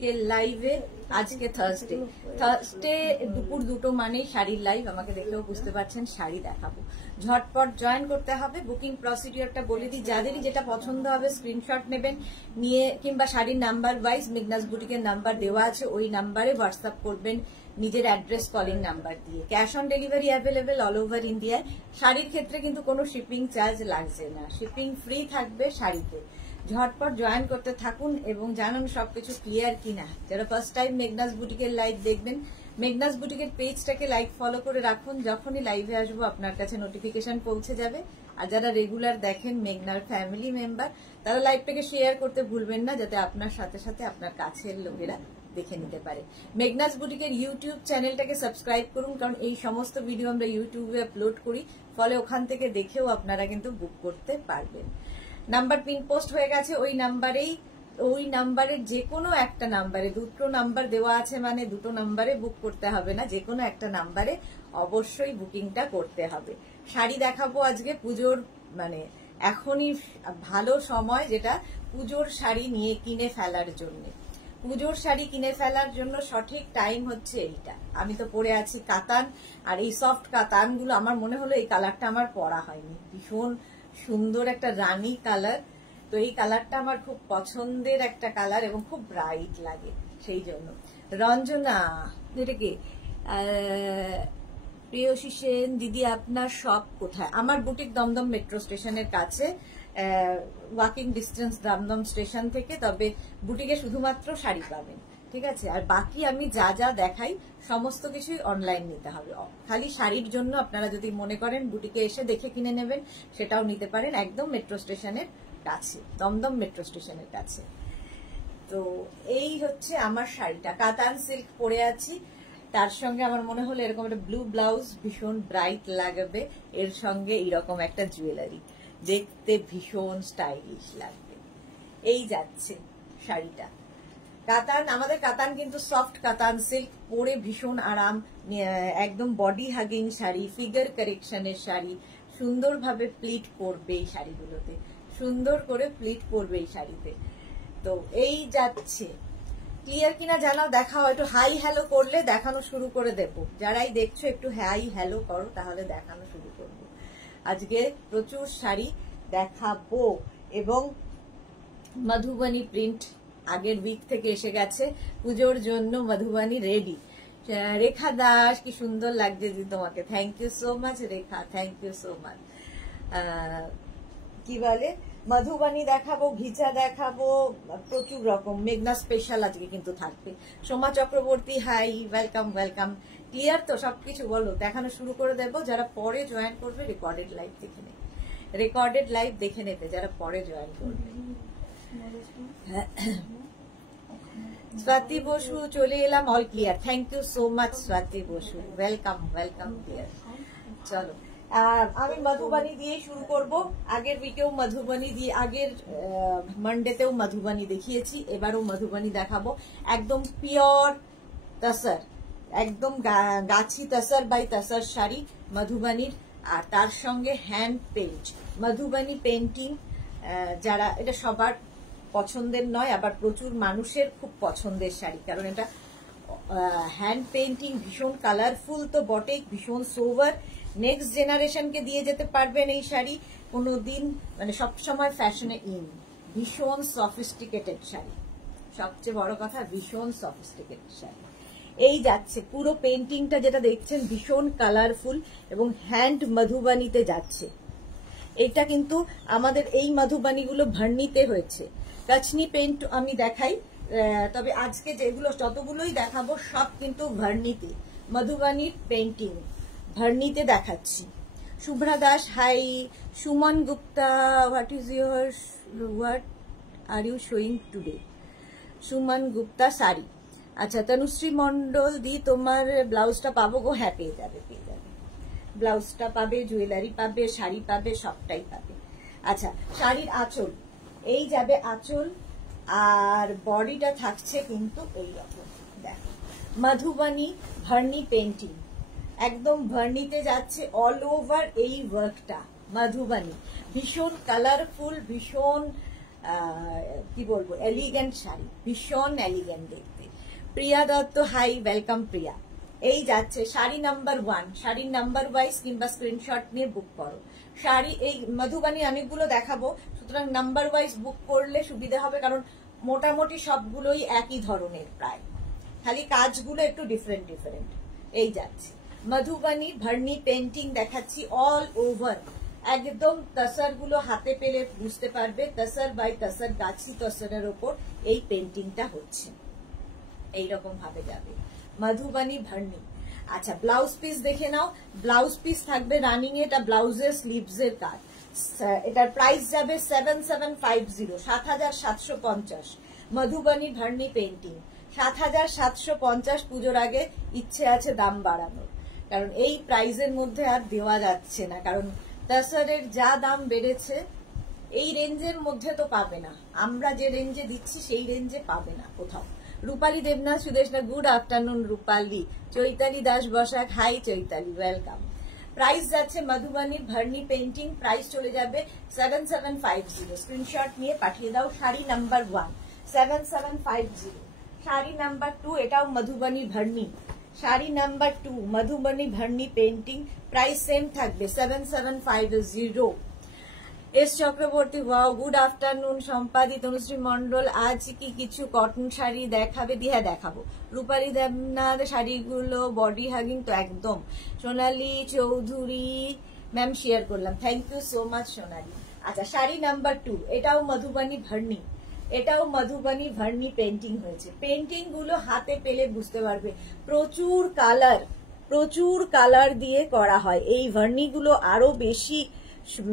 লাইভে আজকে থার্সডে দুপুর 2টো মানেই শাড়ির লাইভ। আমাকে দেখেও বুঝতে পারছেন শাড়ি দেখাবো। ঝটপট জয়েন করতে হবে। বুকিং প্রসিডিওরটা বলে দিই, যাদেরই যেটা পছন্দ হবে স্ক্রিনশট নেবেন নিয়ে, কিংবা শাড়ির নাম্বার ওয়াইজ মেঘনাস বুটিকের নাম্বার দেওয়া আছে, ওই নাম্বারে হোয়াটসঅ্যাপ করবেন নিজের অ্যাড্রেস কলিং নাম্বার দিয়ে। Cash on delivery available all over ইন্ডিয়ায়। শাড়ির ক্ষেত্রে কিন্তু কোনো শিপিং চার্জ লাগছে না, শিপিং ফ্রি থাকবে শাড়িতে। ঝটপট জয়েন করতে থাকুন এবং জানান সবকিছু ক্লিয়ার কিনা। যারা ফার্স্ট টাইম মেঘনাস বুটিকের লাইভ দেখবেন, মেঘনাস বুটিকের পেজটাকে লাইক ফলো করে রাখুন, যখনই লাইভে আসবো আপনার কাছে নোটিফিকেশন পৌঁছে যাবে। আর যারা রেগুলার দেখেন মেঘনার ফ্যামিলি মেম্বার, তারা লাইভটাকে শেয়ার করতে ভুলবেন না, যাতে আপনার সাথে সাথে আপনার কাছের লোকেরা দেখে নিতে পারে। মেঘনাস বুটিকের ইউটিউব চ্যানেলটাকে সাবস্ক্রাইব করুন, কারণ এই সমস্ত ভিডিও আমরা ইউটিউবে আপলোড করি, ফলে ওখান থেকে দেখেও আপনারা কিন্তু বুক করতে পারবেন। নাম্বার পিন পোস্ট হয়ে গেছে, ওই নাম্বারের যে কোনো একটা নাম্বারে, দুটো নাম্বার দেওয়া আছে মানে দুটো নাম্বারে বুক করতে হবে না, যে কোনো একটা নাম্বারে অবশ্যই বুকিংটা করতে হবে। শাড়ি দেখাবো আজকে পুজোর, মানে এখনই ভালো সময়, যেটা পুজোর শাড়ি নিয়ে কিনে ফেলার জন্য। পুজোর শাড়ি কিনে ফেলার জন্য সঠিক টাইম হচ্ছে এইটা। আমি তো পরে আছি কাতান, আর এই সফট কাতানগুলো আমার মনে হলো এই কালারটা আমার পরা হয়নি, ভীষণ সুন্দর একটা রানী কালার। তো এই কালারটা আমার খুব পছন্দের একটা কালার এবং খুব ব্রাইট লাগে, সেই জন্য। রঞ্জনা, এটা কি প্রিয়সী সেন দিদি, আপনার শপ কোথায়? আমার বুটিক দমদম মেট্রো স্টেশনের কাছে, ওয়াকিং ডিস্টেন্স দমদম স্টেশন থেকে। তবে বুটিকে শুধুমাত্র শাড়ি পাবেন, ঠিক আছে? আর বাকি আমি যা যা দেখাই সমস্ত কিছুই অনলাইন নিতে হবে। খালি শাড়ির জন্য আপনারা যদি মনে করেন বুটিকে এসে দেখে কিনে নেবেন, সেটাও নিতে পারেন, একদম মেট্রো স্টেশনের কাছে, দমদম মেট্রো স্টেশনের কাছে। তো এই হচ্ছে আমার শাড়িটা, কাতান সিল্ক পরে আছি, তার সঙ্গে আমার মনে হলো এরকম একটা ব্লু ব্লাউজ ভীষণ ব্রাইট লাগবে, এর সঙ্গে এরকম একটা জুয়েলারি, দেখতে ভীষণ স্টাইলিশ লাগবে। এই যাচ্ছে শাড়িটা। কাতান, আমাদের কাতান কিন্তু সফট কাতান সিল্ক, পরে ভীষণ আরাম, একদম বডি হাগিং শাড়ি, ফিগার কারেকশনের শাড়ি, সুন্দরভাবে প্লিট পরবে এই শাড়িগুলোতে, সুন্দর করে প্লিট পরবে এই শাড়িতে। তো এই যাচ্ছে, ক্লিয়ার কিনা জানাও, দেখাও। একটু হাই হ্যালো করলে দেখানো শুরু করে দেব। যারাই দেখছো একটু হাই হ্যালো করো, তাহলে দেখানো শুরু করব। আজকে প্রচুর শাড়ি দেখাবো এবং মধুবনী প্রিন্ট আগের উইক থেকে এসে গেছে, পুজোর জন্য মধুবনী রেডি। রেখা দাস, কি সুন্দর লাগছে দিদি তোমাকে, thank you so much Rekha, thank you so much. কি বলে, মধুবনী দেখাবো, ঘিচা দেখাবো, প্রচুর রকম। মেঘনা স্পেশাল আজকে কিন্তু থাকবে। Soma Chakraborty, hi, welcome welcome. Clear তো সবকিছু? বলো, দেখানো শুরু করে দেবো। যারা পরে জয়েন করবে রেকর্ডেড লাইভ দেখে নেবে, রেকর্ডেড লাইভ দেখে নেবে যারা পরে জয়েন করবে। স্বাতি বসু, চলে এলাম, all clear, thank you so much Swati Basu, welcome welcome, clear. চলো, আমি মধুবনী দিয়ে শুরু করব। আগের উইকেও মধুবনী দিয়ে, আগের মানডেতেও মধুবনী দেখিয়েছি, এবারও মধুবনী দেখাবো। একদম পিওর তসর, একদম গাছি তসর বাই তসর শাড়ি মধুবনীর, আর তার সঙ্গে হ্যান্ড পেইন্ট মধুবনী পেন্টিং। যারা, এটা সবার পছন্দের নয়, আবার প্রচুর মানুষের খুব পছন্দের শাড়ি, কারণ এটা হ্যান্ড পেইন্টিং, ভীষণ কালারফুল তো বটেই, ভীষণ সোভার। নেক্সট জেনারেশনকে দিয়ে যেতে পারবেন এই শাড়ি কোনোদিন, মানে সবসময় ফ্যাশনে ইন। ভীষণ সফিস্টিকেটেড শাড়ি, সবচেয়ে বড় কথা ভীষণ সফিস্টিকেটেড শাড়ি। এই যাচ্ছে পুরো পেইন্টিংটা, যেটা দেখছেন ভীষণ কালারফুল এবং হ্যান্ড মধুবনীতে যাচ্ছে। এটা কিন্তু আমাদের এই মধুবনীগুলো ভার্নিতে হয়েছে। কাচনি পেইন্ট আমি দেখাই, তবে আজকে যেগুলো যতগুলোই দেখাবো সব কিন্তু ভার্নিতে, মধুবনীর পেইন্টিং ভার্নিতে দেখাচ্ছি। Shubhra Das, hi. Suman Gupta, what are you showing today? Suman Gupta sari. আচ্ছা, তনুশ্রী মন্ডল দি, তোমার ব্লাউজটা পাবো গো? হ্যাঁ, পেয়ে যাবে, পেয়ে যাবে, ব্লাউজটা পাবে, জুয়েলারি পাবে, শাড়ি পাবে, সবটাই পাবে। আচ্ছা, শাড়ির আঁচল, এই যাবে আঁচল, আর বডিটা থাকছে কিন্তু এইরকম, দেখো মধুবনী ভার্নি পেইন্টিং, একদম ভার্নিতে যাচ্ছে অল ওভার এই ওয়ার্কটা। মধুবনী ভীষণ কালারফুল, ভীষণ কি বলবো, এলিগেন্ট শাড়ি, ভীষণ এলিগেন্ট দেখতে। প্রিয়া দত্ত, হাই, ওয়েলকাম প্রিয়া। এই যাচ্ছে শাড়ি নাম্বার 1, শাড়ির নাম্বার ওয়াইজ কিংবা স্ক্রিনশট নিয়ে বুক করো। শাড়ি এই মধুবানী অনেকগুলো দেখাবো, সুতরাং নাম্বার ওয়াইজ বুক করলে সুবিধা হবে, কারণ মোটামুটি সবগুলোই একই ধরনের প্রায়, খালি কাজগুলো একটু ডিফারেন্ট ডিফারেন্ট। এই যাচ্ছে মধুবানী ভার্নি পেন্টিং দেখাচ্ছি অল ওভার, একদম তসর গুলো হাতে পেলে বুঝতে পারবে, তসর বাই তসর, গাছি তসরের ওপর এই পেন্টিংটা হচ্ছে, এইরকম ভাবে যাবে মধুবানী ভার্নি। আচ্ছা ব্লাউজ পিস দেখে নাও, ব্লাউজ পিস থাকবে রানিং, এটা ব্লাউজের স্লিভস এর কাজ। এটার প্রাইস যাবে 7750, 7750, মধুবানী ভার্নি পেন্টিং 7750। পুজোর আগে ইচ্ছে আছে দাম বাড়ানোর, কারণ এই প্রাইসের মধ্যে আর দেওয়া যাচ্ছে না, কারণ তসরের যা দাম বেড়েছে এই রেঞ্জের মধ্যে তো পাবে না, আমরা যে রেঞ্জে দিচ্ছি সেই রেঞ্জে পাবে না কোথাও। Rupali Debnath Sudeshna, good afternoon Rupali. Chaitali Das Basak, hi Chaitali, welcome. Price যাচ্ছে মধুবানীর ভার্নি পেন্টিং, প্রাইস চলে যাবে 7750, স্ক্রিনশট নিয়ে পাঠিয়ে দাও। শাড়ি নাম্বার 1 7750, শাড়ি নাম্বার 2 এটাও Madhubani Bharni, sari number 2 Madhubani Bharni painting, price same থাকবে 7750। S Chakraborty, wow, good afternoon. Sampadi, Tanushree Mondal, আজ কি কিছু কটন শাড়ি দেখাবে? দিয়ে দেখাবো। রূপালী দেবনাথ, শাড়িগুলো বডি হাগিং তো একদম। সোনালী চৌধুরী ম্যাম শেয়ার করলাম, থ্যাংক ইউ সো মাচ সোনালী। আচ্ছা শাড়ি নাম্বার 2 এটাও মধুবানী ভার্নি, এটাও মধুবানী ভার্নি পেন্টিং হয়েছে। পেন্টিং গুলো হাতে পেলে বুঝতে পারবে, প্রচুর কালার দিয়ে করা হয়। এই ভার্নি গুলো আরো বেশি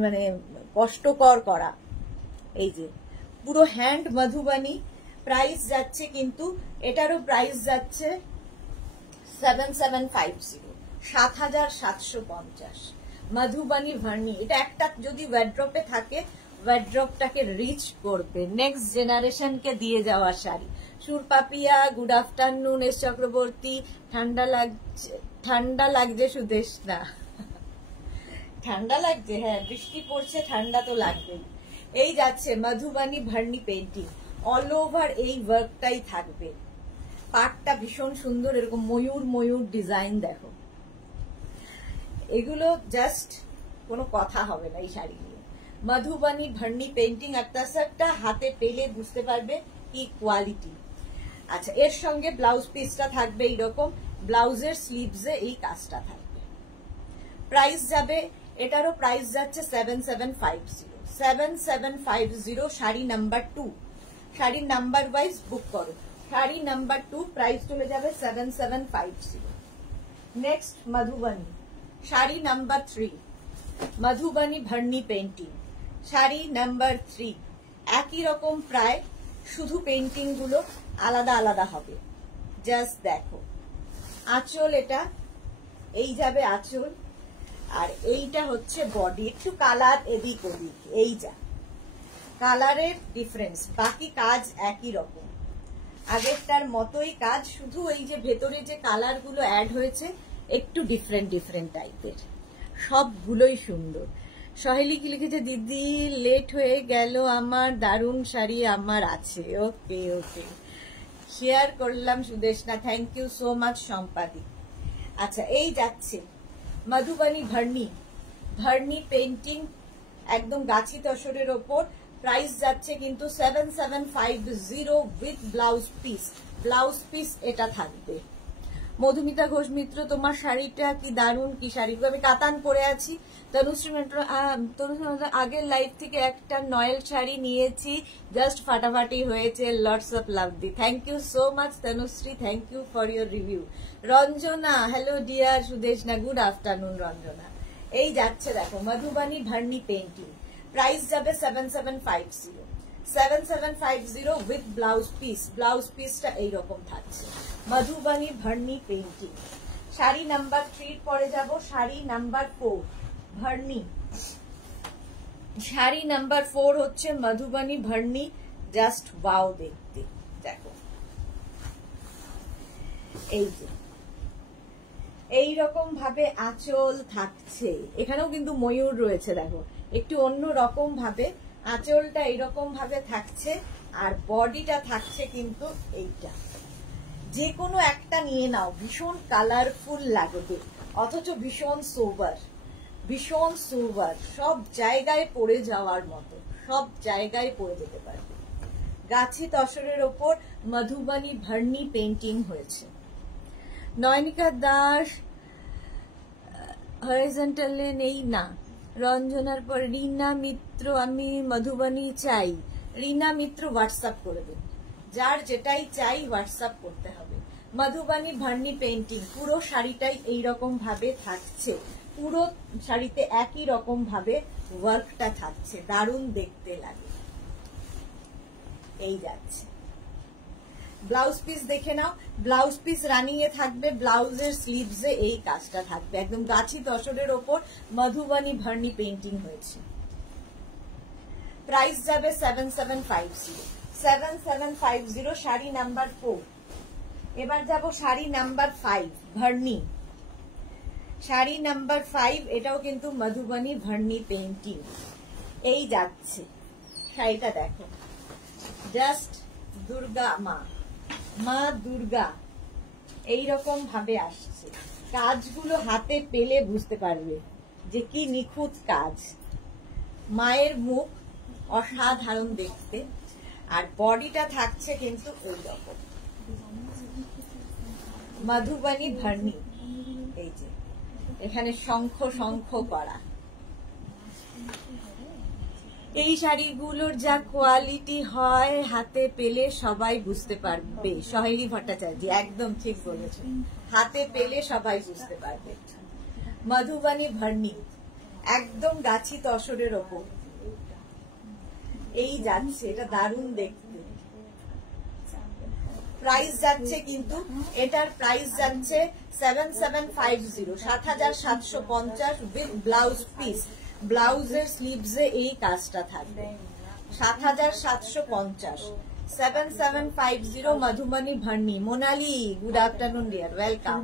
মানে কষ্টকর করা। এই যে পুরো হ্যান্ড মধুবানী, প্রাইস যাচ্ছে কিন্তু এটারও প্রাইস যাচ্ছে 7750, 7750, মধুবানী ভার্নি। এটা একটা যদি ওয়ার্ড্রপে থাকে, ওয়ার্ড্রপটাকে রিচ করবে, নেক্সট জেনারেশনকে দিয়ে যাওয়া sari. Surpapiya, good afternoon. S Chakraborty, ঠান্ডা লাগছে সুদেশনা, ঠান্ডা লাগছে, হ্যাঁ বৃষ্টি পড়ছে, ঠান্ডা তো লাগবেই। এই যাচ্ছে Madhubani Bharni painting, all over এই ওয়ার্কটাই থাকবে। পাটটা ভীষণ সুন্দর, এরকম ময়ূর ডিজাইন দেখো, এগুলো জাস্ট কোনো কথা হবে না এই শাড়ি নিয়ে। মধুবানী ভার্নি পেন্টিং, আর তাসারটা হাতে পেলে বুঝতে পারবে কি কোয়ালিটি। আচ্ছা এর সঙ্গে ব্লাউজ পিসটা থাকবে এইরকম, ব্লাউজের স্লিভসে এই কাজটা থাকবে। প্রাইস যাবে, এটারও প্রাইস যাচ্ছে 7750, 7750, শাড়ি নাম্বার 2, শাড়ির নাম্বার ওয়াইজ বুক করো। শাড়ি নাম্বার 2 প্রাইস চলে যাবে 7750। Next Madhubani, sari number 3, Madhubani Bharni painting, sari number 3, একই রকম প্রায়, শুধু পেন্টিং গুলো আলাদা আলাদা হবে। জাস্ট দেখো আঁচল, এটা এই যাবে আঁচল, আর এইটা হচ্ছে বডি, একটু কালার এদিক ওদিক, এই যা কালারের ডিফারেন্স, বাকি কাজ একই রকম, আগেরটার মতোই কাজ, শুধু এই যে ভেতরে যে কালার গুলো অ্যাড হয়েছে একটু ডিফারেন্ট টাইপের, সবগুলোই সুন্দর। সহেলি কি লিখেছে, দিদি লেট হয়ে গেল আমার, দারুণ শাড়ি আমার আছে। ওকে ওকে, শেয়ার করলাম Sudeshna, thank you so much Sampadi. আচ্ছা এই যাচ্ছে মধুবানী ভার্নি পেন্টিং, একদম গাছি তসরের ওপর, প্রাইস যাচ্ছে কিন্তু 7750 উইথ ব্লাউজ পিস এটা থাকবে। মধুমিতা ঘোষ মিত্র, তোমার শাড়িটা কি দারুণ, কি শাড়ি? আমি কাতান পরে আছি। তনুশ্রী আগের লাইফ থেকে একটা নয়েল শাড়ি নিয়েছি, জাস্ট ফাটাফাটি হয়েছে, লটস অফ লাভ দি। Thank you so much Tanushree, thank you for your review. Ranjana, hello dear Sudeshna, good afternoon Ranjana. এই যাচ্ছে দেখো মধুবানী ভার্নি পেন্টিং, প্রাইস যাবে 7750, 7750 উইথ ব্লাউজ পিসটা এইরকম থাকছে। মধুবানী ভার্নি পেন্টিং, শাড়ি নাম্বার 3 পরে যাব। শাড়ি নাম্বার 4 ভার্নি, শাড়ি নাম্বার 4 হচ্ছে মধুবানী ভার্নি, জাস্ট ওয়াও দেখতে, দেখো এই যে এইরকম ভাবে আঁচল থাকছে, এখানেও কিন্তু ময়ূর রয়েছে, দেখো একটু অন্য রকম ভাবে আঁচলটা এইরকম ভাবে থাকছে আর বডিটা থাকছে কিন্তু এইটা। যে কোনো একটা নিয়ে নাও, ভীষণ কালারফুল লাগবে, অথচ ভীষণ সোবার, ভীষণ সোবার, সব জায়গায় পড়ে যাওয়ার মতো, সব জায়গায় পড়ে যেতে পারবে। গাছি তসরের ওপর মধুবনী ভার্নি পেন্টিং হয়েছে। নয়নিকা দাস হরিজন্টালে নেই না, রঞ্জনার পর রিনা মিত্র, আমি মধুবনী চাই। রিনা মিত্র হোয়াটসঅ্যাপ করে দিন, যার যেটাই চাই হোয়াটসঅ্যাপ করতে হবে। মধুবনী ভার্নি পেন্টিং, পুরো শাড়িটাই এইরকম ভাবে থাকছে, পুরো শাড়িতে একই রকম ভাবে ওয়ার্কটা থাকছে, দারুণ দেখতে লাগে। এই যাচ্ছে ব্লাউজ পিস দেখে নাও, ব্লাউজ পিস রানিং এ থাকবে, ব্লাউজের স্লিভস এ এই কাজটা থাকবে, একদম গাছি তসরের ওপর মধুবনী ভার্নি পেন্টিং হয়েছে। প্রাইস যাবে 7750, 7750, শাড়ি নাম্বার 4। এবার যাব শাড়ি নাম্বার 5, ভার্নি। শাড়ি নাম্বার 5, এটাও কিন্তু মধুবনী ভার্নি পেন্টিং। এই যাচ্ছে শাড়িটা, দেখো জাস্ট দুর্গা মা, মা দুর্গা এইরকম ভাবে আসছে। কাজগুলো হাতে পেলে বুঝতে পারবে যে কি নিখুঁত কাজ। মায়ের মুখ অসাধারণ দেখতে, আর বডিটা থাকছে কিন্তু এইরকম মধুবনী ভার্নি। এই যে এখানে শঙ্খ শঙ্খ করা। এই শাড়িগুলোর যা কোয়ালিটি হয় হাতে পেলে সবাই বুঝতে পারবে। সহেলি ভট্টাচার্য, একদম ঠিক বলেছেন, হাতে পেলে সবাই বুঝতে পারবে। মধুবনী ভার্নি, একদম গাছি তসরের ওপর এই যাচ্ছে, এটা দারুণ দেখতে। প্রাইস যাচ্ছে কিন্তু এটার প্রাইস যাচ্ছে 7750, 7750 উইথ ব্লাউজ পিস। ব্লাউজের স্লিভসে এই কাজটা থাকবে, 7750, 7750 Madhubani Bharni. Monali, good afternoon dear, welcome.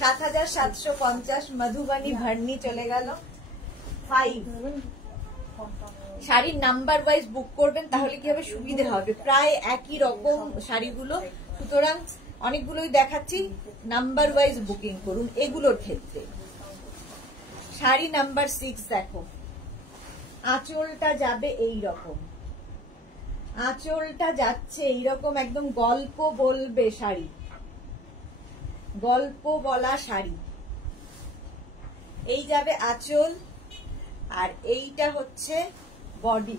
7750 Madhubani Bharni চলে গেল 5। শাড়ির নাম্বার ওয়াইজ বুক করবেন, তাহলে কি হবে, সুবিধে হবে, প্রায় একই রকম শাড়িগুলো, সুতরাং অনেকগুলোই দেখাচ্ছি, নাম্বার ওয়াইজ বুকিং করুন এগুলোর ক্ষেত্রে। শাড়ি নাম্বার 6 দেখো, আঁচলটা যাবে এই রকম, আঁচলটা যাচ্ছে এইরকম, একদম গল্প বলবে শাড়ি, গল্প বলা শাড়ি। এই যাবে আঁচল, আর এইটা হচ্ছে বডি,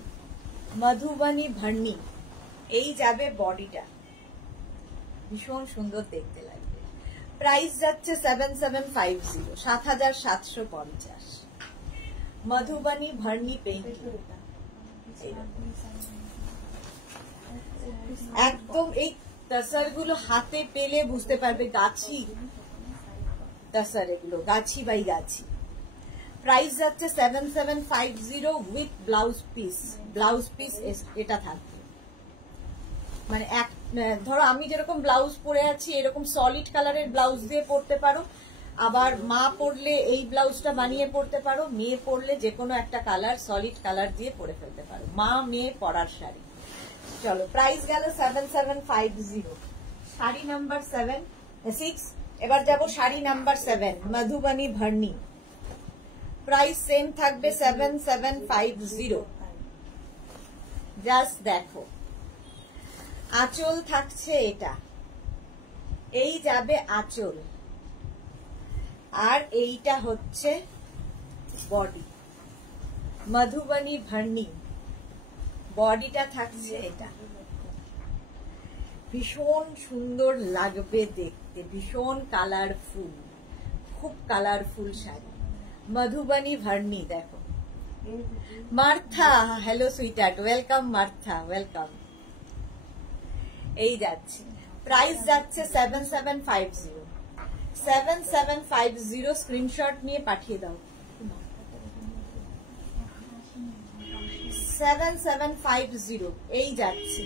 মধুবনী ভার্নি। এই যাবে বডিটা, ভীষণ সুন্দর দেখতে লাগবে। প্রাইস যাচ্ছে 7750, 7750 মধুবনী ভার্নি পেন্টিং। একদম এই টাসার গুলো হাতে পেলে বুঝতে পারবে, গাছি টাসার, এগুলো গাছি বাই গাছি। প্রাইস যাচ্ছে 7750 with blouse piece. Blouse piece এটা থাকবে, মানে এক, ধরো আমি যেরকম ব্লাউজ পরে আছি এরকম সলিড কালারের ব্লাউজ দিয়ে পরতে পারো, আবার মা পরলে এই ব্লাউজটা বানিয়ে পরতে পারো, মেয়ে পরলে যে কোনো একটা কালার সলিড কালার দিয়ে পরে ফেলতে পারো, মা মেয়ে পরার শাড়ি। চলো, প্রাইস গেল 7750, শাড়ি নাম্বার 6। এবার যাব sari number 7, Madhubani Bharni. Price same থাকবে 7750। জাস্ট দেখো, আঁচল থাকছে এটা, এই যাবে আঁচল, আর এইটা হচ্ছে বডি, মধুবনী ভার্নি। বডিটা থাকছে এটা, ভীষণ সুন্দর লাগবে দেখতে, ভীষণ কালারফুল, খুব কালারফুল শাড়ি, মধুবনী ভার্নি। দেখো Martha, hello sweetheart, welcome Martha, welcome. এই যাচ্ছে, প্রাইস যাচ্ছে 7750, 7750, স্ক্রিনশট নিয়ে পাঠিয়ে দাও। 7750 এই যাচ্ছে,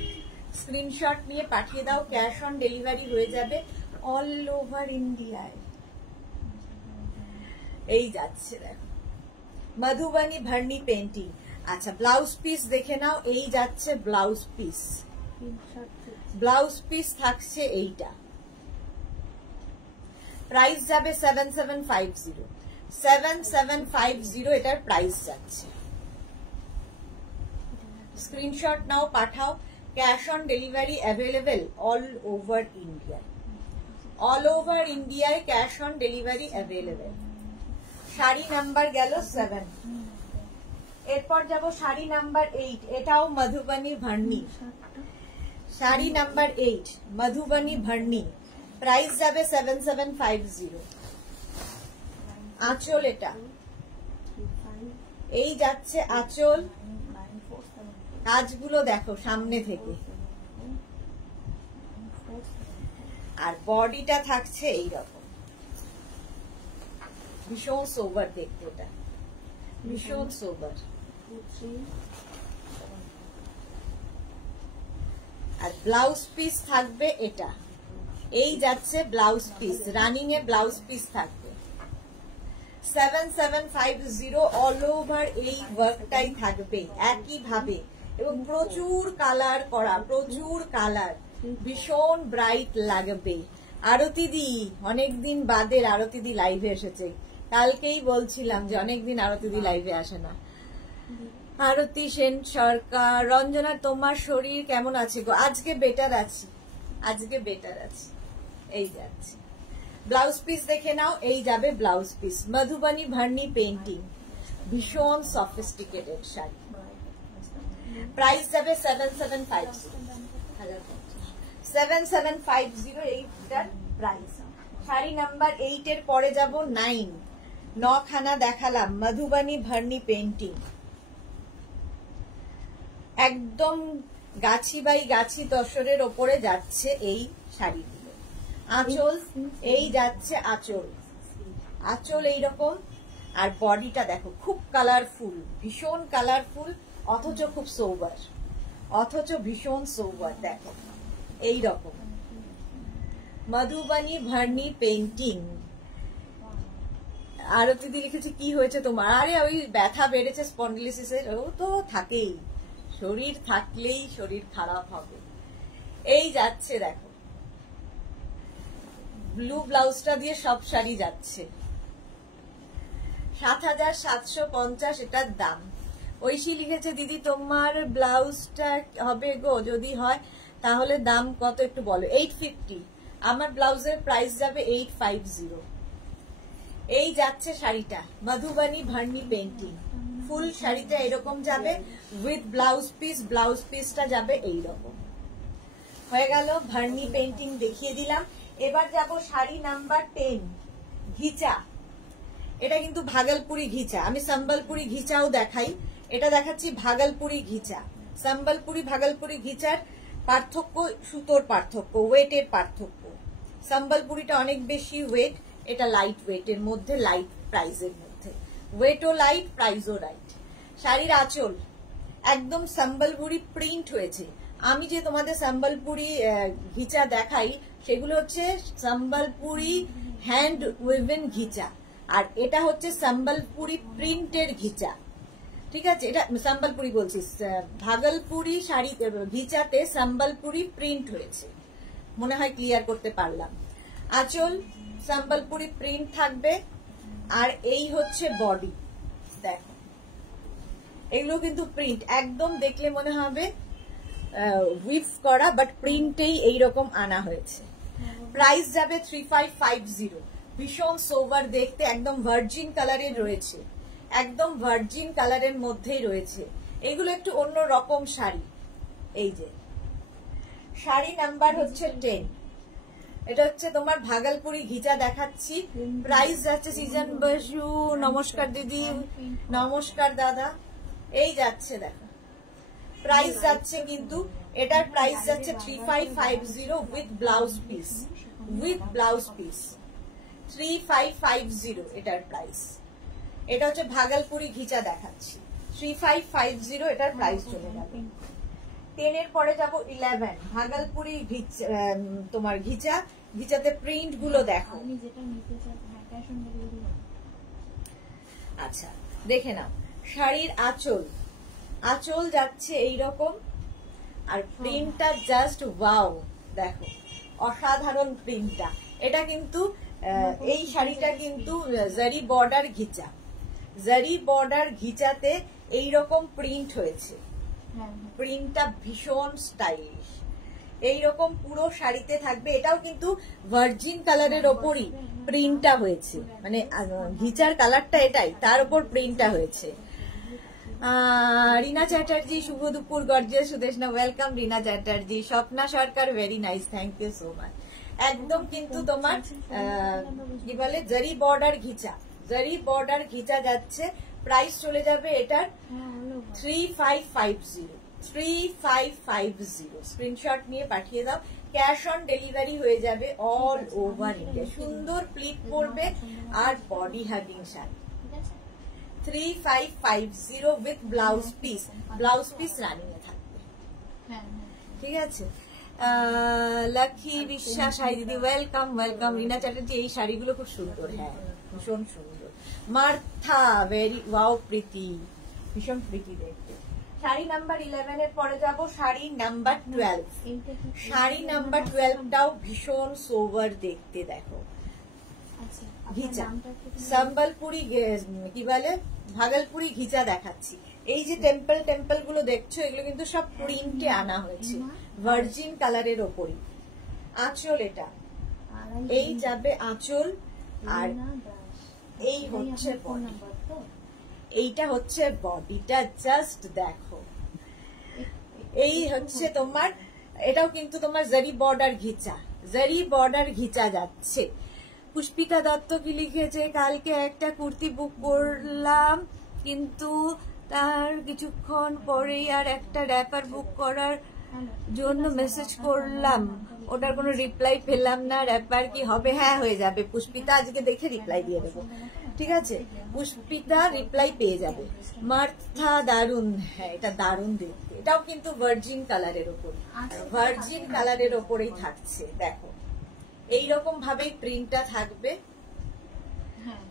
স্ক্রিনশট নিয়ে পাঠিয়ে দাও, ক্যাশ অন ডেলিভারি হয়ে যাবে অল ওভার ইন্ডিয়ায়। এই যাচ্ছে দেখো, মধুবনী ভার্নি পেন্টিং। আচ্ছা ব্লাউজ পিস দেখে নাও, এই যাচ্ছে ব্লাউজ পিস। ব্লাউজ পিস থাকছে এইটা, প্রাইস যাবে 7750। 7750 এটার প্রাইস যাচ্ছে। স্ক্রিনশট নাও, পাঠাও। Cash on delivery available all over India. All over ইন্ডিয়ায় cash on delivery available. Sari number গেল 7। এরপর যাব শাড়ি নাম্বার 8। এটাও মধুবনী ভার্নি। শাড়ি নাম্বার 8 মধুবনী ভার্নি, প্রাইস যাবে 7750। আঁচল এটা, এই যাচ্ছে আঁচল। কাজগুলো দেখো সামনে থেকে, আর বডিটা থাকছে এইরকম, ভীষণ সোবার দেখতে, এটা ভীষণ সোবার। আর ব্লাউজ পিস থাকবে এটা, এই যাচ্ছে blouse piece, running a blouse piece থাকবে। 7750 অল ওভার এই ওয়ার্কটাই থাকবে একই ভাবে, এবং প্রচুর কালার করা, প্রচুর কালার, ভীষণ ব্রাইট লাগবে। আরতি দি অনেকদিন বাদে আরতি দি লাইভে এসেছে, কালকেই বলছিলাম যে অনেকদিন আরতি দি লাইভে আসে না। আরতি সেন সরকার, রঞ্জনা তোমার শরীর কেমন আছে গো? আজকে বেটার আছি, আজকে বেটার আছি। এই যাচ্ছে ব্লাউজ পিস দেখে নাও, এই যাবে ব্লাউজ পিস। মধুবনী ভার্নি পেইন্টিং, ভীষণ সফিস্টিকেটেড শাড়ি, প্রাইস যাবে 7750 এইটার প্রাইস। শাড়ি নাম্বার 8 এর পরে যাব 9। 9 খানা দেখালাম মধুবনী ভার্নি পেইন্টিং, একদম গাছি বাই গাছি তসরের ওপরে যাচ্ছে এই শাড়িগুলো। আঁচল, এই যাচ্ছে আঁচল, আঁচল এইরকম। আর বডিটা দেখো খুব কালারফুল, ভীষণ কালারফুল, অথচ খুব সোবার, অথচ ভীষণ সোবার। দেখো এইরকম মধুবনী ভার্নি পেইন্টিং। আরতি দি লিখেছে কি হয়েছে তোমার? আরে ওই ব্যথা বেড়েছে স্পন্ডিলিসিসের, ও তো থাকেই, শরীর থাকলেই শরীর খারাপ হবে। এই যাচ্ছে দেখো ব্লু ব্লাউজটা দিয়ে সব শাড়ি যাচ্ছে। 7750 এটার দাম। ঐশী লিখেছে দিদি তোমার ব্লাউজটা হবে গো, যদি হয় তাহলে দাম কত একটু বলো। 850। আমার ব্লাউজের প্রাইস যাবে 850। এই যাচ্ছে শাড়িটা মধুবনী ভার্নি পেইন্টিং, ফুল শাড়িটা এরকম যাবে উইথ ব্লাউজ পিস, ব্লাউজ পিসটা যাবে এইরকম। হয়ে গেল ভার্নি পেইন্টিং দেখিয়ে দিলাম। এবার যাব শাড়ি নাম্বার 10 ঘিচা। এটা কিন্তু ভাগলপুরি ঘিচা, আমি সম্বলপুরি ঘিচাও দেখাই, এটা দেখাচ্ছি ভাগলপুরি ঘিচা। সম্বলপুরি ভাগলপুরি ঘিচার পার্থক্য সুতোর পার্থক্য, ওয়েটের পার্থক্য। সম্বলপুরিটা অনেক বেশি ওয়েট, এটা লাইট ওয়েটের মধ্যে, লাইট প্রাইজের মধ্যে, ওয়েটও লাইট, প্রাইজও লাইট। শাড়ির আঁচল একদম সম্বলপুরি প্রিন্ট হয়েছে। আমি যে তোমাদের সম্বলপুরি ঘিচা দেখাই সেগুলো হচ্ছে সম্বলপুরি হ্যান্ড উইভেন ঘিচা, আর এটা হচ্ছে সম্বলপুরি প্রিন্টের ঘিচা। ঠিক আছে, এটা সম্বলপুরি বলছি, ভাগলপুরি শাড়ি ঘিচাতে সম্বলপুরি প্রিন্ট হয়েছে, মনে হয় ক্লিয়ার করতে পারলাম। আঁচল সম্বলপুরি প্রিন্ট থাকবে, আর এই হচ্ছে বডি। দেখো এগুলো কিন্তু প্রিন্ট, একদম দেখলে মনে হবে উইভ করা, বাট প্রিন্টেই এইরকম আনা হয়েছে। প্রাইস যাবে 3550। ভীষণ সোভার দেখতে, একদম ভার্জিন কালারের রয়েছে, একদম ভার্জিন কালারের মধ্যেই রয়েছে। এগুলো একটু অন্য রকম শাড়ি। এই যে শাড়ি নাম্বার হচ্ছে 10, এটা হচ্ছে তোমার ভাগলপুরি ঘিচা দেখাচ্ছি। প্রাইস যাচ্ছে সিজন বসু, নমস্কার দিদি, নমস্কার দাদা। এই যাচ্ছে দেখো প্রাইস যাচ্ছে, কিন্তু এটার প্রাইস যাচ্ছে 3550 with blouse piece, with blouse piece 3550 এটার প্রাইস। এটা হচ্ছে ভাগলপুরি ঘিচা দেখাচ্ছি, 3550 এটার প্রাইস চলে যাবে। 10 এর পরে যাব 11 ভাগলপুরি তোমার ঘিচা। ঘিচাতে প্রিন্ট গুলো দেখো, আচ্ছা দেখে নাও। শাড়ির আঁচল আঁচল যাচ্ছে এইরকম, আর প্রিন্টটা জাস্ট ওয়াও, দেখো অসাধারণ প্রিন্টটা। এটা কিন্তু এই শাড়িটা কিন্তু জারি বর্ডার ঘিচা, জারি বর্ডার ঘিচাতে এইরকম প্রিন্ট হয়েছে। প্রিন্টটা ভীষণ স্টাইলিশ, এইরকম পুরো শাড়িতে থাকবে। এটাও কিন্তু ভার্জিন কালারের ওপরই প্রিন্টটা হয়েছে, মানে ঘিচার কালারটা এটাই, তার উপর প্রিন্টটা হয়েছে। রিনা চ্যাটার্জি, শুভ দুপুর gorgeous Sudeshna, welcome Rina Chatterjee. Swapna Sarkar, very nice, thank you so much. একদম কিন্তু তোমার কি বলে জারি বর্ডার ঘিচা, জারি বর্ডার ঘিচা যাচ্ছে। প্রাইস চলে যাবে এটার 3550, 3550। স্ক্রিনশট নিয়ে পাঠিয়ে দাও। ক্যাশ অন ডেলিভারি হয়ে যাবে অল ওভার ইন্ডিয়া। সুন্দর প্লিট পড়বে আর body hugging sari. 3550 with blouse piece, blouse piece running এ থাকবে। ঠিক আছে। লক্ষ্মী বিশ্বাস, হাই দিদি, ওয়েলকাম ওয়েলকাম। রিনা চ্যাটার্জি, এই শাড়িগুলো খুব সুন্দর, হ্যাঁ ভীষণ সুন্দর। মার্থা, ভেরি ওয়াও, প্রীতি, ভীষণ প্রীতি দেখতে। শাড়ি নাম্বার 11 এর পরে যাব শাড়ি নাম্বার 12। শাড়ি নাম্বার 12টাও ভীষণ সোভার দেখতে, দেখো ঘিচা, সম্বলপুরি কি বলে ভাগলপুরি ঘিচা দেখাচ্ছি। এই যে টেম্পল টেম্পল গুলো দেখছো, এগুলো কিন্তু সব প্রিন্টে আনা হয়েছে, ভার্জিন কালারের ওপরই। আঁচল এটা, এই যাবে আঁচল, আর এই হচ্ছে বডি। এইটা হচ্ছে বডিটা, জাস্ট দেখো। এই হচ্ছে তোমার, এটাও কিন্তু তোমার জারি বর্ডার ঘিচা, জারি বর্ডার ঘিচা যাচ্ছে। পুষ্পিতা দত্ত কি লিখেছে, কালকে একটা কুর্তি বুক করলাম কিন্তু তার কিছুক্ষণ পরেই আর একটা র্যাপার বুক করার জন্য মেসেজ করলাম, ওটার কোনো রিপ্লাই পেলাম না। র্যাপার কি হবে? হ্যাঁ হয়ে যাবে পুষ্পিতা, আজকে দেখে রিপ্লাই দিয়ে দেবো। ঠিক আছে, পুষ্পিতা রিপ্লাই পেয়ে যাবে। মার্থা, দারুন, হ্যাঁ এটা দারুন দেখতে। এটাও কিন্তু ভার্জিন কালারের ওপর, ভার্জিন কালারের ওপরেই থাকছে, দেখো এইরকম ভাবেই প্রিন্টটা থাকবে।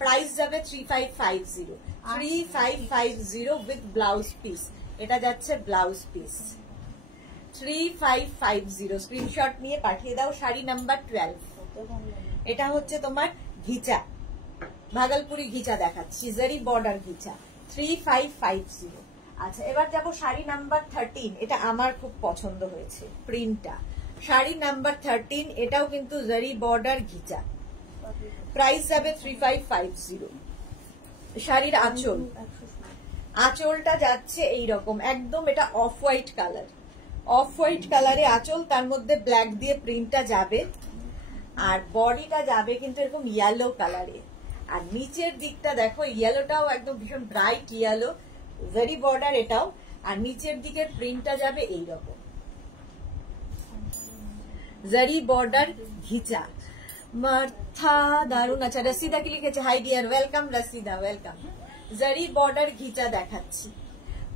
প্রাইস যাবে 3550, 3550 উইথ ব্লাউজ পিস। এটা যাচ্ছে ব্লাউজ পিস, 3550। স্ক্রিনশট নিয়ে পাঠিয়ে দাও। শাড়ি নাম্বার 12, এটা হচ্ছে তোমার ঘিচা, ভাগলপুরি ঘিচা দেখাচ্ছি, জারি বর্ডার ঘিচা, 3550। আচ্ছা, এবার যাবো শাড়ি নাম্বার 13। এটা আমার খুব পছন্দ হয়েছে প্রিন্টটা। শাড়ি নাম্বার 13, এটাও কিন্তু জারি বর্ডার ঘিচা। প্রাইস যাবে 3550। শাড়ির আঁচল, আঁচলটা যাচ্ছে এইরকম একদম, এটা off white colour, off white কালারে আঁচল, তার মধ্যে ব্ল্যাক দিয়ে প্রিন্টটা যাবে। আর বডিটা যাবে কিন্তু এরকম ইয়েলো কালারে। আর নিচের দিকটা দেখো, ইয়েলোটাও একদম ভীষণ ব্রাইট ইয়েলো, জারি বর্ডার এটাও। আর নিচের দিকের প্রিন্টটা যাবে এইরকম, জারি বর্ডার ঘিচা। মার্থা, দারুন। আচ্ছা, রসিদা কি লিখেছে, হাই ডিয়ার, ওয়েলকাম রসিদা, ওয়েলকাম। জারি বর্ডার ঘিচা দেখাচ্ছি।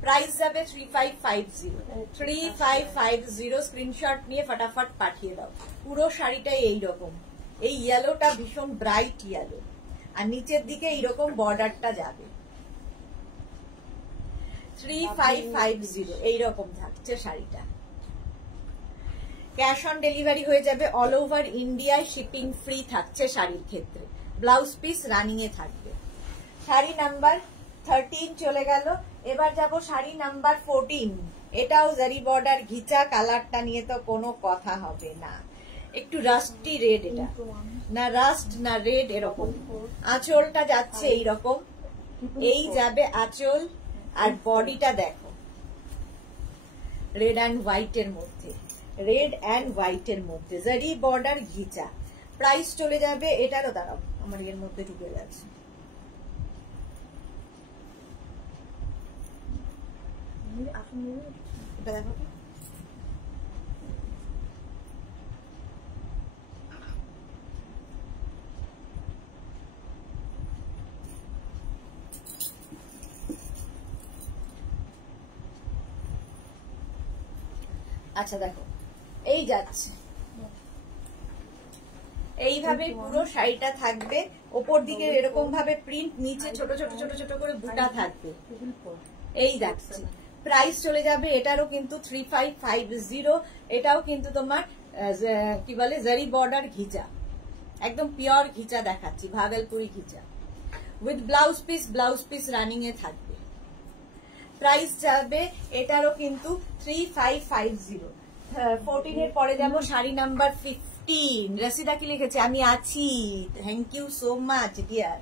প্রাইস যাবে 3550, 3550। স্ক্রিনশট নিয়ে ফটাফট পাঠিয়ে দাও। পুরো শাড়িটাই এইরকম, এই ইয়েলোটা ভীষণ ব্রাইট ইয়েলো, আর নিচের দিকে এইরকম বর্ডারটা যাবে। 3550 এইরকম থাকছে শাড়িটা। ক্যাশ অন ডেলিভারি হয়ে যাবে অল ওভার ইন্ডিয়ায়, শিপিং ফ্রি থাকছে শাড়ির ক্ষেত্রে। ব্লাউজ পিস রানিং এ থাকবে। শাড়ি নাম্বার 13 চলে গেল। এবার যাব শাড়ি নাম্বার 14। এটাও জারি বর্ডার ঘিচা, কালারটা নিয়ে তো কোনো কথা হবে না, একটু রাস্টি রেড, এটা না রাস্ট না রেড, এরকম। আঁচলটা যাচ্ছে এইরকম, এই যাবে আঁচল, আর বডিটা দেখো রেড অ্যান্ড হোয়াইট এর মধ্যে, রেড অ্যান্ড হোয়াইট এর মধ্যে জারি বর্ডার ঘিচা। প্রাইস চলে যাবে এটারও, দাঁড়াও আমার এর মধ্যে ঢুকে যাচ্ছে, এটা দেখো। আচ্ছা দেখো, এই যাচ্ছে এইভাবে পুরো শাড়িটা থাকবে। ওপর দিকে এরকম ভাবে প্রিন্ট, নিচে ছোট ছোট ছোট ছোট করে বুটা থাকবে। এই যাচ্ছে প্রাইস চলে যাবে এটারও কিন্তু 3550। এটাও কিন্তু তোমার কি বলে জারি বর্ডার ঘিচা, একদম পিওর ঘিচা দেখাচ্ছি, Bhagalpuri ghicha with blouse piece running এ থাকবে। প্রাইস যাবে এটারও কিন্তু 3550। 14 এর পরে যাব শাড়ি নাম্বার 15। রসিদা কি লিখেছে? আমি আছি, thank you so much dear.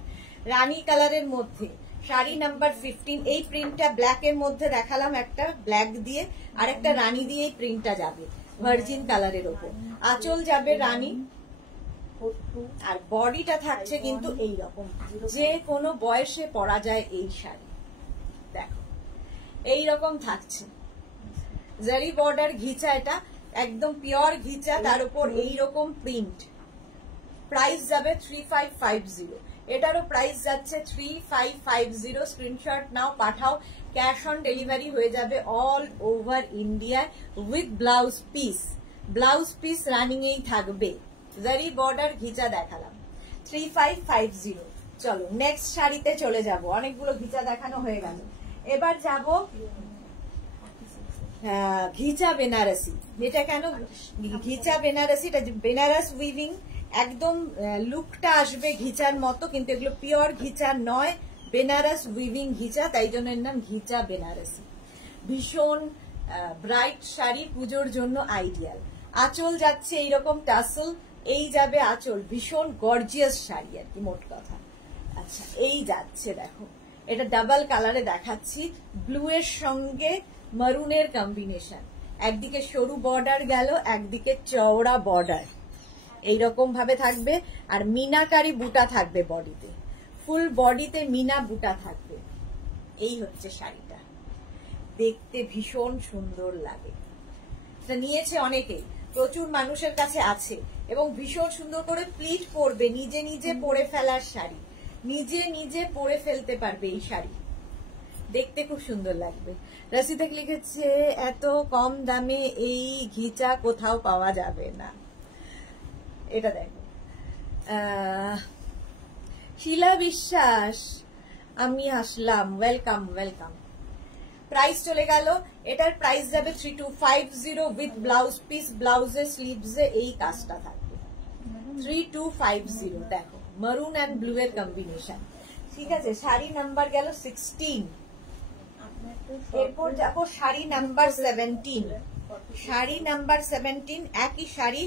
রানী কালারের মধ্যে শাড়ি নাম্বার 15। এই প্রিন্টটা ব্ল্যাক এর মধ্যে দেখালাম, একটা ব্ল্যাক দিয়ে আর একটা রানী দিয়ে এই প্রিন্টটা যাবে ভার্জিন কালারের ওপর। আঁচল যাবে রানী, আর বডিটা থাকছে কিন্তু এই রকম, যে কোনো বয়সে পরা যায় এই শাড়ি। দেখো এই রকম থাকছে, জারি বর্ডার ঘিচা, এটা একদম পিওর ঘিচা, তার উপর এইরকম প্রিন্ট। প্রাইস যাবে 3550। এটারও প্রাইস যাচ্ছে 3550। স্ক্রিনশট নাও, পাঠাও, ক্যাশ অন ডেলিভারি হয়ে যাবে all over India with blouse piece running এই থাকবে। জারি বর্ডার ঘিচা দেখালাম 3550। চলো নেক্সট শাড়িতে চলে যাব, অনেকগুলো ঘিচা দেখানো হয়ে গেল। এবার যাব ঘিচা বেনারসি। এটা কেন ঘিচা বেনারসি? এটা বেনারস উইভিং, একদম লুকটা আসবে ঘিচার মতো, কিন্তু এগুলো পিওর ঘিচা নয়, বেনারস উইভিং ঘিচা, তাই জন্য এর নাম ঘিচা বেনারসি। ভীষণ ব্রাইট শাড়ি, পুজোর জন্য আইডিয়াল। আঁচল যাচ্ছে এইরকম টাসল, এই যাবে আঁচল, ভীষণ গর্জিয়াস শাড়ি আর কি মোট কথা। আচ্ছা এই যাচ্ছে, দেখো এটা ডাবল কালারে দেখাচ্ছি, ব্লু এর সঙ্গে মারুনের কম্বিনেশন। একদিকে সরু বর্ডার গেল, একদিকে চওড়া বর্ডার, এইরকম ভাবে থাকবে। আর মিনাকারি বুটা থাকবে বডিতে, ফুল বডিতে মিনা বুটা থাকবে। এই হচ্ছে শাড়িটা, দেখতে ভীষণ সুন্দর লাগে। এটা নিয়েছে অনেকেই, প্রচুর মানুষের কাছে আছে, এবং ভীষণ সুন্দর করে প্লিট পরবে, নিজে নিজে পরে ফেলার শাড়ি, নিজে পরে ফেলতে পারবে এই শাড়ি, দেখতে খুব সুন্দর লাগবে। রসিদা লিখেছে এত কম দামে এই ঘিচা কোথাও পাওয়া যাবে না। এটা দেখো, শিলা বিশ্বাস, আমি আসলাম, ওয়েলকাম। প্রাইস চলে গেল, এটার প্রাইস যাবে 3250 উইথ ব্লাউজ পিস, ব্লাউজের স্লিভসে এই কাজটা থাকবে 3250। দেখো মারুন অ্যান্ড ব্লু এর কম্বিনেশন, ঠিক আছে। শাড়ি নাম্বার গেল 16। এরপর যাবো শাড়ি নাম্বার 17। শাড়ি নাম্বার 17 একই শাড়ি,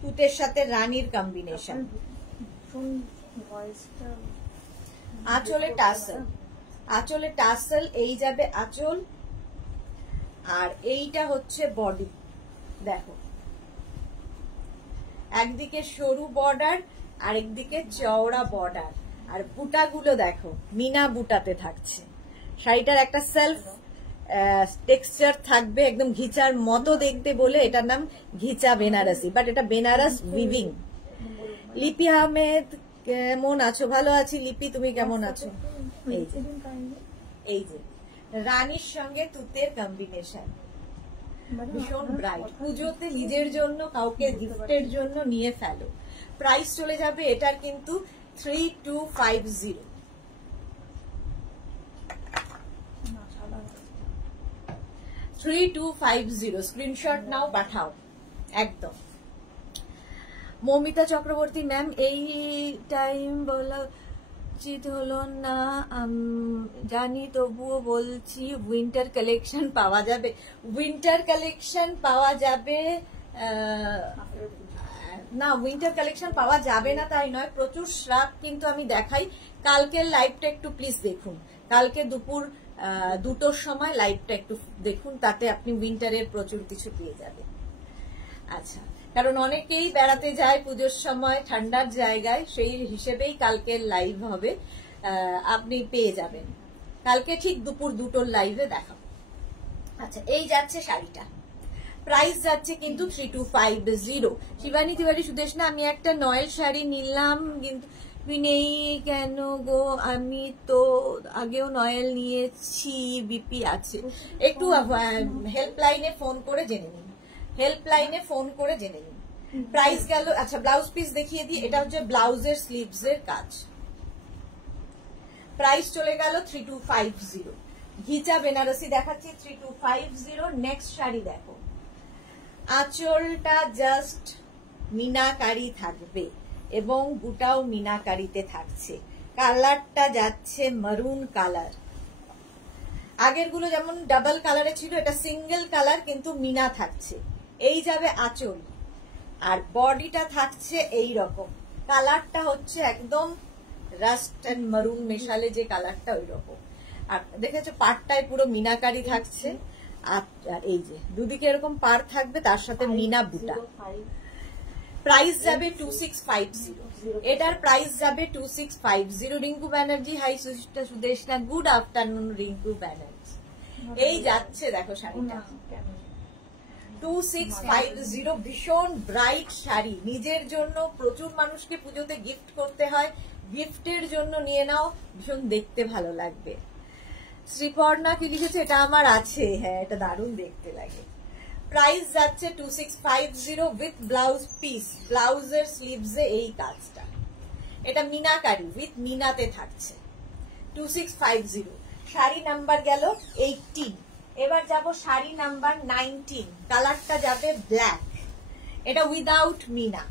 তুতের সাথে রানীর কম্বিনেশন। আঁচলে টাসেল, এই যাবে আঁচল, আর এইটা হচ্ছে বডি। দেখো একদিকে সরু বর্ডার, আরেকদিকে চওড়া বর্ডার, আর বুটাগুলো দেখো মিনা বুটাতে থাকছে। শাড়িটার একটা সেলফ টেক্সচার থাকবে, একদম ঘিচার মতো দেখতে বলে এটার নাম ঘিচা বেনারসি, বাট এটা বেনারস উইভিং। লিপি আহমেদ কেমন আছো? ভালো আছি লিপি, তুমি কেমন আছো? এই যে রানীর সঙ্গে তুতের কম্বিনেশন, ভীষণ ব্রাইট। পুজোতে নিজের জন্য, কাউকে গিফটের জন্য নিয়ে ফেলো। প্রাইস চলে যাবে এটার কিন্তু 3250। স্ক্রিনশট নাও, পাঠাও একদম। মৌমিতা চক্রবর্তী ম্যাম, এই টাইম বলা উচিত হলো না জানি, তবুও বলছি উইন্টার কালেকশন পাওয়া যাবে? উইন্টার কালেকশন পাওয়া যাবে না, উইন্টার কালেকশন পাওয়া যাবে না তাই নয়, প্রচুর শ্রাক কিন্তু আমি দেখাই। কালকের লাইভটা একটু প্লিজ দেখুন, কালকে দুপুর 2টোর সময় লাইভটা একটু দেখুন, তাতে আপনি উইন্টারের প্রচুর কিছু পেয়ে যাবেন। আচ্ছা, কারণ অনেকেই বেড়াতে যায় পুজোর সময় ঠান্ডার জায়গায়, সেই হিসেবেই কালকের লাইভ হবে, আপনি পেয়ে যাবেন কালকে ঠিক দুপুর 2টোর লাইভে দেখাবো। আচ্ছা এই যাচ্ছে শাড়িটা, প্রাইস যাচ্ছে কিন্তু 3250। শিবানী তিওয়ারি সুদেশনা, আমি একটা নয়েল শাড়ি নিলাম কিন্তু নেই কেন গো? আমি তো আগেও নয়েল নিয়েছি, বিপি আছে। একটু হেল্পলাইনে ফোন করে জেনে নিন, প্রাইস গেল। আচ্ছা ব্লাউজ পিস দেখিয়ে দিই, এটা হচ্ছে ব্লাউজের স্লিভস এর কাজ। প্রাইস চলে গেল 3250। ঘিচা বেনারসি দেখাচ্ছি 3250। নেক্সট শাড়ি দেখো, আঁচলটা জাস্ট মিনাকারি থাকবে এবং বুটাও মিনাকারিতে থাকছে। কালারটা যাচ্ছে মারুন কালার। আগের গুলো যেমন ডাবল কালারে ছিল, এটা সিঙ্গেল কালার কিন্তু মিনা থাকছে। এই যাবে আঁচল, আর বডিটা থাকছে এই রকম। কালারটা হচ্ছে একদম রাস্ট এন্ড মারুন মেশালে যে কালারটা ওই রকম। আর দেখেছো পাড়টায় পুরো মিনাকারি থাকছে। আর এই যে দুদিকে এরকম পাড় থাকবে, তার সাথে মিনা বুটা। প্রাইস যাবে 2650। এটার প্রাইস যাবে 2650। Rinku Banerjee, hi Sudeshna, good afternoon Rinku Banerjee. এই যাচ্ছে দেখো শাড়িটা 2650। ভীষণ ব্রাইট শাড়ি, নিজের জন্য প্রচুর মানুষকে পুজোতে গিফট করতে হয়, গিফটের জন্য নিয়ে নাও, ভীষণ দেখতে ভালো লাগবে। শ্রীপর্ণা কি লিখেছে, এটা আমার আছে, হ্যাঁ এটা দারুণ দেখতে লাগে। প্রাইস যাচ্ছে 2650 উইথ ব্লাউজ পিস। ব্লাউজের স্লিভসে এই কাজটা, এটা মিনাকারি উইথ মিনাতে থাকছে 2650। শাড়ি নাম্বার গেল 18। এবার যাব শাড়ি নাম্বার 19। কালারটা যাবে ব্ল্যাক, এটা উইদাউট মিনা।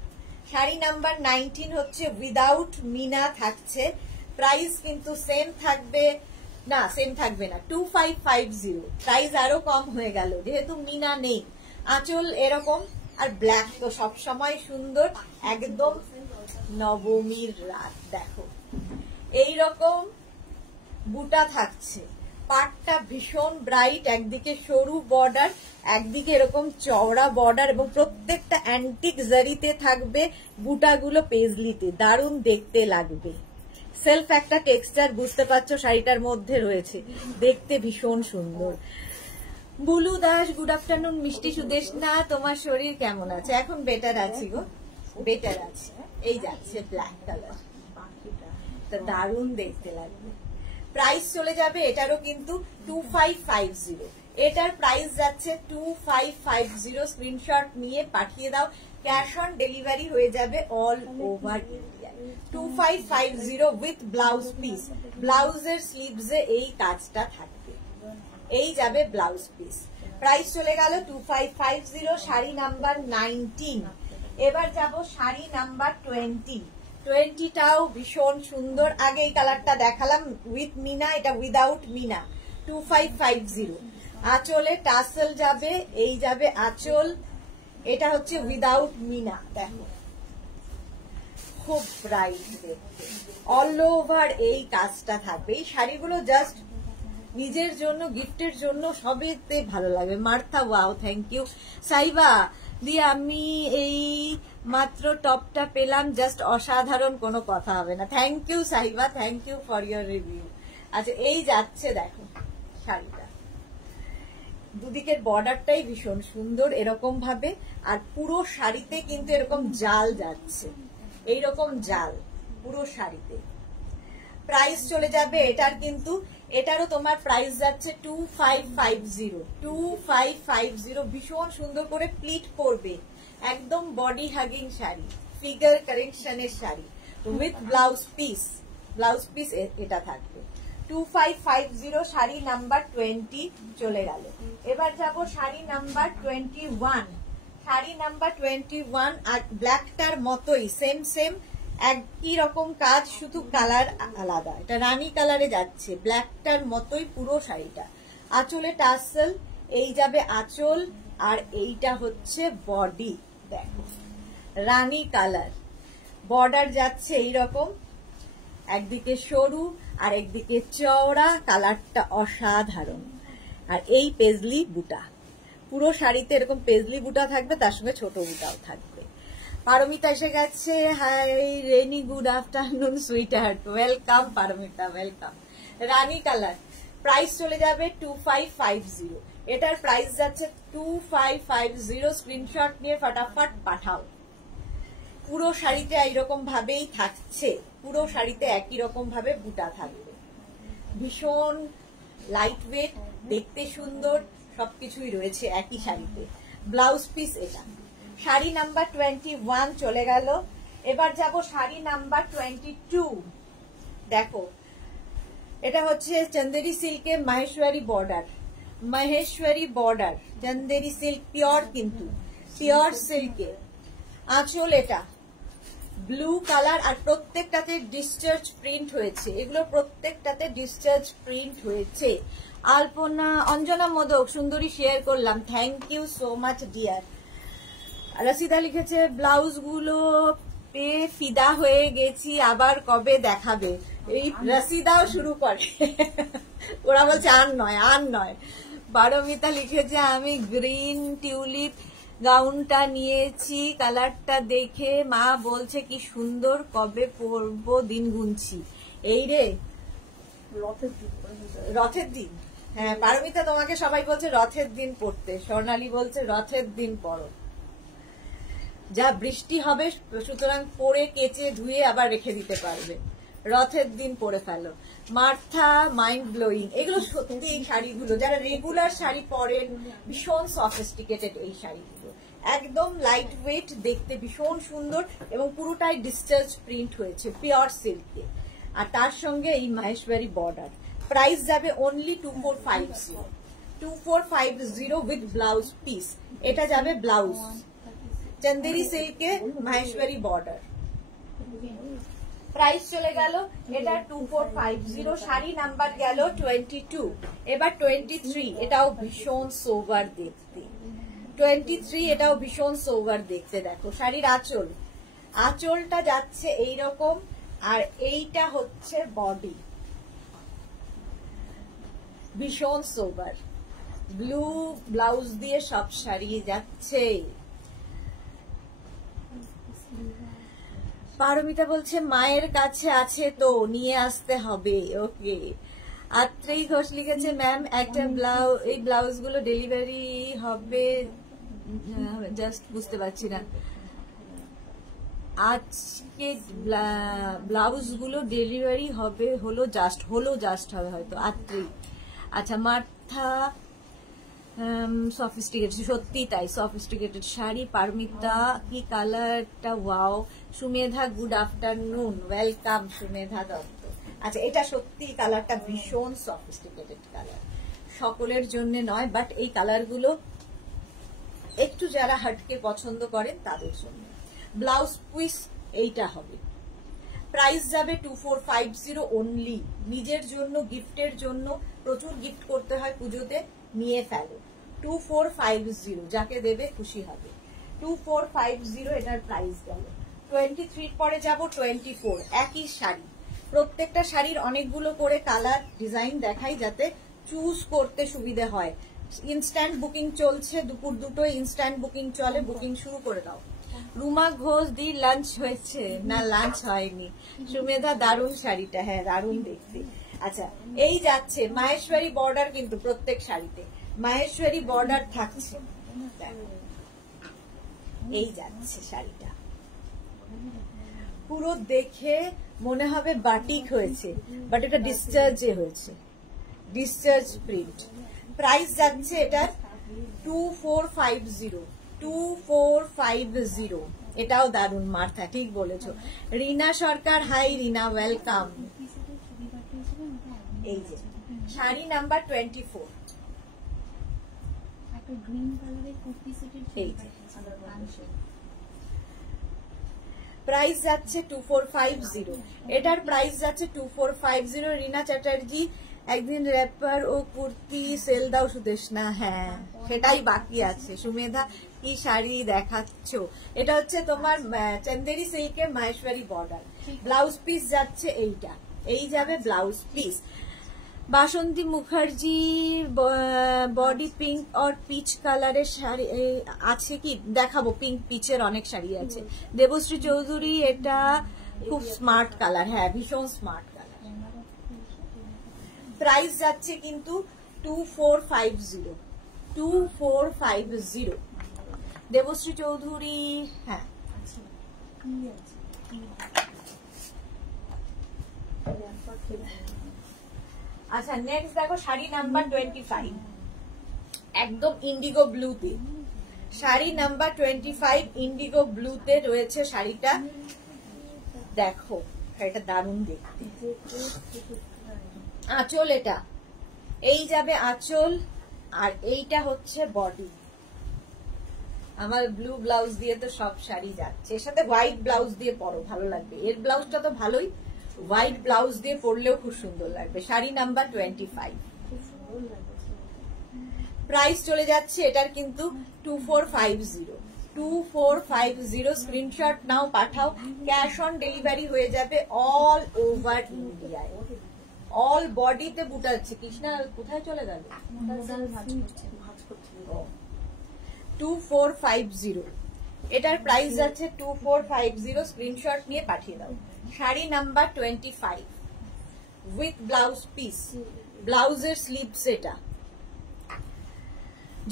শাড়ি নাম্বার 19 হচ্ছে উইদাউট মিনা থাকছে। প্রাইস কিন্তু সেম থাকবে না, সেম থাকবে না, 2550। প্রাইস আরো কম হয়ে গেল যেহেতু মিনা নেই। আঁচল এরকম, আর ব্ল্যাক তো সব সময় সুন্দর, একদম নবমীর রাত। দেখো এইরকম বুটা থাকছে, পাটটা ভীষণ ব্রাইট, একদিকে সরু বর্ডার, একদিকে এরকম চওড়া বর্ডার, এবং প্রত্যেকটা অ্যান্টিক জারিতে থাকবে, বুটাগুলো পেজলিতে, দারুণ দেখতে লাগবে। সেলফ একটা টেক্সচার বুঝতে পারছো শাড়িটার মধ্যে রয়েছে, দেখতে ভীষণ সুন্দর। Bulu Das, good afternoon. মিষ্টি সুদেশনা, তোমার শরীর কেমন আছে? এখন বেটার আছি গো, বেটার আছে। এই যাচ্ছে ব্ল্যাক কালার, দারুণ দেখতে লাগবে। প্রাইস চলে যাবে এটারও কিন্তু 2550। এটার প্রাইস যাচ্ছে 2550। স্ক্রিনশট নিয়ে পাঠিয়ে দাও, ক্যাশ অন ডেলিভারি হয়ে যাবে all over India. 2550 with blouse piece. ব্লাউজের স্লিভসে এই কাজটা থাকবে, এই যাবে ব্লাউজ পিস। প্রাইস চলে গেল 2550। শাড়ি নাম্বার 19। এবার যাব শাড়ি নাম্বার 20। 20টাও ভীষণ সুন্দর। আগে এই কালারটা দেখালাম উইথ মিনা, এটা উইদাউট মিনা 2550। আঁচলে টাসেল যাবে, এই যাবে আঁচল, এটা হচ্ছে উইদাউট মিনা। দেখো খুব ব্রাইট দেখতে, অল ওভার এই কাজটা থাকবে। এই শাড়িগুলো জাস্ট নিজের জন্য, গিফটের জন্য, সবেতে ভালো লাগবে। Martha, wow, thank you. Saiba দিয়ে আমি এই মাত্র টপটা পেলাম, জাস্ট অসাধারণ, কোনো কথা হবে না। Thank you Saiba, thank you for your review. আচ্ছা এই যাচ্ছে দেখো শাড়িটা, দুদিকের বর্ডারটাই ভীষণ সুন্দর এরকম ভাবে, আর পুরো শাড়িতে কিন্তু এরকম জাল যাচ্ছে, এইরকম জাল পুরো শাড়িতে। প্রাইস চলে যাবে এটার কিন্তু, এটারও তোমার প্রাইস যাচ্ছে 2550। 2550। ভীষণ সুন্দর করে প্লিট পরবে, একদম বডি হাগিং শাড়ি, ফিগার কারেকশনের sari with blouse piece. Blouse piece এটা থাকবে 2550। শাড়ি নাম্বার 20 চলে গেল। এবার যাব শাড়ি নাম্বার 21। শাড়ি নাম্বার 21, আর ব্ল্যাকটার মতোই সেম সেম একই রকম কাজ, শুধু কালার আলাদা। এটা রানী কালারে যাচ্ছে, ব্ল্যাকটার মতোই পুরো শাড়িটা। আঁচলে টাসেল, এই যাবে আঁচল, আর এইটা হচ্ছে বডি। দেখো রানী কালার, বর্ডার যাচ্ছে এইরকম, একদিকে সরু আর একদিকে চওড়া, কালারটা অসাধারণ। আর এই পেজলি বুটা, পুরো শাড়িতে এরকম পেজলি বুটা থাকবে, তার সঙ্গে ছোট বুটাও থাকবে। পারমিতা এসে গেছে, hi Reni, good afternoon sweetheart, welcome Paromita, welcome. রানী কালার, প্রাইস চলে যাবে 2550। এটার প্রাইস যাচ্ছে 2550। স্ক্রিনশট নিয়ে ফটাফট পাঠাও। পুরো শাড়িতে এইরকম ভাবেই থাকছে, পুরো শাড়িতে একই রকম ভাবে বুটা থাকবে, ভীষণ লাইট ওয়েট, দেখতে সুন্দর, সবকিছুই রয়েছে একই শাড়িতে। ব্লাউজ পিস এটা। শাড়ি নাম্বার 21 চলে গেল। এবার যাব শাড়ি নাম্বার 22। দেখো এটা হচ্ছে চন্দেরি সিল্কে Maheshwari border, Maheshwari border Chanderi silk, pure কিন্তু পিওর সিল্কে। আঁচল এটা ব্লু কালার, আর প্রত্যেকটাতে ডিসচার্জ প্রিন্ট হয়েছে, এগুলো প্রত্যেকটাতে ডিসচার্জ প্রিন্ট হয়েছে। আলপনা অঞ্জনা মোদক সুন্দরী শেয়ার করলাম, thank you so much dear. Rasida লিখেছে ব্লাউজ গুলো পেয়ে ফিদা হয়ে গেছি, আবার কবে দেখাবে। এই রসিদাও শুরু করে, ওরা বলছে আর নয় আর নয়। বারমিতা লিখেছে আমি গ্রিন টিউলিপ গাউনটা নিয়েছি, কালারটা দেখে মা বলছে কি সুন্দর, কবে পরবো দিন গুনছি। এই রে রথের দিন, হ্যাঁ পারমিতা তোমাকে সবাই বলছে রথের দিন পড়তে, স্বর্ণালী বলছে রথের দিন পড়ো। যা বৃষ্টি হবে সুতরাং পরে কেচে ধুয়ে আবার রেখে দিতে পারবে, রথের দিন পরে ফেলো। মার্থা মাইন্ড ব্লোয়িং, এগুলো সত্যি এই শাড়িগুলো যারা রেগুলার শাড়ি পরেন ভীষণ সফিস্টিকেটেড, এই শাড়িগুলো একদম লাইট ওয়েট, দেখতে ভীষণ সুন্দর এবং পুরোটাই ডিসচার্জ প্রিন্ট হয়েছে পিওর সিল্কে, আর তার সঙ্গে এই মাহেশ্বরী বর্ডার। প্রাইস যাবে অনলি 2450, 2450 উইথ ব্লাউজ পিস। এটা যাবে ব্লাউজ চন্দেরি সিল্কে মাহেশ্বরী বর্ডার। প্রাইস চলে গেল এটা 2450, শাড়ি নাম্বার গেল 22, এবার 23। এটাও ভীষণ সোবার দেখতে, 23 এটাও ভীষণ সোবার দেখতে। দেখো শাড়ির আঁচল, আঁচলটা যাচ্ছে এইরকম, আর এইটা হচ্ছে বডি, ভীষণ সোবার ব্লু ব্লাউজ দিয়ে সব শাড়ি যাচ্ছে। পারমিতা বলছে মায়ের কাছে আছে তো নিয়ে আসতে হবে, ওকে। আত্রেই ঘোষ লিখেছে ম্যাম একটা এই ব্লাউজ গুলো ডেলিভারি হবে, জাস্ট বুঝতে পারছি না, আজকে ব্লাউজ গুলো ডেলিভারি হবে, হলো জাস্ট হবে হয়তো। আত্রেই, আচ্ছা। মার্থা সফিস্টিকেটেড, সত্যি তাই সফিস্টিকেটেড শাড়ি। পারমিতা কি কালারটা wow. Sumedha good afternoon, welcome Sumedha Dutta. আচ্ছা এটা সত্যি কালারটা ভীষণ সফিস্টিকেটেড কালার, সকলের জন্য নয়, বাট এই কালারগুলো একটু যারা হাটকে পছন্দ করেন তাদের জন্য। ব্লাউজ পিস এইটা হবে, প্রাইস যাবে 2450 অনলি। নিজের জন্য গিফটের জন্য, প্রচুর গিফট করতে হয় পুজোতে, নিয়ে ফেলো 2450, যাকে দেবে খুশি হবে। 2450 এটার প্রাইস গেল। 23 পরে যাব 24, একই শাড়ি, প্রত্যেকটা শাড়ির অনেকগুলো করে কালার ডিজাইন দেখাই যাতে চুজ করতে সুবিধে হয়। ইনস্ট্যান্ট বুকিং চলছে, দুপুর দুটোই ইনস্ট্যান্ট বুকিং চলে, বুকিং শুরু করে দাও। রুমা ঘোষ দি লাঞ্চ হয়েছে না? লাঞ্চ হয়নি। সুমেধা দারুণ শাড়িটা, হ্যাঁ দারুণ দেখতে। আচ্ছা এই যাচ্ছে মাহেশ্বরী বর্ডার, কিন্তু প্রত্যেক শাড়িতে মাহেশ্বরী বর্ডার থাকছে, এই যাচ্ছে শাড়িটা, পুরো দেখে মনে হবে বাটিক হয়েছে, বাট এটা ডিসচার্জে হয়েছে, ডিসচার্জ প্রিন্ট। প্রাইস যাচ্ছে এটার 2450, 2450। এটাও দারুণ মার্থা, ঠিক বলেছো। রিনা সরকার, হাই রিনা, ওয়েলকাম। এই যে শাড়ি নাম্বার 24, প্রাইস যাচ্ছে 2450, এটার প্রাইস যাচ্ছে 2450। রিনা চ্যাটার্জি, একদিন র্যাপার ও কুর্তি সেল দাও সুদেশনা। হ্যাঁ সেটাই বাকি আছে। সুমেধা কি শাড়ি দেখাচ্ছ? এটা হচ্ছে তোমার চন্দেরি সিল্কের মাহেশ্বরী বর্ডার, ব্লাউজ পিস যাচ্ছে এইটা, এই যাবে ব্লাউজ পিস। বাসন্তী মুখার্জি, বডি পিঙ্ক আর পিচ কালারের শাড়ি আছে কি? দেখাবো, পিঙ্ক পিচের অনেক শাড়ি আছে। দেবশ্রী চৌধুরী, এটা খুব স্মার্ট কালার, হ্যাঁ ভীষণ স্মার্ট কালার। প্রাইস যাচ্ছে কিন্তু 2450, 2450। দেবশ্রী চৌধুরী, হ্যাঁ আচ্ছা নেক্সট দেখো শাড়ি নাম্বার 25, একদম ইন্ডিগো ব্লুতে। শাড়ি নাম্বার 25 ইন্ডিগো ব্লুতে রয়েছে শাড়িটা, দেখো এটা দারুণ দেখতে। আঁচল, এটা এই যাবে আঁচল, আর এইটা হচ্ছে বডি। আমার ব্লু ব্লাউজ দিয়ে তো সব শাড়ি যাচ্ছে, এর সাথে হোয়াইট ব্লাউজ দিয়ে পরো, ভালো লাগবে। এর ব্লাউজটা তো ভালোই, হোয়াইট ব্লাউজ দিয়ে পরলেও খুব সুন্দর লাগবে। শাড়ি নাম্বার 25। প্রাইস চলে যাচ্ছে এটার কিন্তু 2450। 2450 স্ক্রিনশট নাও, পাঠাও। ক্যাশ অন ডেলিভারি হয়ে যাবে অল ওভার ইন্ডিয়ায়। অল বডিতে বুটা যাচ্ছে। কৃষ্ণা কোথায় চলে গেল? 2450। এটার প্রাইস যাচ্ছে 2450। স্ক্রিনশট নিয়ে পাঠিয়ে দাও। Sari number 25 with blouse piece, ব্লাউজের স্লিভস। এটা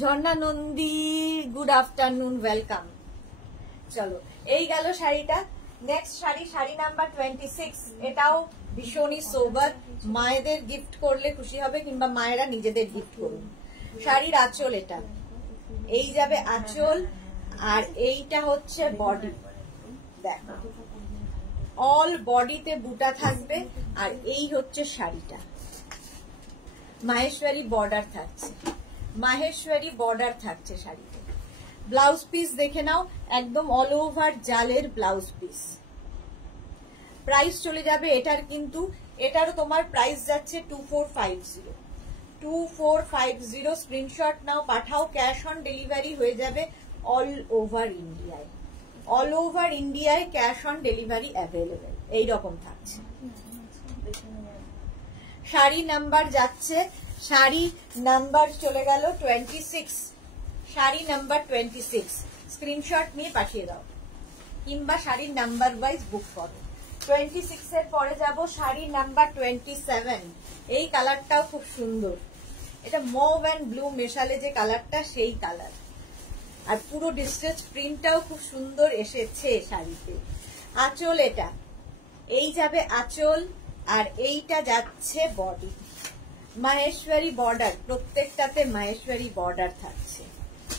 ঝর্ণা নন্দী, গুড আফটারনুন, ওয়েলকাম। চলো, এই গেল শাড়িটা। Next sari, sari number 26। এটাও ভীষণই সোবার, মায়েদের গিফট করলে খুশি হবে, কিংবা মায়েরা নিজেদের গিফট করুন। শাড়ির আঁচল, এটা এই যাবে আঁচল, আর এইটা হচ্ছে বডি। দেখো, অল বডিতে বুটা থাকবে, আর এই হচ্ছে শাড়িটা। মাহেশ্বরী বর্ডার থাকছে, মাহেশ্বরী বর্ডার থাকছে শাড়িতে। ব্লাউজ পিস দেখে নাও, একদম অল ওভার জালের ব্লাউজ পিস। প্রাইস চলে যাবে এটার কিন্তু, এটারও তোমার প্রাইস যাচ্ছে 2450। 2450 স্ক্রিনশট নাও, পাঠাও। ক্যাশ অন ডেলিভারি হয়ে যাবে অল ওভার ইন্ডিয়ায়। অল ওভার ইন্ডিয়ায় ক্যাশ অন ডেলিভারি অ্যাভেলেবেল। এইরকম থাকছে। শাড়ি নাম্বার যাচ্ছে, শাড়ি নাম্বার চলে গেল 26। শাড়ি নাম্বার 26 স্ক্রিনশট নিয়ে পাঠিয়ে দাও, কিংবা শাড়ির নাম্বার ওয়াইজ বুক করো। 26 এর পরে যাব শাড়ি নাম্বার 27। এই কালারটাও খুব সুন্দর। এটা মভ অ্যান্ড ব্লু মেশালে যে কালারটা, সেই কালার। আর পুরো ডিস্ট্রেচ প্রিন্টটাও খুব সুন্দর এসেছে শাড়িতে। আঁচল, এটা এই যাবে আঁচল, আর এইটা যাচ্ছে বডি। মাহেশ্বরী বর্ডার, প্রত্যেকটাতে মাহেশ্বরী বর্ডার থাকছে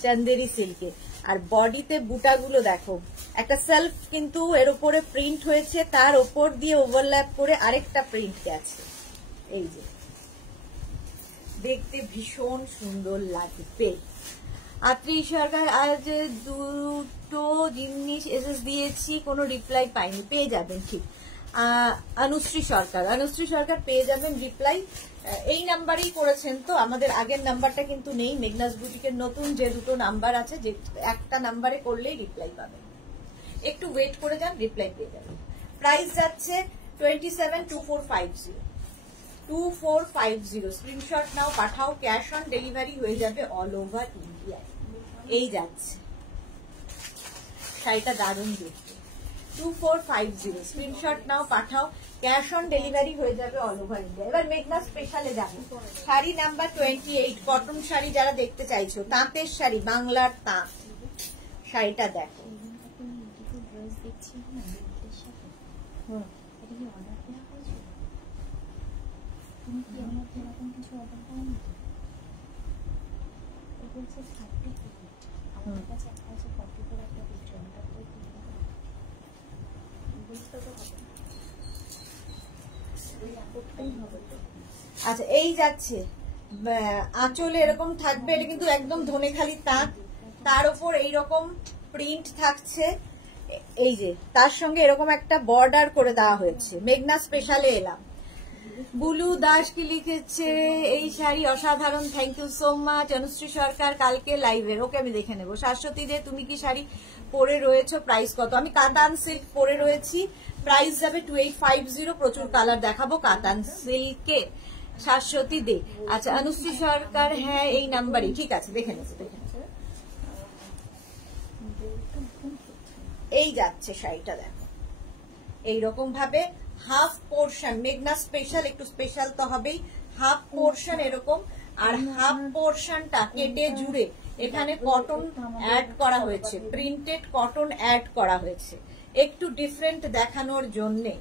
চান্দেরি সিল্কে। আর বডিতে বুটাগুলো দেখো, একটা সেলফ কিন্তু এর উপরে প্রিন্ট হয়েছে, তার ওপর দিয়ে ওভারল্যাপ করে আরেকটা প্রিন্ট গেছে। এই যে দেখতে ভীষণ সুন্দর লাগবে। আত্রি সরকার, আজ দুটো জিনিস এসএস দিয়েছি, কোনো রিপ্লাই পাইনি। পেয়ে যাবেন, ঠিক। অনুশ্রী সরকার, অনুশ্রী সরকার পেয়ে যাবেন রিপ্লাই। এই নাম্বারেই করেছেন তো, আমাদের আগের নাম্বারটা কিন্তু নেই। মেঘনাস বুটিকের নতুন যে দুটো নাম্বার আছে, যে একটা নাম্বারে করলেই রিপ্লাই পাবেন। একটু ওয়েট করে যান, রিপ্লাই পেয়ে যাবেন। প্রাইস যাচ্ছে 272450। 2450 স্ক্রিনশট নাও, পাঠাও। ক্যাশ অন ডেলিভারি হয়ে যাবে অল ওভার ইন্ডিয়ায়। এই যাচ্ছে শাড়িটা, দারুণ দেখতে। 2450 স্ক্রিনশট নাও, পাঠাও। ক্যাশ অন ডেলিভারি হয়ে যাবে অল ওভার ইন্ডিয়া। এবার মেঘনা স্পেশালে যাবো। শাড়ি নাম্বার 28, কটন শাড়ি যারা দেখতে চাইছো, তাঁতের শাড়ি, বাংলার তাঁত। শাড়িটা দেখো, আচ্ছা এই যাচ্ছে আঁচলে এরকম থাকবে। এটা কিন্তু একদম ধনেখালি তাঁত, তার উপর এইরকম প্রিন্ট থাকছে। এই যে তার সঙ্গে এরকম একটা বর্ডার করে দেওয়া হয়েছে। মেঘনা স্পেশালে এলাম। বুলু দাস কি লিখেছে, এই শাড়ি অসাধারণ, thank you so much. Anushree Sarkar, কালকে লাইভের, ওকে আমি দেখে নেবো। শাশ্বতী দে, তুমি কি শাড়ি পরে রয়েছো, প্রাইস কত? আমি কাতান সিল্ক পরে রয়েছি, প্রাইস যাবে 2850। প্রচুর কালার দেখাবো কাতান সিল্কে। শাশ্বতী দে, আচ্ছা। অনুশ্রী সরকার, হ্যাঁ এই নাম্বারই, ঠিক আছে, দেখে নেবো, দেখে নেবো। এই যাচ্ছে শাড়িটা, দেখো এইরকম ভাবে হাফ পোর্শন। মেঘনা স্পেশাল, একটু স্পেশাল তো হবেই। হাফ পোর্শন এরকম, আর হাফ পোর্শনটা কেটে জুড়ে এখানে কটন অ্যাড করা হয়েছে, প্রিন্টেড কটন অ্যাড করা হয়েছে, একটু ডিফারেন্ট দেখানোর জন্যে।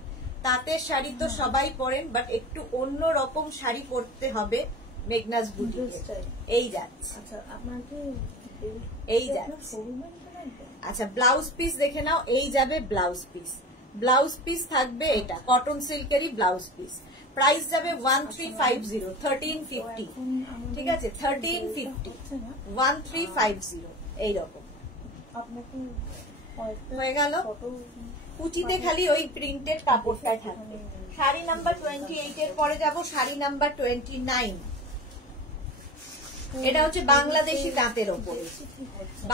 তাঁতের শাড়ি তো সবাই পরেন, বাট একটু অন্য রকম শাড়ি পরতে হবে মেঘনাস বুটিকে। এই যাচ্ছে, এই যাচ্ছে। আচ্ছা ব্লাউজ পিস দেখে নাও, এই যাবে ব্লাউজ পিস। ব্লাউজ পিস থাকবে, এটা কটন সিল্কেরই ব্লাউজ পিস। প্রাইস যাবে 1350, 1350, ঠিক আছে 1350, 1350 এইরকম হয়ে গেল। কুচিতে খালি ওই প্রিন্টেড কাপড়টাই থাকবে। শাড়ি নাম্বার 28 এর পরে যাব শাড়ি নাম্বার 29। এটা হচ্ছে বাংলাদেশি তাঁতের ওপরে,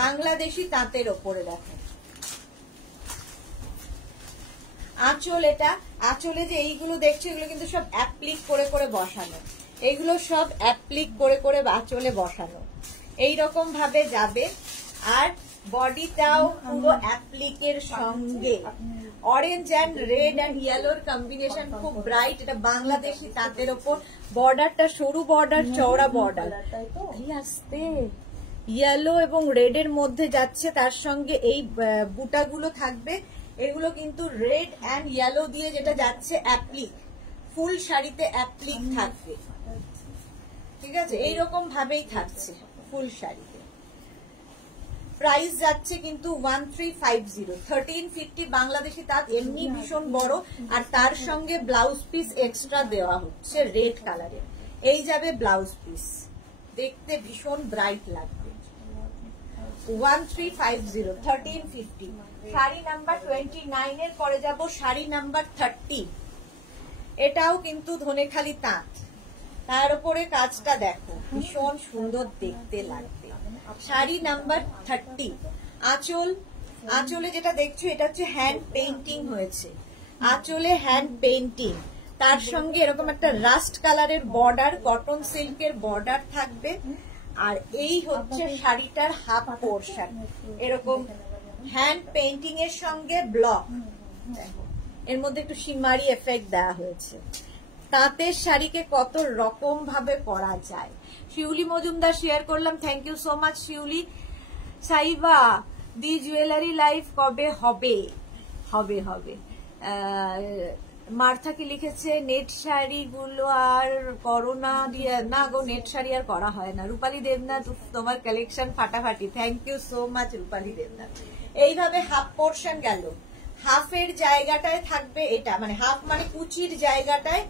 বাংলাদেশি তাঁতের ওপরে দেখো আঁচল। এটা আঁচলে যে এইগুলো দেখছো এগুলো কিন্তু সব অ্যাপ্লিক করে করে বসানো, এইগুলো সব অ্যাপ্লিক করে করে আঁচলে বসানো, এইরকম ভাবে যাবে। আর বডিটাও পুরো অ্যাপ্লিকের সঙ্গে অরেঞ্জ অ্যান্ড রেড অ্যান্ড ইয়েলোর কম্বিনেশন খুব ব্রাইট। এটা বাংলাদেশি তাঁতের ওপর, বর্ডারটা সরু বর্ডার, চওড়া বর্ডার, আস্তে ইয়েলো এবং রেড এর মধ্যে যাচ্ছে, তার সঙ্গে এই বুটাগুলো থাকবে। এগুলো কিন্তু রেড অ্যান্ড ইয়েলো দিয়ে যেটা যাচ্ছে অ্যাপ্লিক, ফুল শাড়িতে অ্যাপ্লিক থাকবে, ঠিক আছে এইরকম ভাবেই থাকছে ফুল শাড়িতে। প্রাইস যাচ্ছে কিন্তু 1350, 1350 বাংলাদেশি তাঁত, এমনি ভীষণ বড়, আর তার সঙ্গে ব্লাউজ পিস এক্সট্রা দেওয়া হচ্ছে রেড কালারের। এই যাবে ব্লাউজ পিস, দেখতে ভীষণ ব্রাইট লাগবে। 1350, 1350। শাড়ি নাম্বার 29 এর পরে যাব শাড়ি নাম্বার 30। এটাও কিন্তু ধনেখালি তাঁত, তার উপরে কাজটা দেখো ভীষণ সুন্দর দেখতে লাগবে। শাড়ি নাম্বার 30। আঁচল, আঁচলে যেটা দেখছো এটা হচ্ছে হ্যান্ড পেইন্টিং হয়েছে, আঁচলে হ্যান্ড পেইন্টিং, তার সঙ্গে এরকম একটা রাস্ট কালারের বর্ডার, কটন সিল্কের বর্ডার থাকবে। আর এই হচ্ছে শাড়িটার হাফ পোর্শন, এরকম হ্যান্ড পেইন্টিং এর সঙ্গে ব্লক, এর মধ্যে একটু শিমারি এফেক্ট দেওয়া হয়েছে। তাঁতের শাড়িকে কত রকম ভাবে করা যায়। শিউলি মজুমদার শেয়ার করলাম, thank you so much Shiuli. Saiba দি জুয়েলারি লাইফ কবে হবে? হবে হবে। মার্থা কি লিখেছে, নেট শাড়ি গুলো আর করোনা দিয়ে না গো, নেট শাড়ি আর করা হয় না। রূপালী দেবনাথ, তোমার কালেকশন ফাটাফাটি, thank you so much Rupali Debnath. এইভাবে হাফ পোর্শন গেল, হাফের জায়গাটায় থাকবে এটা, মানে হাফ মানে কুচির জায়গাটায়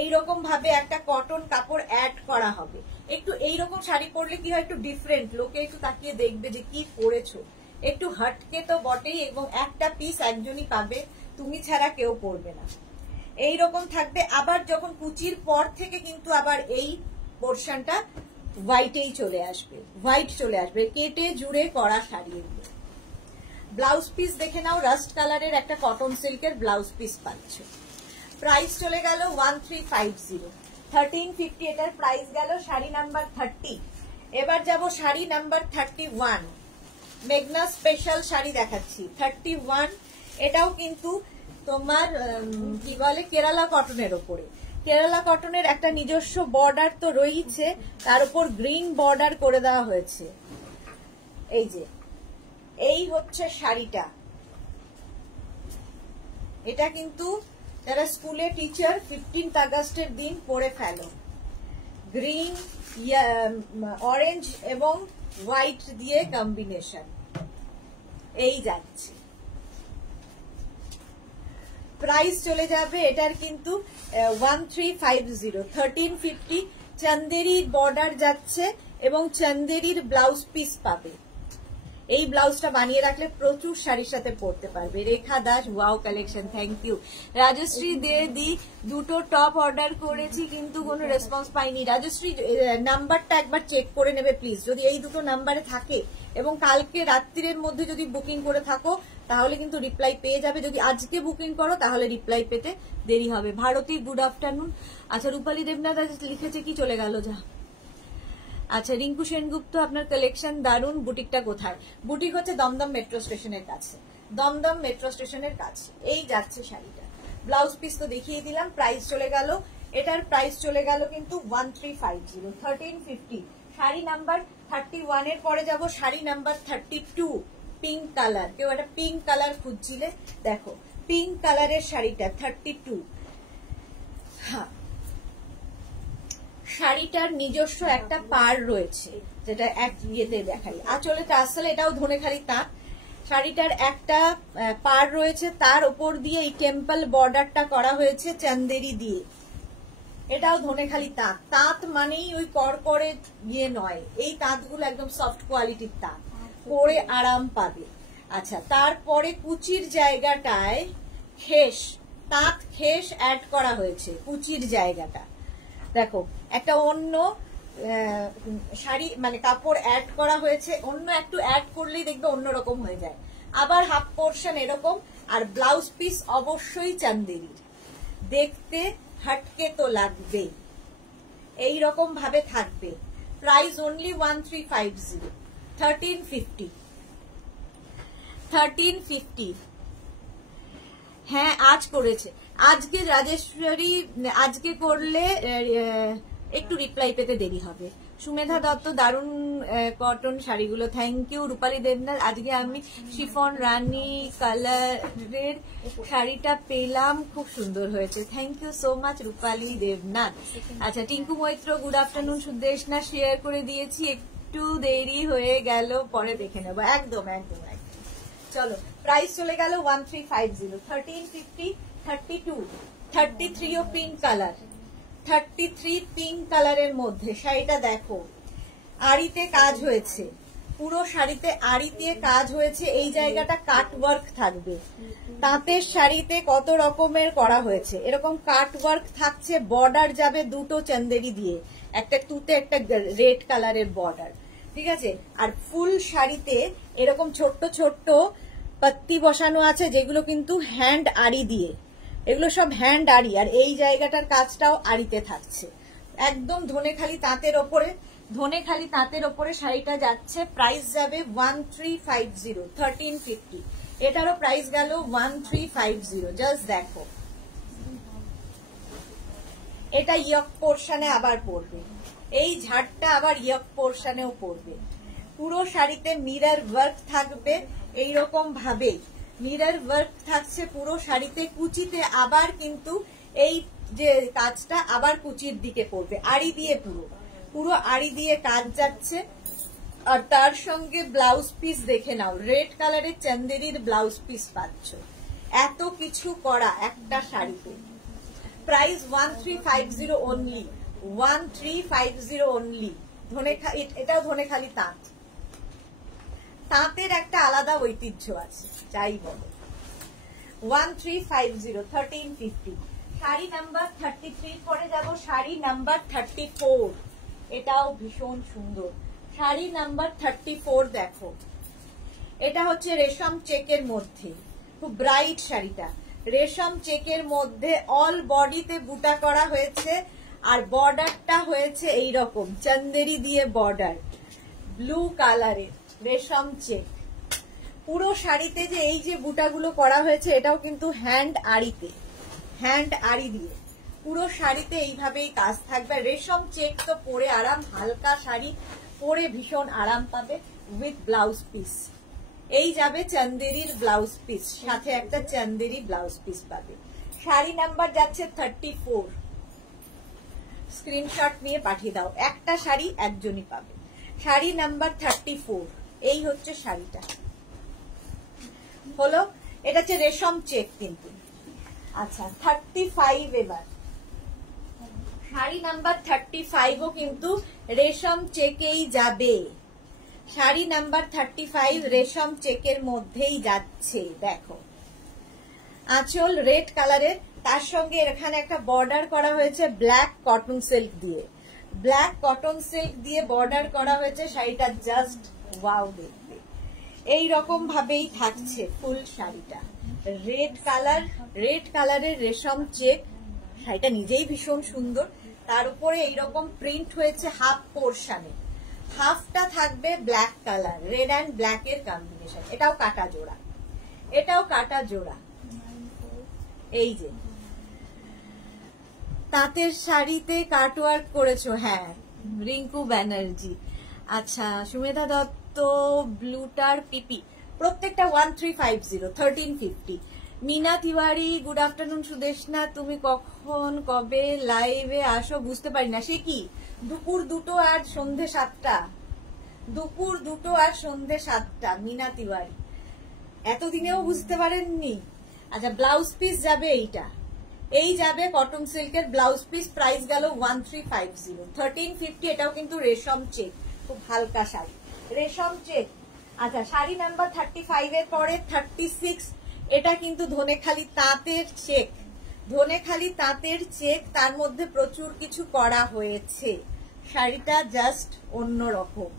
এইরকম ভাবে একটা কটন কাপড় অ্যাড করা হবে। একটু এইরকম শাড়ি পরলে কি হয়, একটু ডিফারেন্ট, লোকে একটু তাকিয়ে দেখবে যে কি পরেছো, একটু হটকে তো বটেই, এবং একটা পিস একজনই পাবে, তুমি ছাড়া কেউ পরবে না, এইরকম থাকবে। আবার যখন কুচির পর থেকে কিন্তু আবার এই পোর্শনটা হোয়াইটেই চলে আসবে, হোয়াইট চলে আসবে, কেটে জুড়ে করা শাড়ি। ব্লাউজ পিস দেখে নাও, রাস্ট কালারের একটা কটন সিল্কের ব্লাউজ পিস পাচ্ছ। প্রাইস চলে গেল 1350, 1350 এটার প্রাইস গেল। শাড়ি নাম্বার 30। এবার যাব শাড়ি নাম্বার 31। মেঘনা স্পেশাল শাড়ি দেখাচ্ছি 31। এটাও কিন্তু তোমার কি বলে কেরালা কটনের ওপরে, কেরালা কটনের একটা নিজস্ব বর্ডার তো রয়েছে, তার উপর গ্রিন বর্ডার করে দেওয়া হয়েছে। এই যে এই হচ্ছে শাড়িটা, এটা কিন্তু যারা স্কুলে টিচার 15 আগস্টের দিন পরে ফেলো। গ্রিন, অরেঞ্জ এবং হোয়াইট দিয়ে কম্বিনেশন, এই যাচ্ছে। প্রাইস চলে যাবে এটার কিন্তু 1350, 1350। চন্দেরির বর্ডার যাচ্ছে এবং চন্দেরির ব্লাউজ পিস পাবে। এই ব্লাউজটা বানিয়ে রাখলে প্রচুর শাড়ির সাথে পরতে পারবে। Rekha Das, wow collection, thank you. Rajashree দি, দুটো টপ অর্ডার করেছি কিন্তু কোনো রেসপন্স পাইনি। রাজশ্রী নাম্বারটা একবার চেক করে নেবে প্লিজ, যদি এই দুটো নাম্বারে থাকে এবং কালকে রাত্রির মধ্যে যদি বুকিং করে থাকো তাহলে কিন্তু রিপ্লাই পেয়ে যাবে। যদি আজকে বুকিং করো তাহলে রিপ্লাই পেতে দেরি হবে। Bharati, good afternoon. আচ্ছা, রূপালী দেবনাথ লিখেছে কি চলে গেল যা। আচ্ছা, রিঙ্কু সেনগুপ্ত, আপনার কালেকশন দারুন। বুটিকটা কোথায়? বুটিক হচ্ছে দমদম মেট্রো স্টেশনের কাছে, দমদম মেট্রো স্টেশনের কাছে। এই যাচ্ছে শাড়িটা, ব্লাউজ পিস তো দেখিয়ে দিলাম। প্রাইস চলে গেল, এটার প্রাইস চলে গেল কিন্তু 1350, 1350। শাড়ি নাম্বার 31 এর পরে যাব শাড়ি নাম্বার 32। পিঙ্ক কালার, কেউ একটা পিঙ্ক কালার খুঁজছিলে, দেখো পিঙ্ক কালারের শাড়িটা 32। হ্যাঁ, শাড়িটার নিজস্ব একটা পার রয়েছে, যেটা এক ইয়েতে দেখাই। আঁচলেটা আসলে এটাও ধনেখালি তাঁত। শাড়িটার একটা পার রয়েছে, তার উপর দিয়ে এই টেম্পল বর্ডারটা করা হয়েছে চান্দেরি দিয়ে। এটাও ধনেখালি তাঁত। তাঁত মানেই ওই করকরে ইয়ে নয়, এই তাঁতগুলো একদম সফট কোয়ালিটির তাঁত, পরে আরাম পাবে। আচ্ছা, তারপরে কুচির জায়গাটায় খেস, তাঁত খেস অ্যাড করা হয়েছে কুচির জায়গাটা। দেখো একটা অন্য শাড়ি মানে কাপড় অ্যাড করা হয়েছে, অন্য একটু অ্যাড করলেই দেখবে অন্যরকম হয়ে যায়। আবার হাফ পোর্শন এরকম, আর ব্লাউজ পিস অবশ্যই চান্দেরির, দেখতে হাটকে তো লাগবে, এইরকম ভাবে থাকবে। Price only 1350, 1350। হ্যাঁ আজ করেছে, আজকে রাজেশ্বরী, আজকে করলে একটু রিপ্লাই পেতে দেরি হবে। সুমেধা দত্ত, দারুণ কটন শাড়িগুলো, থ্যাংক ইউ। রূপালী দেবনাথ, আজকে আমি শিফন রানী কালারের শাড়িটা পেলাম, খুব সুন্দর হয়েছে, thank you so much Rupali Debnath. আচ্ছা, Tinku Maitra, good afternoon. Sudeshna share করে দিয়েছি, একটু দেরি হয়ে গেল, পরে দেখে নেবো। একদম একদম একদম। চলো, প্রাইস চলে গেল 1350, 1350, 32, 33 ও পিঙ্ক কালার, 33 পিঙ্ক কালারের মধ্যে শাড়িটা দেখো, আড়িতে কাজ হয়েছে, পুরো শাড়িতে আড়ি দিয়ে কাজ হয়েছে, এই জায়গাটা কাট ওয়ার্ক থাকবে। তাঁতের শাড়িতে কত রকমের করা হয়েছে, এরকম কাট ওয়ার্ক থাকছে, বর্ডার যাবে দুটো চান্দেরি দিয়ে, একটা তুতে একটা রেড কালারের বর্ডার, ঠিক আছে। আর ফুল শাড়িতে এরকম ছোট্ট ছোট্ট পাত্তি বসানো আছে, যেগুলো কিন্তু হ্যান্ড আড়ি দিয়ে, এগুলো সব হ্যান্ড আড়ি, আর এই জায়গাটার কাজটাও আড়িতে থাকছে, একদম ধনেখালি তাঁতের ওপরে, ধনেখালি তাঁতের ওপরে শাড়িটা যাচ্ছে। প্রাইস যাবে 1350, 1350। এটারও প্রাইস গেল 1350। জাস্ট দেখো, এটা ইয়ক পোর্শনে আবার পড়বে, এই ঝাড়টা আবার ইয়ক পোর্শনেও পড়বে। পুরো শাড়িতে মিরর ওয়ার্ক থাকবে, এইরকম ভাবেই মিরর ওয়ার্ক থাকছে পুরো শাড়িতে। কুচিতে আবার কিন্তু এই যে কাজটা আবার কুচির দিকে পড়বে, আড়ি দিয়ে পুরো পুরো আড়ি দিয়ে কাজ যাচ্ছে। আর তার সঙ্গে ব্লাউজ পিস দেখে নাও, রেড কালারের চান্দেরির ব্লাউজ পিস পাচ্ছ, এত কিছু করা একটা শাড়িতে। Price 1350 only, 1350 only. এটাও ধনেখালি তাঁত, তাঁতের একটা আলাদা ঐতিহ্য আছে, যাই বলো। 1350, 1350। শাড়ি নাম্বার 33 পরে যাব, শাড়ি নাম্বার 34, এটাও ভীষণ সুন্দর। শাড়ি নাম্বার 34 দেখো, এটা হচ্ছে রেশম চেকের মধ্যে, খুব ব্রাইট শাড়িটা, রেশম চেকের মধ্যে অল বডিতে বুটা করা হয়েছে, আর বর্ডারটা হয়েছে এইরকম চান্দেরি দিয়ে বর্ডার, ব্লু কালারের রেশম চেক। পুরো শাড়িতে যে এই যে বুটাগুলো করা হয়েছে, এটাও কিন্তু হ্যান্ড আড়িতে, হ্যান্ড আড়ি দিয়ে পুরো শাড়িতে এইভাবেই কাজ থাকবে। রেশম চেক তো পরে আরাম, হালকা শাড়ি পরে ভীষণ আরাম পাবে, উইথ ব্লাউজ পিস। এই যাবে চান্দেরির ব্লাউজ পিস, সাথে একটা চান্দেরি ব্লাউজ পিস পাবে। শাড়ি নাম্বার যাচ্ছে 34, স্ক্রিনশট নিয়ে পাঠিয়ে দাও, একটা শাড়ি একজনই পাবে। শাড়ি নাম্বার 34, এই হচ্ছে শাড়িটা হলো, এটা হচ্ছে রেশম চেক কিন্তু। আচ্ছা 35, এবার শাড়ি নাম্বার 35ও কিন্তু রেশম চেকেই যাবে, শাড়ি নাম্বার 35 রেশম চেকের মধ্যেই যাচ্ছে। দেখো আঁচল রেড কালারের, তার সঙ্গে এখানে একটা বর্ডার করা হয়েছে ব্ল্যাক কটন সিল্ক দিয়ে, ব্ল্যাক কটন সিল্ক দিয়ে বর্ডার করা হয়েছে। শাড়িটা জাস্ট ওয়াও দেখতে, এই রকম ভাবেই থাকছে ফুল শাড়িটা, রেড কালার, রেড কালারের রেশম চেক, শাড়িটা নিজেই ভীষণ সুন্দর। তার উপরে এইরকম প্রিন্ট হয়েছে হাফ পোর্শনে, হাফটা থাকবে black colour, red and black এর কম্বিনেশন। এটাও কাটা জোড়া, এটাও কাটা জোড়া। এই যে তাঁতের শাড়িতে কাটওয়ার্ক করেছো, হ্যাঁ রিঙ্কু ব্যানার্জি। আচ্ছা সুমেধা দত্ত, ব্লুটার পিপি, প্রত্যেকটা 1350, 1350। Mina Tiwari, good afternoon. সুদেশনা, তুমি কখন কবে লাইভে আসো বুঝতে পারি না, সে কি দুপুর 2টো আর সন্ধে 7টা, দুপুর 2টো আর সন্ধে 7টা। মিনা তিওয়ারি, এতদিনেও বুঝতে পারেননি? আচ্ছা ব্লাউজ পিস যাবে এইটা, এই যাবে কটন সিল্কের ব্লাউজ পিস, প্রাইস গেল 1350, 1350। এটাও কিন্তু রেশম চেক, খুব হালকা শাড়ি, রেশম চেক। আচ্ছা, শাড়ি নাম্বার 35 এর পরে 36, এটা কিন্তু ধনেখালি তাঁতের চেক, ধনেখালি তাঁতের চেক, তার মধ্যে প্রচুর কিছু করা হয়েছে। শাড়িটা জাস্ট অন্যরকম।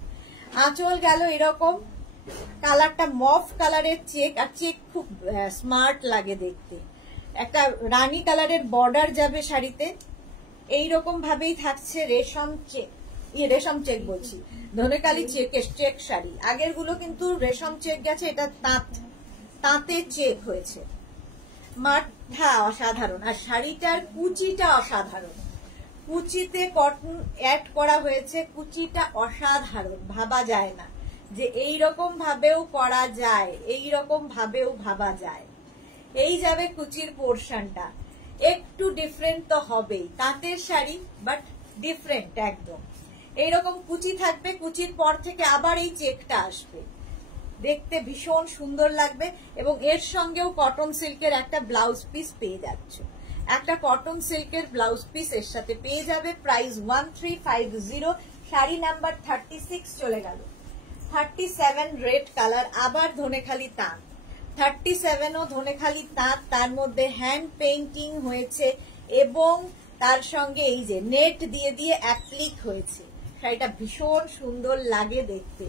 আঁচল গেল এরকম, কালারটা মফ কালারের চেক, আর চেক খুব স্মার্ট লাগে দেখতে। একটা রানী কালারের বর্ডার যাবে শাড়িতে, এইরকম ভাবেই থাকছে রেশম চেক, রেশম চেক বলছি, ধনেখালি চেক শাড়ি। আগের গুলো কিন্তু রেশম চেক গেছে, এটা তাঁতের চেক হয়েছে। মাথা অসাধারণ, আর শাড়িটার কুচিটা অসাধারণ, কুচিতে কটন অ্যাড করা হয়েছে, কুচিটা অসাধারণ, ভাবা যায় না যে এইরকম ভাবেও করা যায়, এইরকম ভাবেও ভাবা যায়। এই যাবে কুচির পোর্শনটা, একটু ডিফারেন্ট তো হবেই, তাঁতের শাড়ি বাট ডিফারেন্ট একদম। এইরকম কুচি থাকবে, কুচির পর থেকে আবার এই চেকটা আসবে, দেখতে ভীষণ সুন্দর লাগবে। এবং এর সঙ্গেও কটন সিল্কের একটা ব্লাউজ পিস পেয়ে যাচ্ছ, একটা কটন সিল্কের ব্লাউজ পিস এর সাথে পেয়ে যাবে। প্রাইস 1350। শাড়ি নাম্বার 36 চলে গেল। 37 রেড কালার, আবার ধনেখালি তাঁত, 37ও ধনেখালি তাঁত, তার মধ্যে হ্যান্ড পেইন্টিং হয়েছে এবং তার সঙ্গে এই যে নেট দিয়ে দিয়ে অ্যাপ্লিক হয়েছে। শাড়িটা ভীষণ সুন্দর লাগে দেখতে।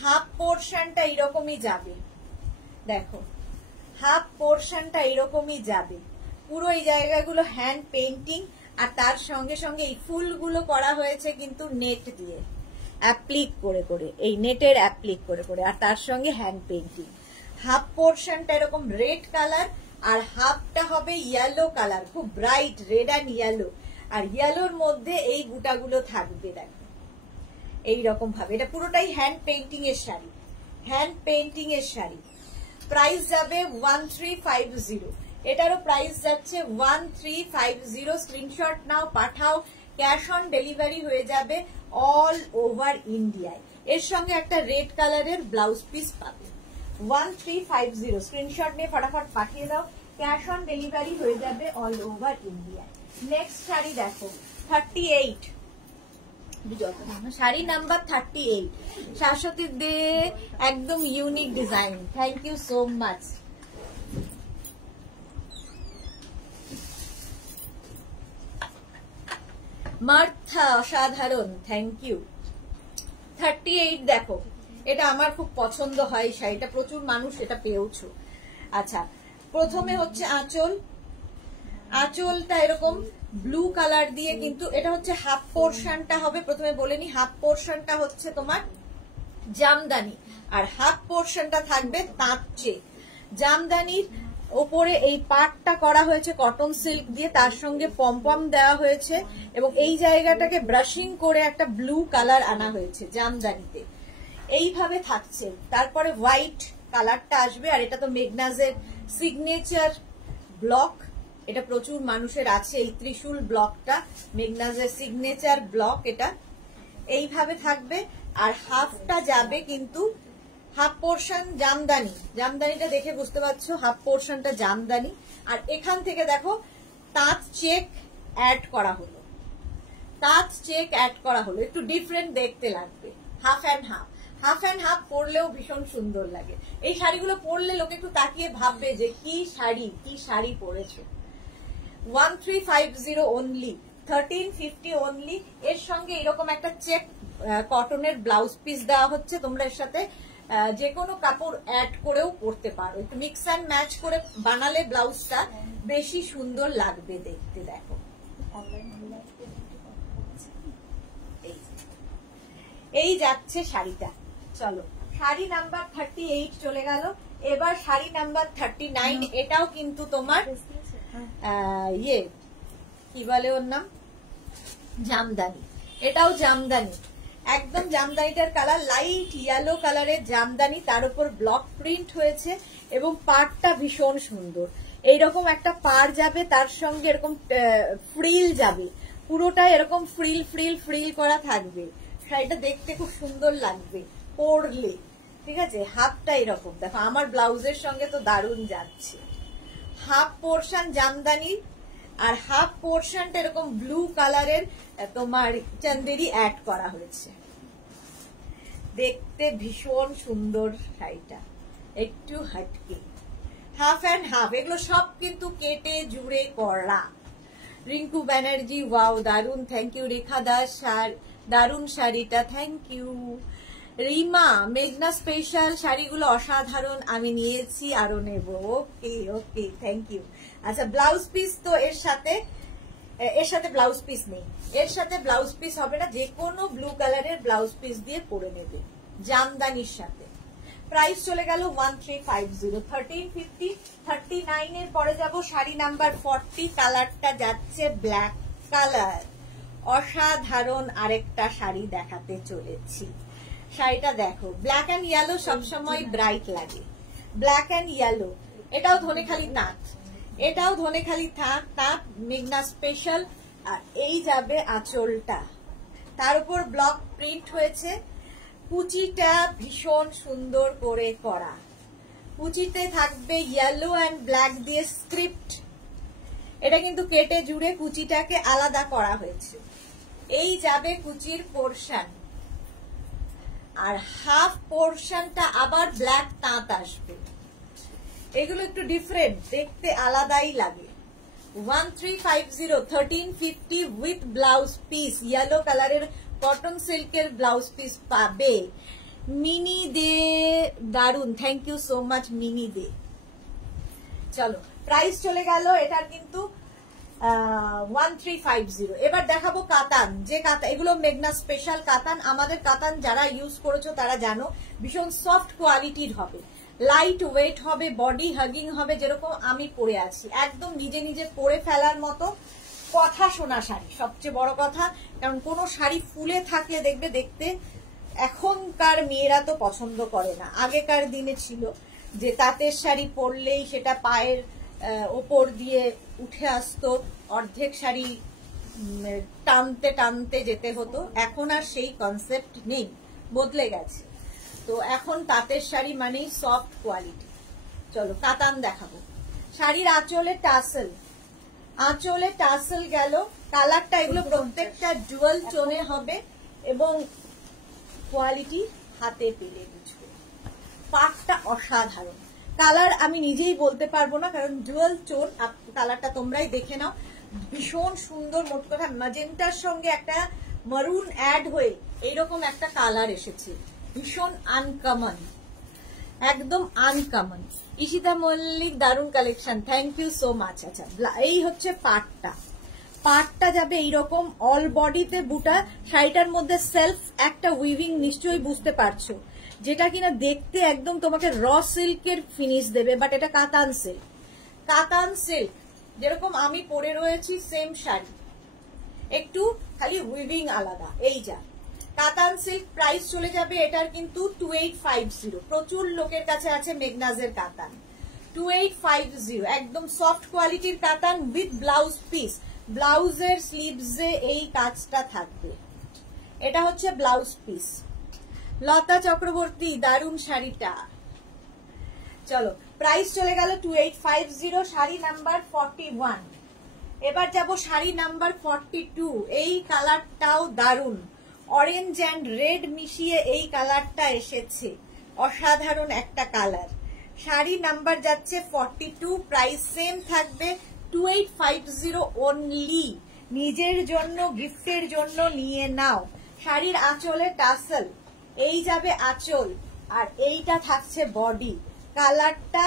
হাফ পোর্শনটা এরকমই যাবে, দেখো হাফ পোর্শনটা এরকমই যাবে, পুরো এই জায়গাগুলো হ্যান্ড পেইন্টিং, আর তার সঙ্গে সঙ্গে এই ফুলগুলো করা হয়েছে কিন্তু নেট দিয়ে অ্যাপ্লিক করে করে, এই নেটের অ্যাপ্লিক করে করে, আর তার সঙ্গে হ্যান্ড পেইন্টিং। হাফ পোর্শনটা এরকম রেড কালার, আর হাফটা হবে ইয়েলো কালার, খুব ব্রাইট রেড অ্যান্ড ইয়েলো, আর ইয়েলোর মধ্যে এই বুটাগুলো থাকবে, দেখো এইরকম ভাবে। এটা পুরোটাই হ্যান্ড পেইন্টিং এর শাড়ি, হ্যান্ড পেইন্টিং এর শাড়ি। প্রাইস যাবে 1350, এটারও প্রাইস যাচ্ছে 1350। স্ক্রিনশট নাও, পাঠাও, ক্যাশ অন ডেলিভারি হয়ে যাবে অল ওভার ইন্ডিয়ায়। এর সঙ্গে একটা রেড কালারের ব্লাউজ পিস পাবে। 1350, স্ক্রিনশট নিয়ে ফটাফট পাঠিয়ে দাও, ক্যাশ অন ডেলিভারি হয়ে যাবে অল ওভার ইন্ডিয়ায়। নেক্সট শাড়ি দেখো 38, শাড়ি নাম্বার 38, শাশ্বতী দে, একদম unique design, thank you so much. Martha অসাধারণ, থ্যাংক ইউ। 38 দেখো, এটা আমার খুব পছন্দ হয় শাড়িটা, প্রচুর মানুষ এটা পেয়েছো। আচ্ছা, প্রথমে হচ্ছে আঁচল, আঁচলটা এরকম ব্লু কালার দিয়ে, কিন্তু এটা হচ্ছে হাফ পোর্শনটা হবে, প্রথমে বলে নি, হাফ পোর্শনটা হচ্ছে তোমার জামদানি, আর হাফ পোর্শনটা থাকবে তাঁত চেক। জামদানির ওপরে এই পাটটা করা হয়েছে কটন সিল্ক দিয়ে, তার সঙ্গে পমপম দেওয়া হয়েছে, এবং এই জায়গাটাকে ব্রাশিং করে একটা ব্লু কালার আনা হয়েছে জামদানিতে, এইভাবে থাকছে। তারপরে হোয়াইট কালারটা আসবে, আর এটা তো মেঘনাজের সিগনেচার ব্লক, এটা প্রচুর মানুষের আছে, এই ত্রিশূল ব্লকটা মেঘনাজের সিগনেচার ব্লক, এটা এইভাবে থাকবে। আর হাফটা যাবে কিন্তু হাফ পোর্শন জামদানি, জামদানিটা দেখে বুঝতে পারছো হাফ পোর্শনটা জামদানি, আর এখান থেকে দেখো তাঁত চেক অ্যাড করা হলো, তাঁত চেক অ্যাড করা হলো, একটু ডিফারেন্ট দেখতে লাগবে। Half and half, half and half পরলেও ভীষণ সুন্দর লাগে। এই শাড়িগুলো পরলে লোকে একটু তাকিয়ে ভাববে যে কি শাড়ি, কি শাড়ি পরেছো। 1350 only, 1350 only. এর সঙ্গে এরকম একটা চেক কটনের ব্লাউজ পিস দেওয়া হচ্ছে, তোমরা এর সাথে যে কোনো কাপড় অ্যাড করেও পরতে পারো, একটু মিক্স অ্যান্ড ম্যাচ করে বানালে ব্লাউজটা বেশি সুন্দর লাগবে দেখতে। দেখো এই যাচ্ছে শাড়িটা। চলো, শাড়ি নাম্বার 38 চলে গেল। এবার শাড়ি নাম্বার 39, এটাও কিন্তু তোমার ইয়ে কি বলে ওর নাম, জামদানি, এটাও জামদানি, একদম জামদানিটার কালার লাইট ইয়েলো কালারের জামদানি, তার উপর ব্লক প্রিন্ট হয়েছে এবং পাড়টা ভীষণ সুন্দর, এইরকম একটা পাড় যাবে, তার সঙ্গে এরকম ফ্রিল যাবে, পুরোটা এরকম ফ্রিল ফ্রিল ফ্রিল করা থাকবে। শাড়িটা দেখতে খুব সুন্দর লাগবে পরলে, ঠিক আছে। হাফটা এরকম দেখো, আমার ব্লাউজের সঙ্গে তো দারুণ যাচ্ছে। হাফ পোর্শন জামদানি, আর হাফ পোর্শনটা এরকম ব্লু কালারের তোমার চান্দেরি অ্যাড করা হয়েছে। দেখতে ভীষণ সুন্দর শাড়িটা, একটু হাটকে, হাফ অ্যান্ড হাফ, এগুলো সব কিন্তু কেটে জুড়ে করা। রিঙ্কু ব্যানার্জি, ওয়াও দারুন, থ্যাংক ইউ। রেখা দাস, দারুন শাড়িটা, থ্যাংক ইউ। রিমা, মেঘনা স্পেশাল শাড়িগুলো অসাধারণ, আমি নিয়েছি, আরো নেব। ওকে ওকে, থ্যাংক ইউ। আচ্ছা, ব্লাউজ পিস তো এর সাথে ব্লাউজ পিস নেই, এর সাথে ব্লাউজ পিস হবে না, যে কোনো ব্লু কালারের ব্লাউজ পিস দিয়ে পরে নেবে জামদানির সাথে। প্রাইস চলে গেল 1350, 1350, 39 এর পরে যাব শাড়ি নাম্বার 40, কালারটা যাচ্ছে ব্ল্যাক কালার। অসাধারণ আরেকটা শাড়ি দেখাতে চলেছি। শাড়িটা দেখো, ব্ল্যাক অ্যান্ড ইয়েলো সবসময় ব্রাইট লাগে, ব্ল্যাক অ্যান্ড ইয়েলো। এটাও ধনেখালি তাঁত, এটাও ধনেখালি তাঁত, মেঘনা স্পেশাল। আর এই যাবে আঁচলটা, তার উপর ব্লক প্রিন্ট হয়েছে। কুচিটা ভীষণ সুন্দর করে করা, কুচিতে থাকবে ইয়েলো অ্যান্ড ব্ল্যাক দিয়ে স্ক্রিপ্ট। এটা কিন্তু কেটে জুড়ে কুচিটাকে আলাদা করা হয়েছে। এই যাবে কুচির পোর্শন, আর হাফ পোর্শনটা আবার ব্ল্যাক তাঁত আসবে। এগুলো একটু ডিফারেন্ট, দেখতে আলাদাই লাগে। 1350, 1350 উইথ ব্লাউজ পিস, ইয়েলো কালারের কটন সিল্কের ব্লাউজ পিস পাবে। মিনি দে, দারুন, thank you so much Mini দে। চলো, প্রাইস চলে গেল এটার কিন্তু 1350। এবার দেখাবো কাতান, যে কাতান, এগুলো মেঘনা স্পেশাল কাতান। আমাদের কাতান যারা ইউজ করেছো তারা জানো ভীষণ সফট কোয়ালিটির হবে, লাইট ওয়েট হবে, বডি হাগিং হবে, যেরকম আমি পরে আছি, একদম নিজে নিজে পরে ফেলার মতো কথা শোনা শাড়ি। সবচেয়ে বড় কথা, কারণ কোনো শাড়ি ফুলে থাকলে দেখবে দেখতে এখনকার মেয়েরা তো পছন্দ করে না। আগেকার দিনে ছিল যে তাঁতের শাড়ি পরলেই সেটা পায়ের ওপর দিয়ে উঠে আসতো, অর্ধেক শাড়ি টানতে টানতে যেতে হতো। এখন আর সেই কনসেপ্ট নেই, বদলে গেছে। তো এখন তাঁতের শাড়ি মানেই সফট কোয়ালিটি। চলো কাতান দেখাবো। শাড়ির আঁচলে টাসেল, আঁচলে টাসেল গেল, কালারটা এগুলো প্রত্যেকটা ডুয়াল টোনে হবে এবং কোয়ালিটি হাতে পেলে বুঝবে। পাটটা অসাধারণ, কালার আমি নিজেই বলতে পারবো না, কারণ ডুয়াল টোন। কালারটা তোমরাই দেখে নাও, ভীষণ সুন্দর। মোট কথা ম্যাজেন্টার সঙ্গে একটা মারুন অ্যাড হয়ে এইরকম একটা কালার এসেছে, ভীষণ আনকমন, একদম আনকমন। ঈশিতা মল্লিক, দারুণ collection, thank you so much. আচ্ছা, এই হচ্ছে পাটটা, পাটটা যাবে এইরকম অল বডিতে বুটা। শাড়িটার মধ্যে সেলফ একটা উইভিং নিশ্চয়ই বুঝতে পারছো, যেটা কিনা দেখতে একদম তোমাকে র সিল্কের ফিনিশ দেবে। বাট এটা কাতান সিল্ক, কাতান সিল্ক যেরকম আমি পরে রয়েছি সেম শাড়ি, একটু খালি উইভিং আলাদা। এই যা কাতান সিল্ক, প্রাইস চলে যাবে এটার কিন্তু 2850। প্রচুর লোকের কাছে আছে মেঘনাজের কাতান, 2850, একদম সফট কোয়ালিটির কাতান উইথ ব্লাউজ পিস। ব্লাউজের স্লিভসে এই কাজটা থাকবে, এটা হচ্ছে ব্লাউজ পিস। লতা চক্রবর্তী, দারুণ শাড়িটা। চলো, প্রাইস চলে গেল 2850, শাড়ি নাম্বার 41। এবার যাব শাড়ি নাম্বার 42। এই কালারটাও দারুণ, অরেঞ্জ অ্যান্ড রেড মিশিয়ে এই কালারটা এসেছে, অসাধারণ একটা কালার। শাড়ি নাম্বার যাচ্ছে 42, প্রাইস সেম থাকবে 2850 অনলি। নিজের জন্য, গিফটের জন্য নিয়ে নাও। শাড়ির আঁচলে টাসেল, এই যাবে আঁচল, আর এইটা থাকছে বডি। কালারটা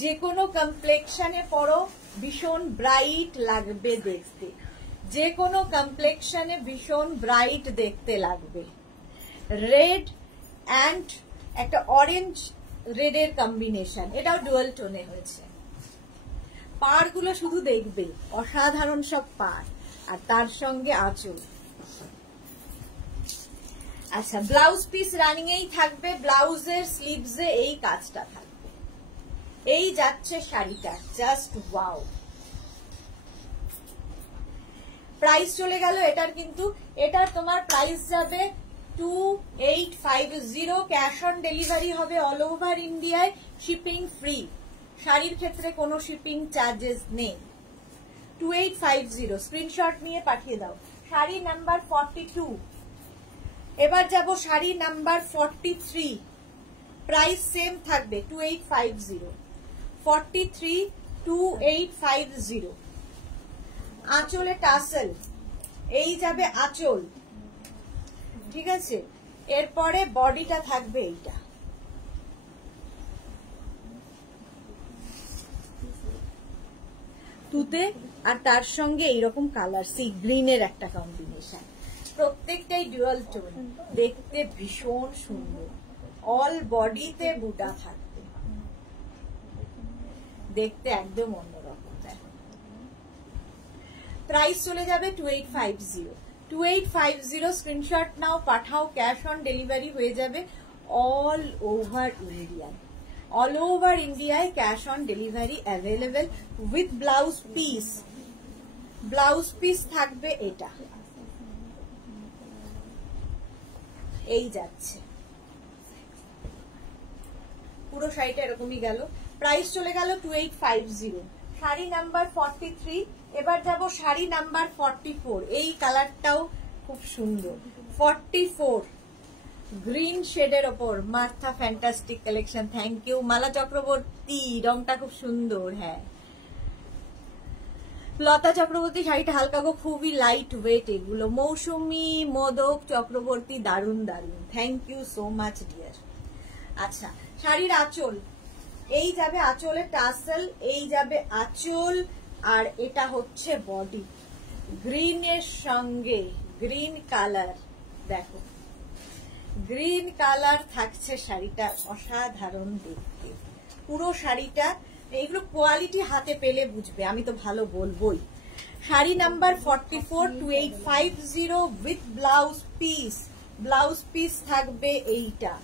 যে কোনো কমপ্লেক্সনে পরো ভীষণ ব্রাইট লাগবে দেখতে, যে কোনো কমপ্লেক্সনে ভীষণ ব্রাইট দেখতে লাগবে। রেড অ্যান্ড একটা অরেঞ্জ রেডের কম্বিনেশন, এটাও ডুয়াল টোনে হয়েছে। পাড়গুলো শুধু দেখবে, অসাধারণ সব পাড়, আর তার সঙ্গে আঁচল। আচ্ছা, ব্লাউজ পিস রানিং এই থাকবে, ব্লাউজের স্লিভসে এই কাজটা থাকবে। এই যাচ্ছে শাড়িটা, জাস্ট ওয়াও। প্রাইস চলে গেল এটার কিন্তু, এটার তোমার প্রাইস যাবে 2850। ক্যাশ অন ডেলিভারি হবে অল ওভার ইন্ডিয়ায়, শিপিং ফ্রি। শাড়ির ক্ষেত্রে কোনো শিপিং চার্জেস নেই। 2850 স্ক্রিনশট নিয়ে পাঠিয়ে দাও। শাড়ি নাম্বার 42। এবার যাব শাড়ি নাম্বার 43, প্রাইস সেম থাকবে 2850। 43 2850। আঁচলে টাসেল, এই যাবে আঁচল, ঠিক আছে। এরপরে বডিটা থাকবে এইটা, তুতে, আর তার সঙ্গে এইরকম কালার সি গ্রিনের একটা কম্বিনেশন। প্রত্যেকটাই ডুয়াল টোন, দেখতে ভীষণ সুন্দর। অল বডিতে বুটা থাকবে, দেখতে একদম অন্যরকম। প্রাইস চলে যাবে 2850। 2850 স্ক্রিনশট নাও, পাঠাও, ক্যাশ অন ডেলিভারি হয়ে যাবে all over India. All over ইন্ডিয়ায় cash on delivery available with blouse piece. Blouse piece থাকবে এটা, এই যাচ্ছে পুরো শাড়িটা এরকমই গেল। প্রাইস চলে গেল 2850। শাড়ি নাম্বার 43। এবার যাব শাড়ি নাম্বার 44। এই কালারটাও খুব সুন্দর। 44 গ্রিন শেডের ওপর মার্থা fantastic collection. Thank you Mala Chakraborty, রংটা খুব সুন্দর। হ্যাঁ লতা চক্রবর্তী, শাড়িটা হালকা গো, খুবই লাইট ওয়েট এগুলো। মৌসুমী মোদক চক্রবর্তী, দারুন দারুন, thank you so much dear. আচ্ছা, শাড়ির আঁচল, এই যাবে আঁচলের টাসেল, এই যাবে আঁচল, আর এটা হচ্ছে বডি। গ্রিনের সঙ্গে গ্রিন কালার, দেখো গ্রিন কালার থাকছে শাড়িটা, অসাধারণ দেখতে পুরো শাড়িটা। এইগুলো কোয়ালিটি হাতে পেলে বুঝবে, আমি তো ভালো বলবোই। Sari number 44 2850 with blouse piece. Blouse piece থাকবে এইটা,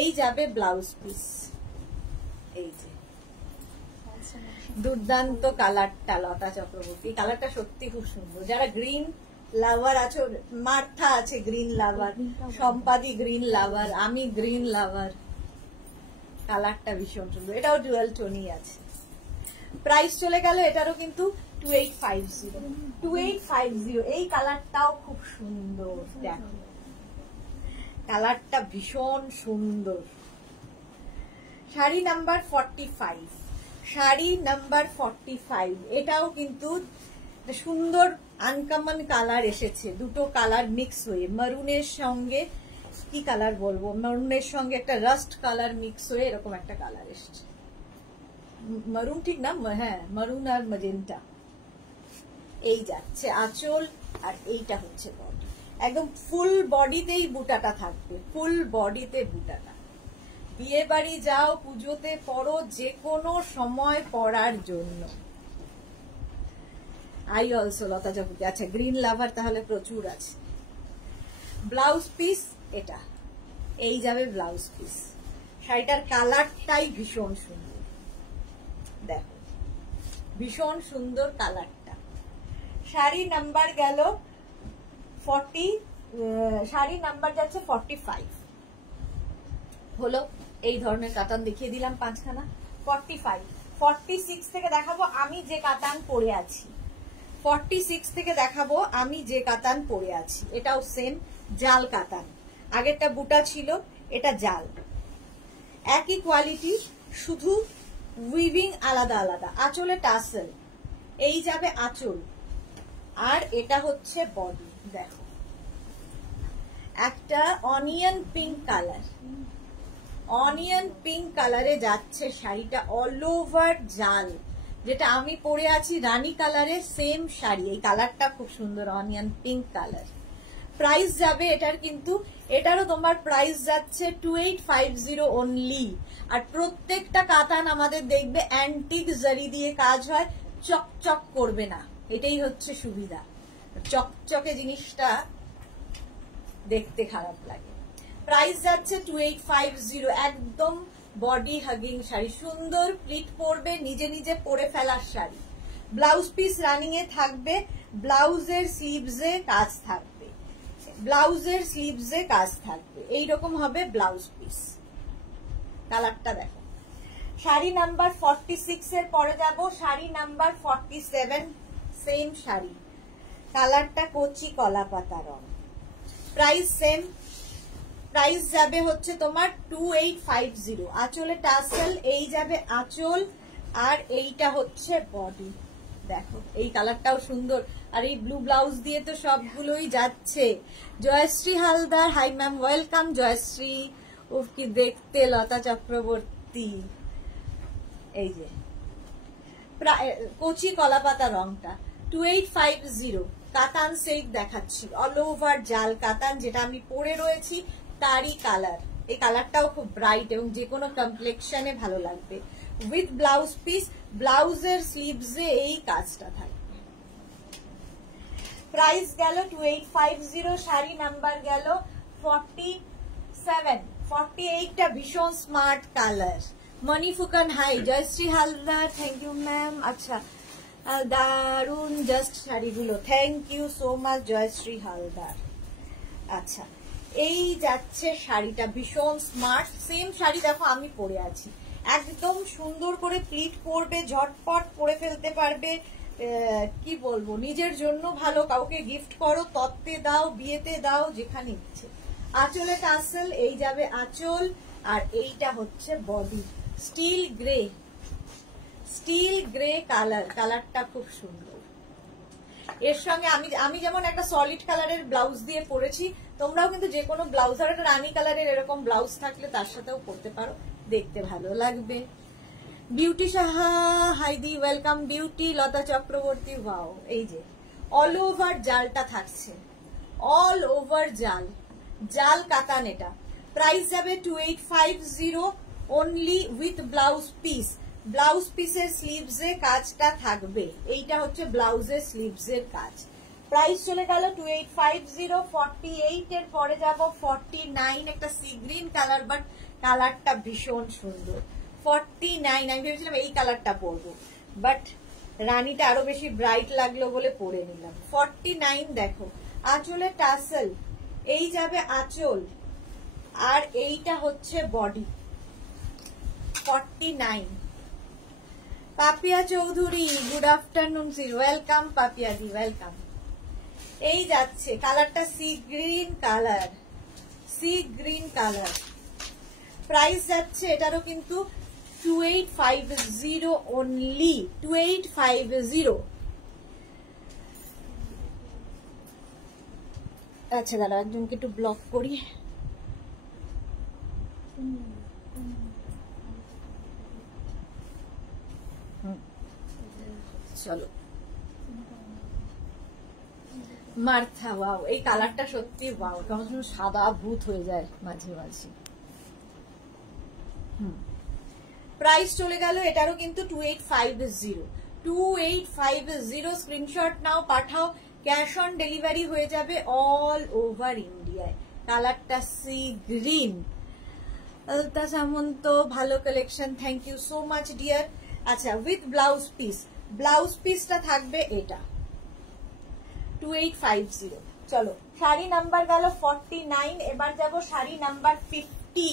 এই যাবে ব্লাউজ পিস। এই যে দুর্দান্ত কালারটা লতা চক্রবর্তী, কালারটা সত্যি খুব সুন্দর। যারা গ্রিন লাভার আছো, মার্থা আছে গ্রিন লাভার, সম্পাদি গ্রিন লাভার, আমি গ্রিন লাভার, কালারটা ভীষণ সুন্দর। এটাও ডুয়াল টোনই আছে। প্রাইস চলে গেল এটারও কিন্তু 2850। 2850। এই কালারটাও খুব সুন্দর, দেখো কালারটা ভীষণ সুন্দর। শাড়ি নাম্বার 45। শাড়ি নাম্বার 45, এটাও কিন্তু সুন্দর আনকমন কালার এসেছে, দুটো কালার মিক্স হয়ে। মারুনের সঙ্গে কি কালার বলবো, মারুনের সঙ্গে একটা রাস্ট কালার মিক্স হয়ে এরকম একটা কালার এসেছে। মারুন ঠিক না, হ্যাঁ মারুন আর ম্যাজেন্টা। এই যাচ্ছে আঁচল, আর এইটা হচ্ছে বডি। একদম ফুল বডিতেই বুটাটা থাকবে, ফুল বডিতে বুটাটা। বিয়ে বাড়ি যাও, পুজোতে পরো, যে কোনো সময় পরার জন্য। আই অলসো লতা চক্রবর্তী। আচ্ছা, গ্রিন লাভার তাহলে প্রচুর আছে। ব্লাউজ পিস এটা, এই যাবে ব্লাউজ পিস। শাড়িটার কালারটাই ভীষণ সুন্দর, দেখো ভীষণ সুন্দর কালারটা। শাড়ি নাম্বার গেল 40, শাড়ি নাম্বার যাচ্ছে 45 হলো। এই ধরনের কাতান দেখিয়ে দিলাম পাঁচখানা। 45, 46 থেকে দেখাবো আমি যে কাতান পরে আছি। 46 থেকে দেখাবো আমি যে কাতান পরে আছি। এটাও সেম জাল কাতান, আগেরটা বুটা ছিল, এটা জাল, একই কোয়ালিটি, শুধু উইভিং আলাদা আলাদা। আঁচলে টাসেল, এই যাবে আঁচল, আর এটা হচ্ছে বডি। দেখো একটা onion pink colour, onion pink কালারে যাচ্ছে শাড়িটা, অল ওভার জাল। যেটা আমি পরে আছি রানী কালারের সেম শাড়ি, এই কালারটা খুব সুন্দর, অনিয়ন পিঙ্ক কালার। প্রাইস যাবে এটার কিন্তু, এটারও তোমার প্রাইস যাচ্ছে 2850 অনলি। আর প্রত্যেকটা কাতান আমাদের দেখবে অ্যান্টিক জারি দিয়ে কাজ হয়, চকচক করবে না, এটাই হচ্ছে সুবিধা। চকচকে জিনিসটা দেখতে খারাপ লাগে। প্রাইস যাচ্ছে 2850, একদম বডি হাগিং শাড়ি, সুন্দর প্লিট পরবে, নিজে নিজে পরে ফেলার শাড়ি। ব্লাউজ পিস রানিং এ থাকবে, ব্লাউজের স্লিভসে কাজ থাকবে, ব্লাউজের স্লিভসে কাজ থাকবে, এইরকম হবে ব্লাউজ পিস। কালারটা দেখো। শাড়ি নাম্বার 46 এর পরে যাব শাড়ি নাম্বার 47। সেম শাড়ি, কালারটা কচি কলা পাতা রং, প্রাইস সেম, প্রাইস যাবে হচ্ছে তোমার 2850। আঁচলে টাসেল, এই যাবে আঁচল, আর এইটা হচ্ছে বডি। দেখো এই কালারটাও সুন্দর, আর এই ব্লু ব্লাউজ দিয়ে তো সবগুলোই যাচ্ছে। Jayashree Haldar, hi ma'am, welcome Jayashree. উফ কি দেখতে, লতা চক্রবর্তী। এই যে কচি কলা পাতা রংটা 2850, কাতান সিল্ক দেখাচ্ছি, অল ওভার জাল কাতান, যেটা আমি পরে রয়েছি তারই কালার। এই কালারটাও খুব ব্রাইট এবং যে কোনো কমপ্লেক্সনে ভালো লাগবে। উইথ ব্লাউজ পিস, ব্লাউজের স্লিভসে এই কাজটা থাকবে। প্রাইস গেল 2850, শাড়ি নাম্বার গেল 47, 48টা ভীষণ smart colour. Moni Phukan, hi Joyshree Haldar, thank you ma'am. আচ্ছা দারুন জাস্ট শাড়িগুলো, thank you so much Joyshree Haldar. আচ্ছা এই যাচ্ছে শাড়িটা, ভীষণ স্মার্ট, সেম শাড়ি দেখো আমি পরে আছি, একদম সুন্দর করে প্লিট করবে, ঝটপট পরে ফেলতে পারবে। কি বলবো, নিজের জন্য ভালো, কাউকে গিফট করো, তত্ত্বে দাও, বিয়েতে দাও, যেখানে ইচ্ছে। আঁচলে টাসেল, এই যাবে আঁচল, আর এইটা হচ্ছে body. Still grey, still grey colour, কালারটা খুব সুন্দর। এর সঙ্গে আমি যেমন একটা সলিড কালারের ব্লাউজ দিয়ে পরেছি, তোমরাও কিন্তু যে কোনো ব্লাউজ, আর একটা রানী কালারের এরকম ব্লাউজ থাকলে তার সাথেও পরতে পারো, দেখতে ভালো লাগবে। বিউটি সাহা, হাইদি welcome Beauty. Lata Chakraborty, wow, এই যে অল ওভার জালটা থাকছে, অল ওভার জাল, জাল কাতান। এটা প্রাইস যাবে 2850 only with blouse piece. Blouse পিসের স্লিভসে কাজটা থাকবে, এইটা হচ্ছে ব্লাউজের স্লিভসের কাজ। প্রাইস চলে গেল 2850। 48 এর পরে যাব 49, একটা সি গ্রিন কালার, বাট কালারটা ভীষণ সুন্দর। 49, আমি ভেবেছিলাম এই কালারটা পরবো, বাট রানীটা আরো বেশি ব্রাইট লাগলো বলে পরে নিলাম। 49 দেখো, আঁচলে টাসেল, এই যাবে আঁচল, আর এইটা হচ্ছে body. 49। Papiya Chowdhury, good afternoon সি, ওয়েলকাম পাপিয়া দি, ওয়েলকাম। এই যাচ্ছে কালারটা sea green colour, sea green colour. Price যাচ্ছে এটারও কিন্তু 2850 অনলি, 2850। আচ্ছা দাঁড়া, একজনকে একটু ব্লক করি। চলো মার্থা, ওয়াও, এই কালারটা সত্যি ওয়াও, কখনো সাদা ভূত হয়ে যায় মাঝে মাঝে। প্রাইস চলে গেল এটারও কিন্তু 2850, 2850। স্ক্রিনশট নাও, পাঠাও, ক্যাশ অন ডেলিভারি হয়ে যাবে অল ওভার ইন্ডিয়ায়। কালারটা সি গ্রিন। অলতা সামন্ত, ভালো collection, thank you so much dear. আচ্ছা উইথ ব্লাউজ পিস, ব্লাউজ পিসটা থাকবে এটা 2850। চলো শাড়ি নাম্বার গেল 49, এবার যাব শাড়ি নাম্বার 50।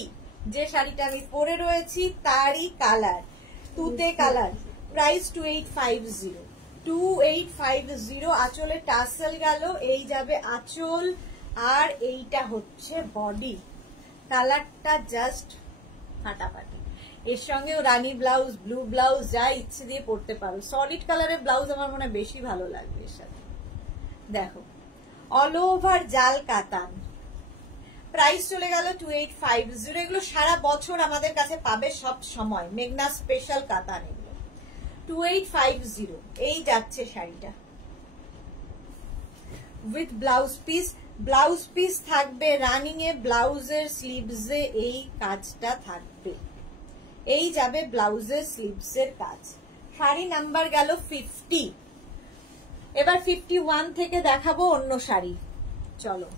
যে শাড়িটা আমি পরে রয়েছি তারই কালার, তুতে কালার। প্রাইস 2850, 2850। আঁচলে টাসেল গেল, এই যাবে আঁচল, আর এইটা হচ্ছে বডি। কালারটা জাস্ট ফাটাফাটি। এর সঙ্গেও রানী ব্লাউজ, ব্লু ব্লাউজ, যা ইচ্ছে দিয়ে পরতে পারো। সলিড কালারের ব্লাউজ আমার মনে হয় বেশি ভালো লাগবে এর সাথে। দেখো অল ওভার জাল কাতান। প্রাইস চলে গেল 2850। এগুলো সারা বছর আমাদের কাছে পাবে, সব সময় মেঘনা স্পেশাল কাতান এগুলো। 2850 এই যাচ্ছে শাড়িটা with blouse piece. Blouse piece থাকবে রানিং এ, ব্লাউজের স্লিভসে এই কাজটা থাকবে, এই যাবে ব্লাউজের স্লিভসের কাজ। শাড়ি নাম্বার গেল 50। এবার 51 থেকে দেখাবো অন্য শাড়ি। চলো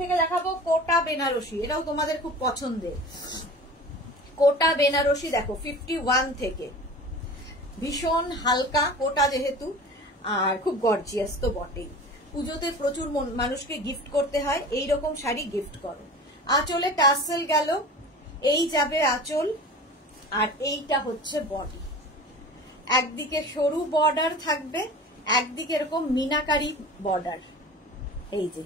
থেকে দেখাবো কোটা বেনারসি, এটাও তোমাদের খুব পছন্দের। কোটা বেনারসি দেখো 51 থেকে, ভীষণ হালকা কোটা যেহেতু, আর খুব গর্জিয়াস তো বটেই। পুজোতে প্রচুর মানুষকে গিফট করতে হয়, এইরকম শাড়ি গিফট করো। আঁচলে টাসেল গেল, এই যাবে আঁচল, আর এইটা হচ্ছে বডি। একদিকে সরু বর্ডার থাকবে, একদিকে এরকম মিনাকারি বর্ডার। এই যে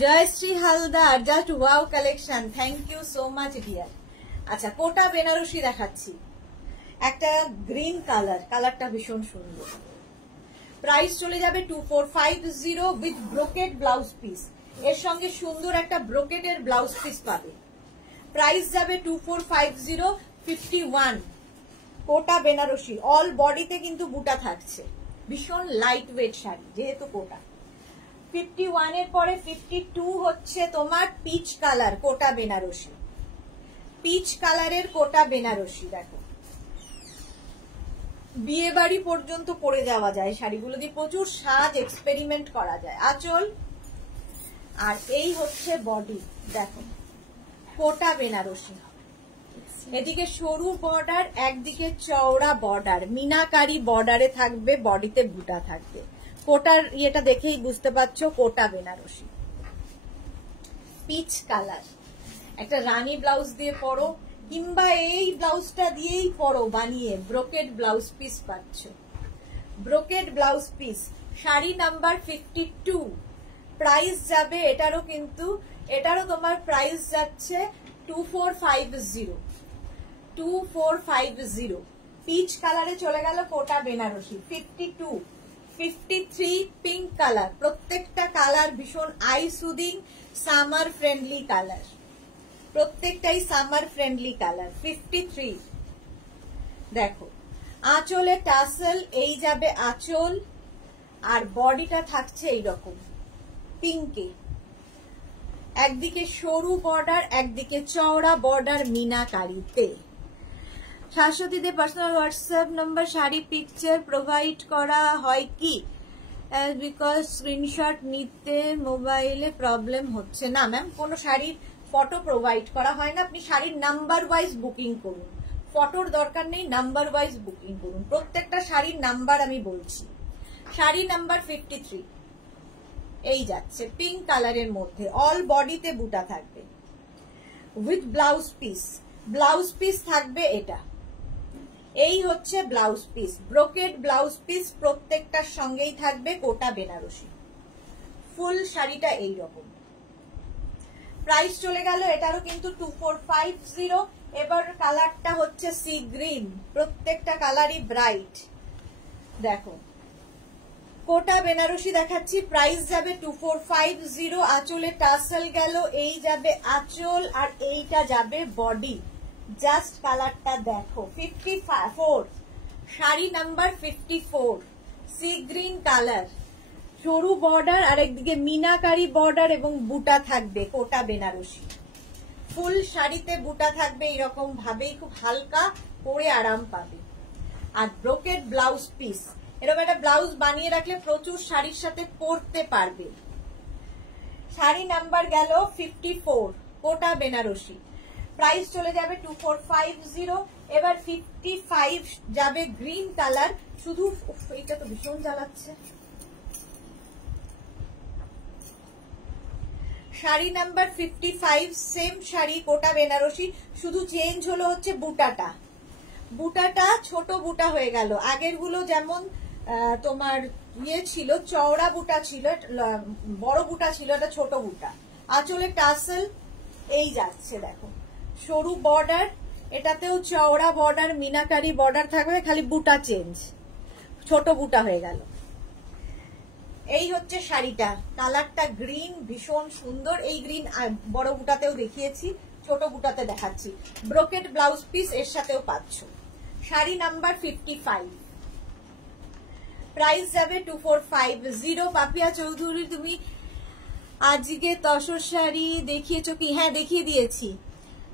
Jayashree Haldar, just wow collection, thank you so much dear. আচ্ছা, কোটা বেনারসি দেখাচ্ছি, একটা গ্রিন কালার, কালারটা ভীষণ সুন্দর। প্রাইস চলে যাবে 2450 উইথ ব্রোকেড ব্লাউজ পিস। এর সঙ্গে সুন্দর একটা ব্রোকেডের ব্লাউজ পিস পাবে। প্রাইস যাবে 2450, 51। কোটা বেনারসি, অল বডিতে কিন্তু বুটা থাকছে, ভীষণ লাইট ওয়েট শাড়ি যেহেতু কোটা। 51 এর পরে 52 হচ্ছে তোমার পিচ কালার কোটা বেনারসি, পিচ কালারের কোটা বেনারসি। দেখো বিয়ে বাড়ি পর্যন্ত পরে যাওয়া যায় শাড়িগুলো দিয়ে, প্রচুর সাজ এক্সপেরিমেন্ট করা যায়। আঁচল আর এই হচ্ছে বডি, দেখো কোটা বেনারসি। এদিকে সরু বর্ডার, একদিকে চওড়া বর্ডার, মিনাকারি বর্ডারে থাকবে, বডিতে বুটা থাকবে। কোটার ইয়েটা দেখেই বুঝতে পারছো কোটা বেনারসি। পিচ কালার, একটা রানী ব্লাউজ দিয়ে পরো, কিংবা এই ব্লাউজটা দিয়েই পরো বানিয়ে, ব্রোকেড ব্লাউজ পিস পাচ্ছ। Brocade blouse piece, sari number 52। Price যাবে এটারও, কিন্তু এটারও তোমার প্রাইস যাচ্ছে 2450, 2450। পিচ কালারে চলে গেল কোটা বেনারসি। 52, 53 পিঙ্ক কালার, প্রত্যেকটা কালার ভীষণ I soothing, summer friendly colour, প্রত্যেকটাই সামার ফ্রেন্ডলি কালার। 53। দেখো আঁচলে টাসেল, এই যাবে আঁচল, আর বডিটা থাকছে এইরকম পিঙ্কে, একদিকে সরু বর্ডার, একদিকে চওড়া বর্ডার মিনাকারিতে। শাশ্বতীদের personal WhatsApp number, sari picture provide করা হয় কি? বিকজ স্ক্রিনশট নিতে মোবাইলে প্রবলেম হচ্ছে না ম্যাম, কোনো শাড়ির ফটো প্রোভাইড করা হয় না। আপনি শাড়ির নাম্বার ওয়াইজ বুকিং করুন, ফটোর দরকার নেই, নাম্বার ওয়াইজ বুকিং করুন। প্রত্যেকটা শাড়ির নাম্বার আমি বলছি। শাড়ি নাম্বার 53 এই যাচ্ছে পিঙ্ক কালারের মধ্যে, অল বডিতে বুটা থাকবে with blouse piece. Blouse piece থাকবে এটা, এই হচ্ছে blouse piece, brocade blouse piece, প্রত্যেকটার সঙ্গেই থাকবে কোটা বেনারসি। ফুল শাড়িটা এইরকম। প্রাইস চলে গেল এটারও কিন্তু 2450। এবার কালারটা হচ্ছে সি গ্রিন, প্রত্যেকটা কালারই ব্রাইট। দেখো কোটা বেনারসি দেখাচ্ছি, প্রাইস যাবে 2450। আঁচলে টাসেল গেল, এই যাবে আঁচল, আর এইটা যাবে বডি। জাস্ট কালারটা দেখো, 54 sari number 54, C green colour, সরু বর্ডার, আর একদিকে মিনাকারি বর্ডার এবং বুটা থাকবে কোটা বেনারসি। ফুল শাড়িতে বুটা থাকবে এরকম ভাবেই, খুব হালকা, পরে আরাম পাবে। আর ব্রোকেড ব্লাউজ পিস, এরকম একটা ব্লাউজ বানিয়ে রাখলে প্রচুর শাড়ির সাথে পরতে পারবে। শাড়ি নাম্বার গেল 54 কোটা বেনারসি। প্রাইস চলে যাবে 2450। এবার 55 যাবে গ্রিন কালার, শুধু এটা তো ভীষণ জ্বালাচ্ছে। শাড়ি নাম্বার 55 সেম শাড়ি কোটা বেনারসি, শুধু চেঞ্জ হলো হচ্ছে বুটাটা। বুটাটা ছোট বুটা হয়ে গেল, আগের গুলো যেমন তোমার ইয়ে ছিল, চওড়া বুটা ছিল, বড় বুটা ছিল, এটা ছোট বুটা। আঁচলে টাসেল এই যাচ্ছে, দেখো সরু বর্ডার, এটাতেও চওড়া বর্ডার, মিনাকারি বর্ডার থাকবে, খালি বুটা চেঞ্জ, ছোট বুটা হয়ে গেল। এই হচ্ছে শাড়িটা, কালারটা গ্রিন, ভীষণ সুন্দর। এই গ্রিন বড় বুটাতেও দেখিয়েছি, ছোট বুটাতে দেখাচ্ছি। ব্রোকেড ব্লাউজ পিস এর সাথেও পাচ্ছ। শাড়ি নাম্বার 55, প্রাইস যাবে 2450। পাপিয়া চৌধুরী, তুমি আজকে তসর শাড়ি দেখিয়েছো কি? হ্যাঁ দেখিয়ে দিয়েছি।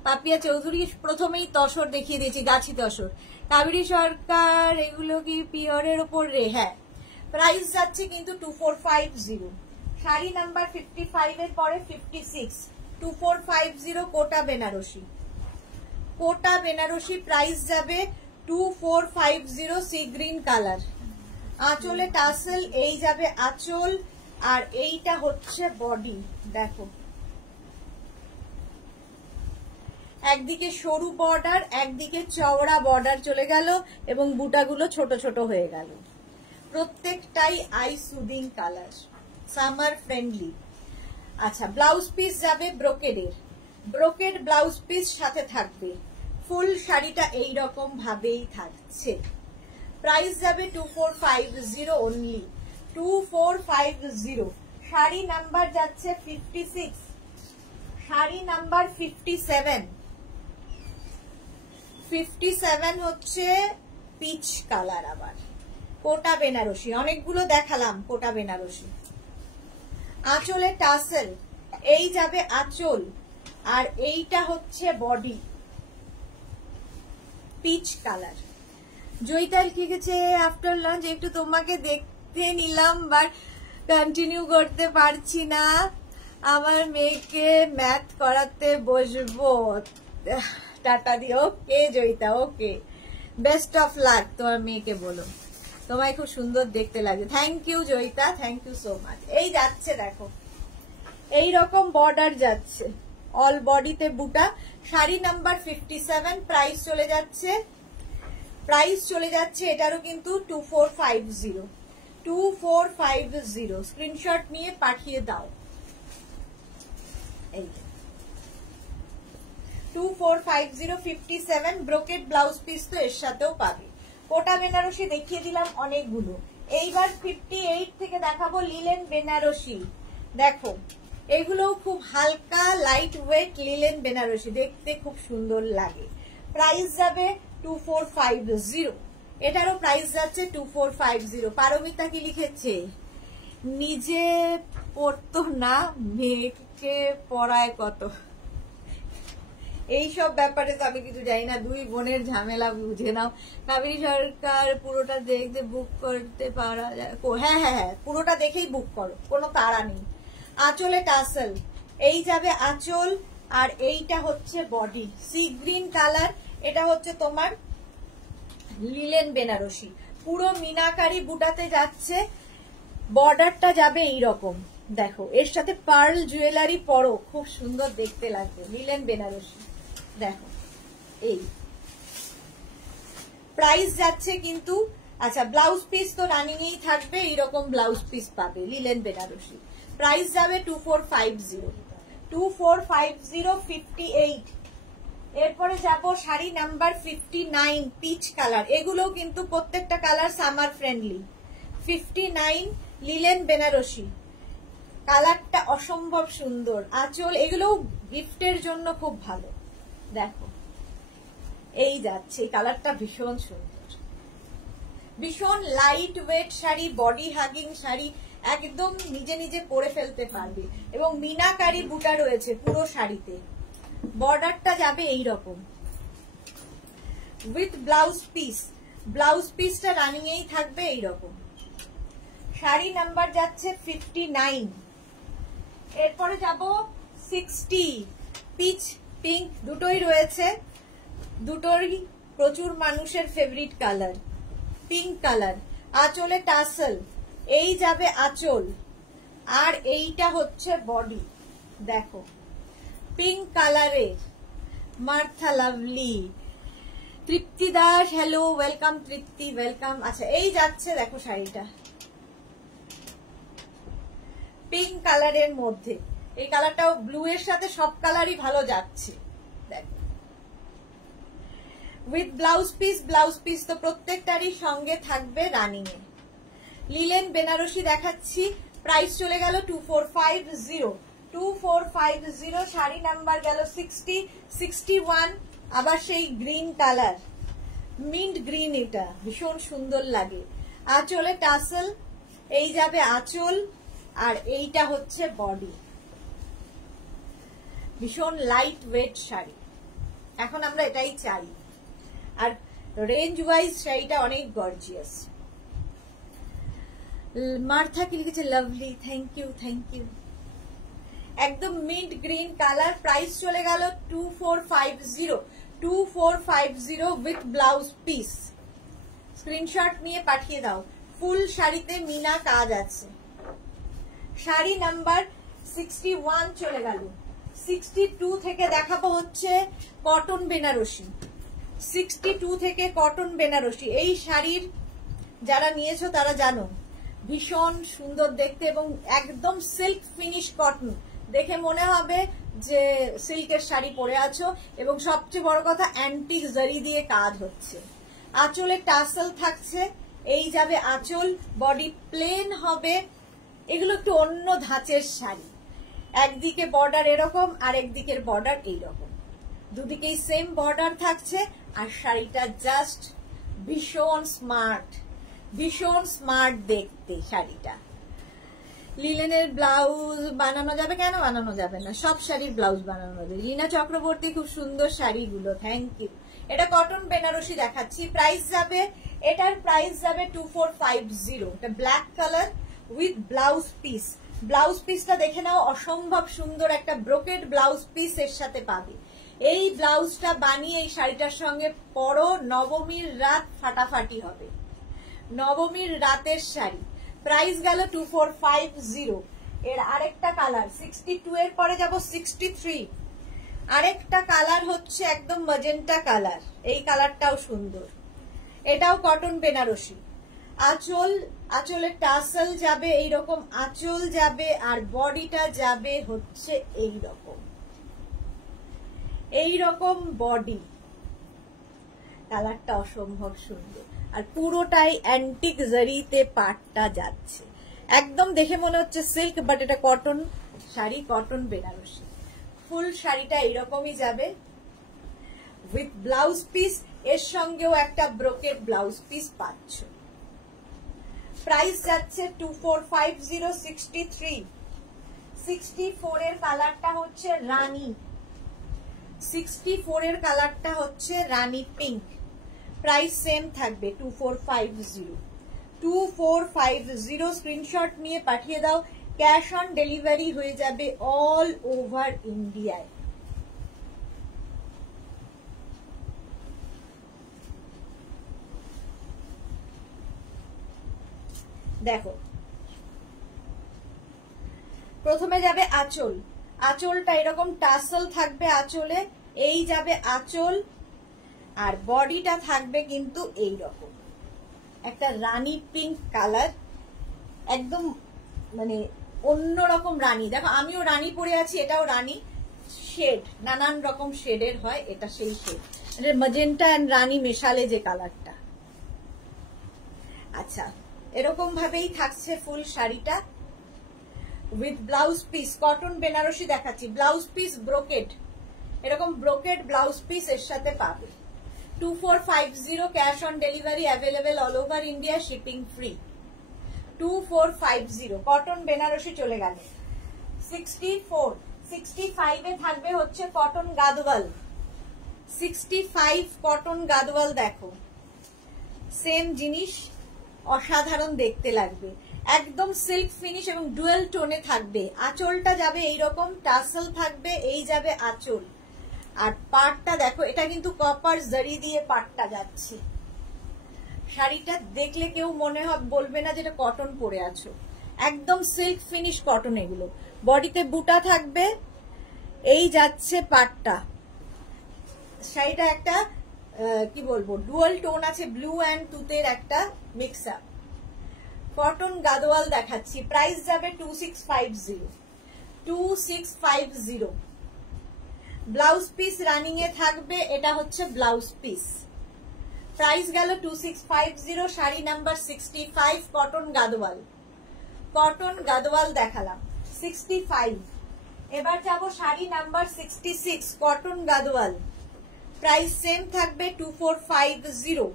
পাপিয়া চৌধুরী প্রথমেই তসর দেখিয়ে দিয়েছি, গাছি তসর। কাবেরী সরকার, এগুলো কি পিওরের ওপর রে? হ্যাঁ, প্রাইস যাচ্ছে কিন্তু 2450। শাড়ি নাম্বার 55 এর পরে 56, 2450 কোটা বেনারসি। কোটা বেনারসি প্রাইস যাবে 2450, সি গ্রিন কালার। আঁচলে টাসেল, এই যাবে আঁচল, আর এইটা হচ্ছে বডি। দেখো একদিকে সরু বর্ডার, একদিকে চওড়া বর্ডার চলে গেল এবং বুটাগুলো ছোট ছোট হয়ে গেল। প্রত্যেকটাই I soothing colour, summer friendly. আচ্ছা, ব্লাউজ পিস যাবে ব্রোকেডের, ব্রোকেড ব্লাউজ পিস সাথে থাকবে। ফুল শাড়িটা এইরকম ভাবেই থাকছে। প্রাইস যাবে 2450 অনলি, 2450। শাড়ি নাম্বার যাচ্ছে 56, শাড়ি নাম্বার 57। 57 হচ্ছে পিচ কালার, আবার কোটা বেনারসি, অনেকগুলো দেখালাম কোটা বেনারসি। আঁচলে টাসেল, এই যাবে আঁচল, আর এইটা হচ্ছে বডি, পিচ কালার। জয়িতাল ঠিক আছে, আফটার লাঞ্চ একটু তোমাকে দেখতে নিলাম, বাট কন্টিনিউ করতে পারছি না, আমার মেয়েকে ম্যাথ করাতে বসবো। টাটা দিও। Okay Jayita, okay, best of luck তোমার মেয়েকে বলো, তোমায় খুব সুন্দর দেখতে লাগে। Thank you Jayita, thank you so much. এই যাচ্ছে দেখো, এই রকম বর্ডার যাচ্ছে, অল বডিতে বুটা। শাড়ি নাম্বার 57, প্রাইস চলে যাচ্ছে, প্রাইস চলে যাচ্ছে এটারও কিন্তু 2450, 2450। স্ক্রিনশট নিয়ে পাঠিয়ে দাও। এই 2450, 57 ব্রোকেড ব্লাউজ পিস তো এর সাথেও পাবে। কোটা বেনারসি দেখিয়ে দিলাম অনেকগুলো, এইবার 58 থেকে দেখাবো লিলেন বেনারসি। দেখো এগুলো খুব হালকা লাইট ওয়েট লিলেন বেনারসি, দেখতে খুব সুন্দর লাগে। প্রাইস যাবে 2450, এটারও প্রাইস যাচ্ছে 2450। পারমিতা কি লিখেছে? নিজে পড়তো না, মেয়েকে পড়ায় কত। এইসব ব্যাপারে তো আমি কিছু জানি না, দুই বোনের ঝামেলা বুঝে নাও। কাবেরী সরকার পুরোটা দেখতে বুক করতে পারা যায়? হ্যাঁ হ্যাঁ হ্যাঁ, পুরোটা দেখেই বুক করো, কোনো তাড়া নেই। আঁচলে টাসেল, এই যাবে আঁচল, আর এইটা হচ্ছে বডি, সি গ্রিন কালার। এটা হচ্ছে তোমার লিলেন বেনারসি, পুরো মিনাকারি বুটাতে যাচ্ছে। বর্ডারটা যাবে এইরকম, দেখো এর সাথে পার্ল জুয়েলারি পরো, খুব সুন্দর দেখতে লাগবে। লিলেন বেনারসি দেখো, এই প্রাইস যাচ্ছে কিন্তু। আচ্ছা, ব্লাউজ পিস তো রানিং এই থাকবে, এইরকম ব্লাউজ পিস পাবে লিলেন বেনারসি। প্রাইস যাবে 2450, 2450, 58। এরপরে যাব শাড়ি নাম্বার 59, পিচ কালার। এগুলো কিন্তু প্রত্যেকটা colour summer friendly. 59 linen Benarasi, কালারটা অসম্ভব সুন্দর। আঁচল, এগুলো গিফটের জন্য খুব ভালো। দেখো এই যাচ্ছে, এই কালারটা ভীষণ সুন্দর, ভীষণ light weight sari, body hugging sari, একদম নিজে নিজে পরে ফেলতে পারবে। এবং মিনাকারি বুটা রয়েছে পুরো শাড়িতে। বর্ডারটা যাবে এইরকম উইথ ব্লাউজ পিস, ব্লাউজ পিসটা রানিং এই থাকবে এইরকম। শাড়ি নাম্বার যাচ্ছে 59। এরপরে যাব 60, পিচ পিঙ্ক, দুটোই রয়েছে, দুটোরই প্রচুর মানুষের ফেভারিট কালার, পিঙ্ক কালার। আঁচলে টাসেল, এই যাবে আঁচল, আর এইটা হচ্ছে বডি। দেখো পিঙ্ক কালারের, মার্থা লাভলি, তৃপ্তি দাস, হ্যালো, ওয়েলকাম তৃপ্তি, ওয়েলকাম। আচ্ছা, এই যাচ্ছে দেখো শাড়িটা পিঙ্ক কালারের মধ্যে, এই কালারটাও ব্লু এর সাথে সব কালারই ভালো যাচ্ছে। দেখো with blouse piece, blouse piece তো প্রত্যেকটারই সঙ্গে থাকবে রানিং এ। লিলেন বেনারসি দেখাচ্ছি, প্রাইস চলে গেল 2450, 2450। শাড়ি নাম্বার গেল 60, 61। আবার সেই গ্রিন কালার, মিন্ট গ্রিন, এটা ভীষণ সুন্দর লাগে। আঁচলে টাসেল, এই যাবে আঁচল, আর এইটা হচ্ছে বডি। ভীষণ লাইট ওয়েট শাড়ি, এখন আমরা এটাই চাই। আর রেঞ্জ ওয়াইজ শাড়িটা অনেক গর্জিয়াস। মার্থা কি লিখেছে? Lovely, thank you, thank you. একদম মিন্ট গ্রিন কালার, প্রাইস চলে গেল 2450, 2450 উইথ ব্লাউজ পিস। স্ক্রিনশট নিয়ে পাঠিয়ে দাও। ফুল শাড়িতে মিনা কাজ আছে। শাড়ি নাম্বার 61 চলে গেল, 62 থেকে দেখাবো হচ্ছে কটন বেনারসি। 62 থেকে কটন বেনারসি। এই শাড়ির যারা নিয়েছো তারা জানো ভীষণ সুন্দর দেখতে এবং একদম সিল্ক ফিনিশ কটন, দেখে মনে হবে যে সিল্কের শাড়ি পরে আছো। এবং সবচেয়ে বড় কথা অ্যান্টিক জারি দিয়ে কাজ হচ্ছে। আঁচলে টাসেল থাকছে, এই যাবে আঁচল, বডি প্লেন হবে। এগুলো একটু অন্য ধাঁচের শাড়ি, একদিকে বর্ডার এরকম আর একদিকের বর্ডার এইরকম, দুদিকেই সেম বর্ডার থাকছে। আর শাড়িটা জাস্ট ভীষণ স্মার্ট, ভীষণ স্মার্ট দেখতে শাড়িটা। লিলেনের ব্লাউজ বানানো যাবে, কেন বানানো যাবে না, সব শাড়ির ব্লাউজ বানানো যাবে। লীনা চক্রবর্তী, খুব সুন্দর শাড়িগুলো, থ্যাংক ইউ। এটা কটন বেনারসি দেখাচ্ছি। প্রাইস যাবে, এটার প্রাইস যাবে 2450। এটা black colour with blouse piece. Blouse পিসটা দেখে নাও, অসম্ভব সুন্দর একটা ব্রোকেড ব্লাউজ পিস এর সাথে পাবে। এই ব্লাউজটা বানিয়ে এই শাড়িটার সঙ্গে পরো, নবমীর রাত ফাটাফাটি হবে। নবমীর রাতের শাড়ি। প্রাইস গেল 2450। এর আরেকটা কালার 62 এর পরে যাব 63। আরেকটা কালার হচ্ছে একদম ম্যাজেন্টা কালার, এই কালারটাও সুন্দর, এটাও কটন বেনারসি। আঁচল, আঁচলের টাসেল যাবে এইরকম, আঁচল যাবে আর বডিটা যাবে হচ্ছে এইরকম, এইরকম বডি। কালারটা অসম্ভব সুন্দর আর পুরোটাই অ্যান্টিক জারিতে পাটটা যাচ্ছে, একদম দেখে মনে হচ্ছে সিল্ক, বাট এটা কটন শাড়ি, কটন বেনারসি। ফুল শাড়িটা এইরকমই যাবে উইথ ব্লাউজ পিস, এর সঙ্গেও একটা ব্রোকেড ব্লাউজ পিস পাচ্ছ। প্রাইস যাচ্ছে 2450। 63, 64 এর কালারটা হচ্ছে রানী, 64 এর কালারটা হচ্ছে রানী পিঙ্ক। প্রাইস সেম থাকবে 2450। 2450 স্ক্রিনশট নিয়ে পাঠিয়ে দাও, ক্যাশ অন ডেলিভারি হয়ে যাবে অল ওভার ইন্ডিয়ায়। দেখো প্রথমে যাবে আঁচল, আঁচলটা এরকম টাসেল থাকবে আঁচলে, এই যাবে আঁচল আর বডিটা থাকবে কিন্তু এইরকম একটা রানী পিঙ্ক কালার, একদম মানে অন্যরকম রানী। দেখো আমিও রানী পরে আছি, এটাও রানী, শেড নানান রকম শেডের হয়, এটা সেই শেড, ম্যাজেন্টা এন্ড রানী মেশালে যে কালারটা। আচ্ছা, এরকম ভাবেই থাকছে ফুল শাড়িটা with blouse piece. Cotton Benarasi দেখাচ্ছি, ব্লাউজ পিস ব্রোকেড, এরকম ব্রোকেড ব্লাউজ পিস এর সাথে পাবে। 2450, cash on delivery available all over India, shipping free. 2450 cotton Benarasi চলে গেল। 64, 65 এ থাকবে হচ্ছে কটন গাদওয়াল। 65 কটন গাদওয়াল, দেখো সেম জিনিস, অসাধারণ দেখতে লাগবে, একদম সিল্ক ফিনিশ এবং ডুয়েল টোনে থাকবে। আঁচলটা যাবে এইরকম, টাসেল থাকবে, এই যাবে আঁচল আর পাটটা দেখো, এটা কিন্তু কপার জারি দিয়ে পাটটা যাচ্ছে। শাড়িটা দেখলে কেউ মনে হবে, বলবে না যেটা কটন পরে আছো, একদম সিল্ক ফিনিশ কটন এগুলো। বডিতে বুটা থাকবে, এই যাচ্ছে পাটটা। শাড়িটা একটা কি বলবো, ডুয়াল টোন আছে, ব্লু অ্যান্ড তুতের একটা মিক্স আপ। কটন গাদওয়াল দেখাচ্ছি, প্রাইস যাবে 2650। 2650। ব্লাউজ পিস রানিং এ থাকবে, এটা হচ্ছে ব্লাউজ পিস। প্রাইস গেল 2650। Sari number 65 cotton Gadwal. Cotton Gadwal দেখালাম 65। এবার যাব sari number 66 cotton Gadwal. Price same থাকবে 2450।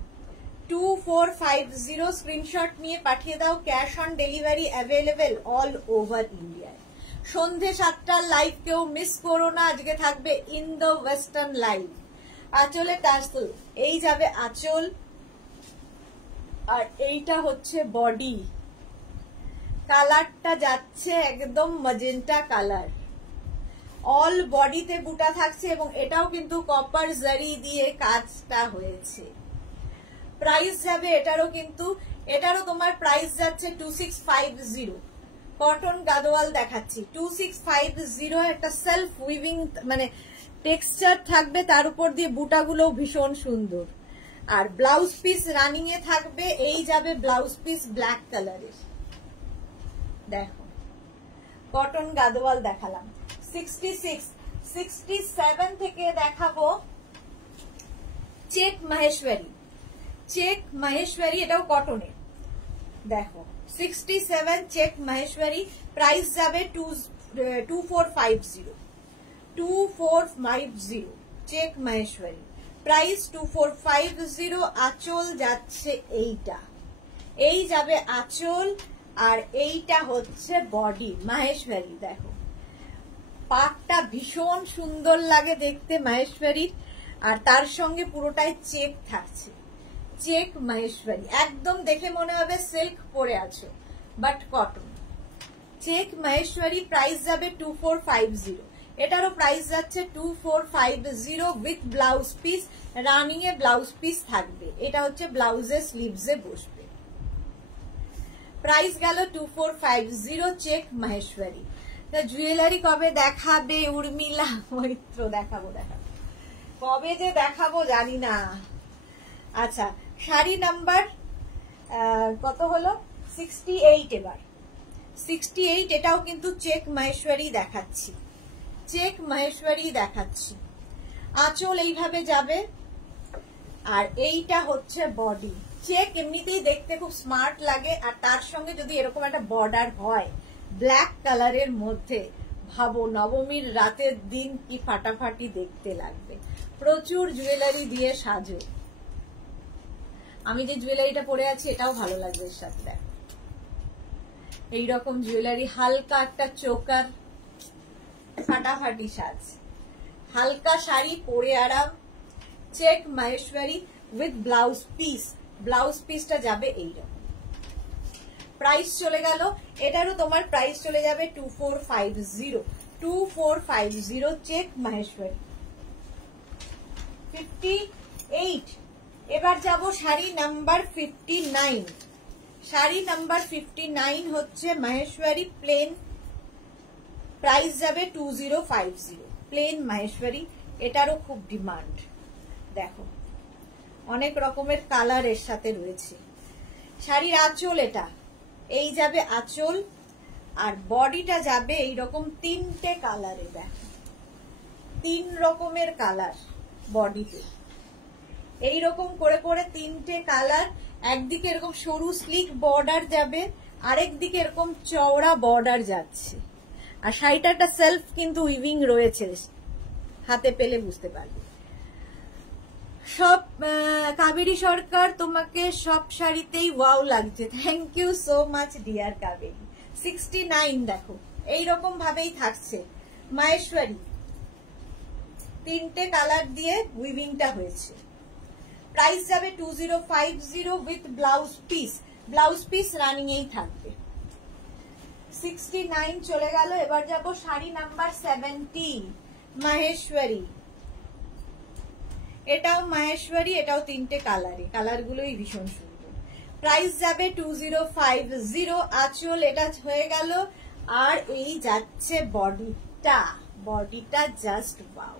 2450 স্ক্রিনশট নিয়ে পাঠিয়ে দাও, cash on delivery available all over ইন্ডিয়ায়। সন্ধে 7টার লাইভ কেউ মিস করো না, আজকে থাকবে ইন দ্য ওয়েস্টার্ন লাইভ। আঁচলে টাসেল, এই যাবে আঁচল আর এইটা হচ্ছে বডি। কালারটা যাচ্ছে একদম ম্যাজেন্টা কালার, অল বডিতে বুটা থাকছে এবং এটাও কিন্তু কপার জারি দিয়ে কাজটা হয়েছে। প্রাইস যাবে এটারও, কিন্তু এটারও তোমার প্রাইস যাচ্ছে 2650। কটন গাদোয়াল দেখাচ্ছি 2650, একটা সেলফ উইভিং মানে টেক্সচার থাকবে, তার উপর দিয়ে বুটাগুলো ভীষণ সুন্দর। আর ব্লাউজ পিস রানিং এ থাকবে, এই যাবে ব্লাউজ পিস ব্ল্যাক কালারের। দেখো কটন গাদোয়াল দেখালাম। 66, 67 থেকে দেখাবো চেক মাহেশ্বরী। চেক মাহেশ্বরী, এটাও কটনের। দেখো 67 চেক মাহেশ্বরী, প্রাইস যাবে 2450। 2450 চেক মাহেশ্বরী, প্রাইস 2450। আঁচল যাচ্ছে এইটা, এই যাবে আঁচল, আর এইটা হচ্ছে বডি মাহেশ্বরী। দেখো পাটটা ভীষণ সুন্দর লাগে দেখতে মাহেশ্বরীর, আর তার সঙ্গে পুরোটাই চেক থাকছে। চেক মাহেশ্বরী, একদম দেখে মনে হবে সিল্ক পরে আছো, but cotton. Check Maheshwari, price যাবে 2450। এটারও প্রাইস যাচ্ছে 2450 with blouse piece. Running a blouse piece থাকবে, এটা হচ্ছে ব্লাউজের স্লিভসে বসবে। প্রাইস গেল 2450 চেক মাহেশ্বরী। জুয়েলারি কবে দেখাবে উর্মিলা মৈত্র? দেখাবো কবে যে দেখাবো জানি না। আচ্ছা, শাড়ি নাম্বার কত হলো? 68। এবার 68, এটাও কিন্তু চেক মাহেশ্বরী দেখাচ্ছি, চেক মাহেশ্বরী দেখাচ্ছি। আঁচল এইভাবে যাবে, আর এইটা হচ্ছে বডি। চেক এমনিতেই দেখতে খুব স্মার্ট লাগে, আর তার সঙ্গে যদি এরকম একটা বর্ডার হয় ব্ল্যাক কালারের মধ্যে, ভাবো নবমীর রাতের দিন কি ফাটাফাটি দেখতে লাগবে। প্রচুর জুয়েলারি দিয়ে সাজো। আমি যে জুয়েলারিটা পরে আছি এটাও ভালো লাগবে এর সাথে। দেখো এইরকম জুয়েলারি, হালকা একটা চোকার, ফাটাফাটি সাজ, হালকা শাড়ি পরে আরাম। Check Maheshwari with blouse piece, blouse পিসটা যাবে এইরকম। প্রাইস চলে গেল, এটারও তোমার প্রাইস চলে যাবে 2450। 2450 চেক মাহেশ্বরী। 58, এবার যাব শাড়ি নাম্বার 59। শাড়ি নাম্বার 59 হচ্ছে মাহেশ্বরী প্লেন, প্রাইস যাবে 2050। প্লেন মাহেশ্বরী, এটারও খুব ডিমান্ড। দেখো অনেক রকমের কালার এর সাথে রয়েছে। শাড়ির আঁচল, এটা এই যাবে আঁচল, আর বডিটা যাবে এইরকম 3টে কালারে। দেখো 3 রকমের কালার বডিতে, এইরকম করে করে 3টে কালার। একদিকে এরকম সরু স্লিক বর্ডার যাবে, আরেক দিকে এরকম চওড়া বর্ডার যাচ্ছে। আর শাড়িটা একটা সেলফ কিন্তু উইভিং রয়েছে, হাতে পেলে বুঝতে পারবে। সব কাবেরী সরকার, তোমাকে সব শাড়িতেই ওয়াও লাগছে। Thank you so much dear Kaveri. 69, দেখো এইরকম ভাবেই থাকছে মাহেশ্বরী, 3টে কালার দিয়ে উইভিংটা হয়েছে। প্রাইস যাবে 2050 with blouse piece, blouse piece running এই থাকবে। 69 চলে গেল। এবার যাব শাড়ি নাম্বার 70 মাহেশ্বরী। এটাও মাহেশ্বরী, এটাও 3টে কালারে, কালারগুলোই ভীষণ সুন্দর। প্রাইস যাবে 2050। আঁচল এটা হয়ে গেল, আর এই যাচ্ছে বডিটা, বডিটা জাস্ট ওয়াও।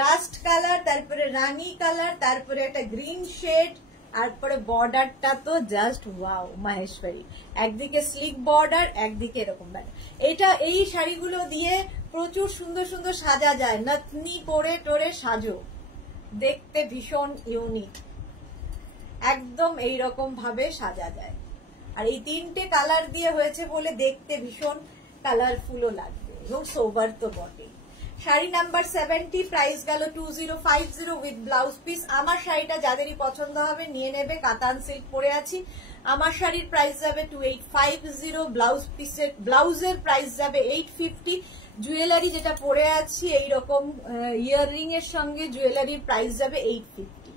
রাস্ট কালার, তারপরে রানী কালার, তারপরে একটা গ্রিন শেড, তারপরে বর্ডারটা তো জাস্ট ওয়াও মাহেশ্বরী। একদিকে স্লিক বর্ডার, একদিকে এরকম বর্ডার। এটা এই শাড়িগুলো দিয়ে প্রচুর সুন্দর সুন্দর সাজা যায়, নথনি পরে টোরে সাজো, দেখতে ভীষণ ইউনিক, একদম এইরকম ভাবে সাজা যায়। আর এই 3টে কালার দিয়ে হয়েছে বলে দেখতে ভীষণ কালারফুলও লাগবে, এবং সোবার তো বটে। শাড়ি নাম্বার 70, প্রাইস গেল 2050 উইথ ব্লাউজ পিস। আমার শাড়িটা যাদেরই পছন্দ হবে নিয়ে নেবে, কাতান সিল্ক পরে আছি। আমার শাড়ির প্রাইস যাবে 2850, ব্লাউজ পিসের ব্লাউজের প্রাইস যাবে 850। জুয়েলারি যেটা পরে আছি এইরকম ইয়াররিং এর সঙ্গে জুয়েলারির প্রাইস যাবে 850।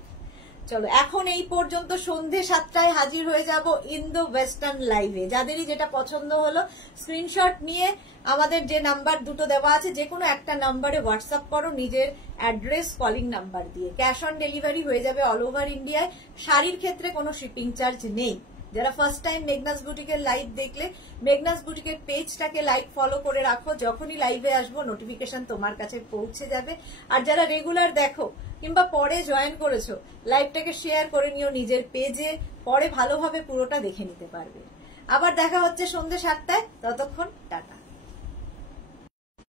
চলো এখন এই পর্যন্ত, সন্ধে 7টায় হাজির হয়ে যাব ইন্দো ওয়েস্টার্ন লাইভে। যাদেরই যেটা পছন্দ হলো স্ক্রিনশট নিয়ে আমাদের যে নাম্বার দুটো দেওয়া আছে যে কোনো একটা নাম্বারে হোয়াটসঅ্যাপ করো নিজের অ্যাড্রেস কলিং নাম্বার দিয়ে। ক্যাশ অন ডেলিভারি হয়ে যাবে অল ওভার ইন্ডিয়ায়। শাড়ির ক্ষেত্রে কোনো শিপিং চার্জ নেই। যারা ফার্স্ট টাইম মেঘনাস বুটিকের লাইভ দেখলে মেঘনাস বুটিকের পেজটাকে লাইক ফলো করে রাখো, যখনই লাইভে আসবো নোটিফিকেশন তোমার কাছে পৌঁছে যাবে। আর যারা রেগুলার দেখো কিংবা পরে জয়েন করেছো, লাইভটাকে শেয়ার করে নিও নিজের পেজে, পরে ভালোভাবে পুরোটা দেখে নিতে পারবে। আবার দেখা হচ্ছে সন্ধ্যে 7টায়, ততক্ষণ টাটা।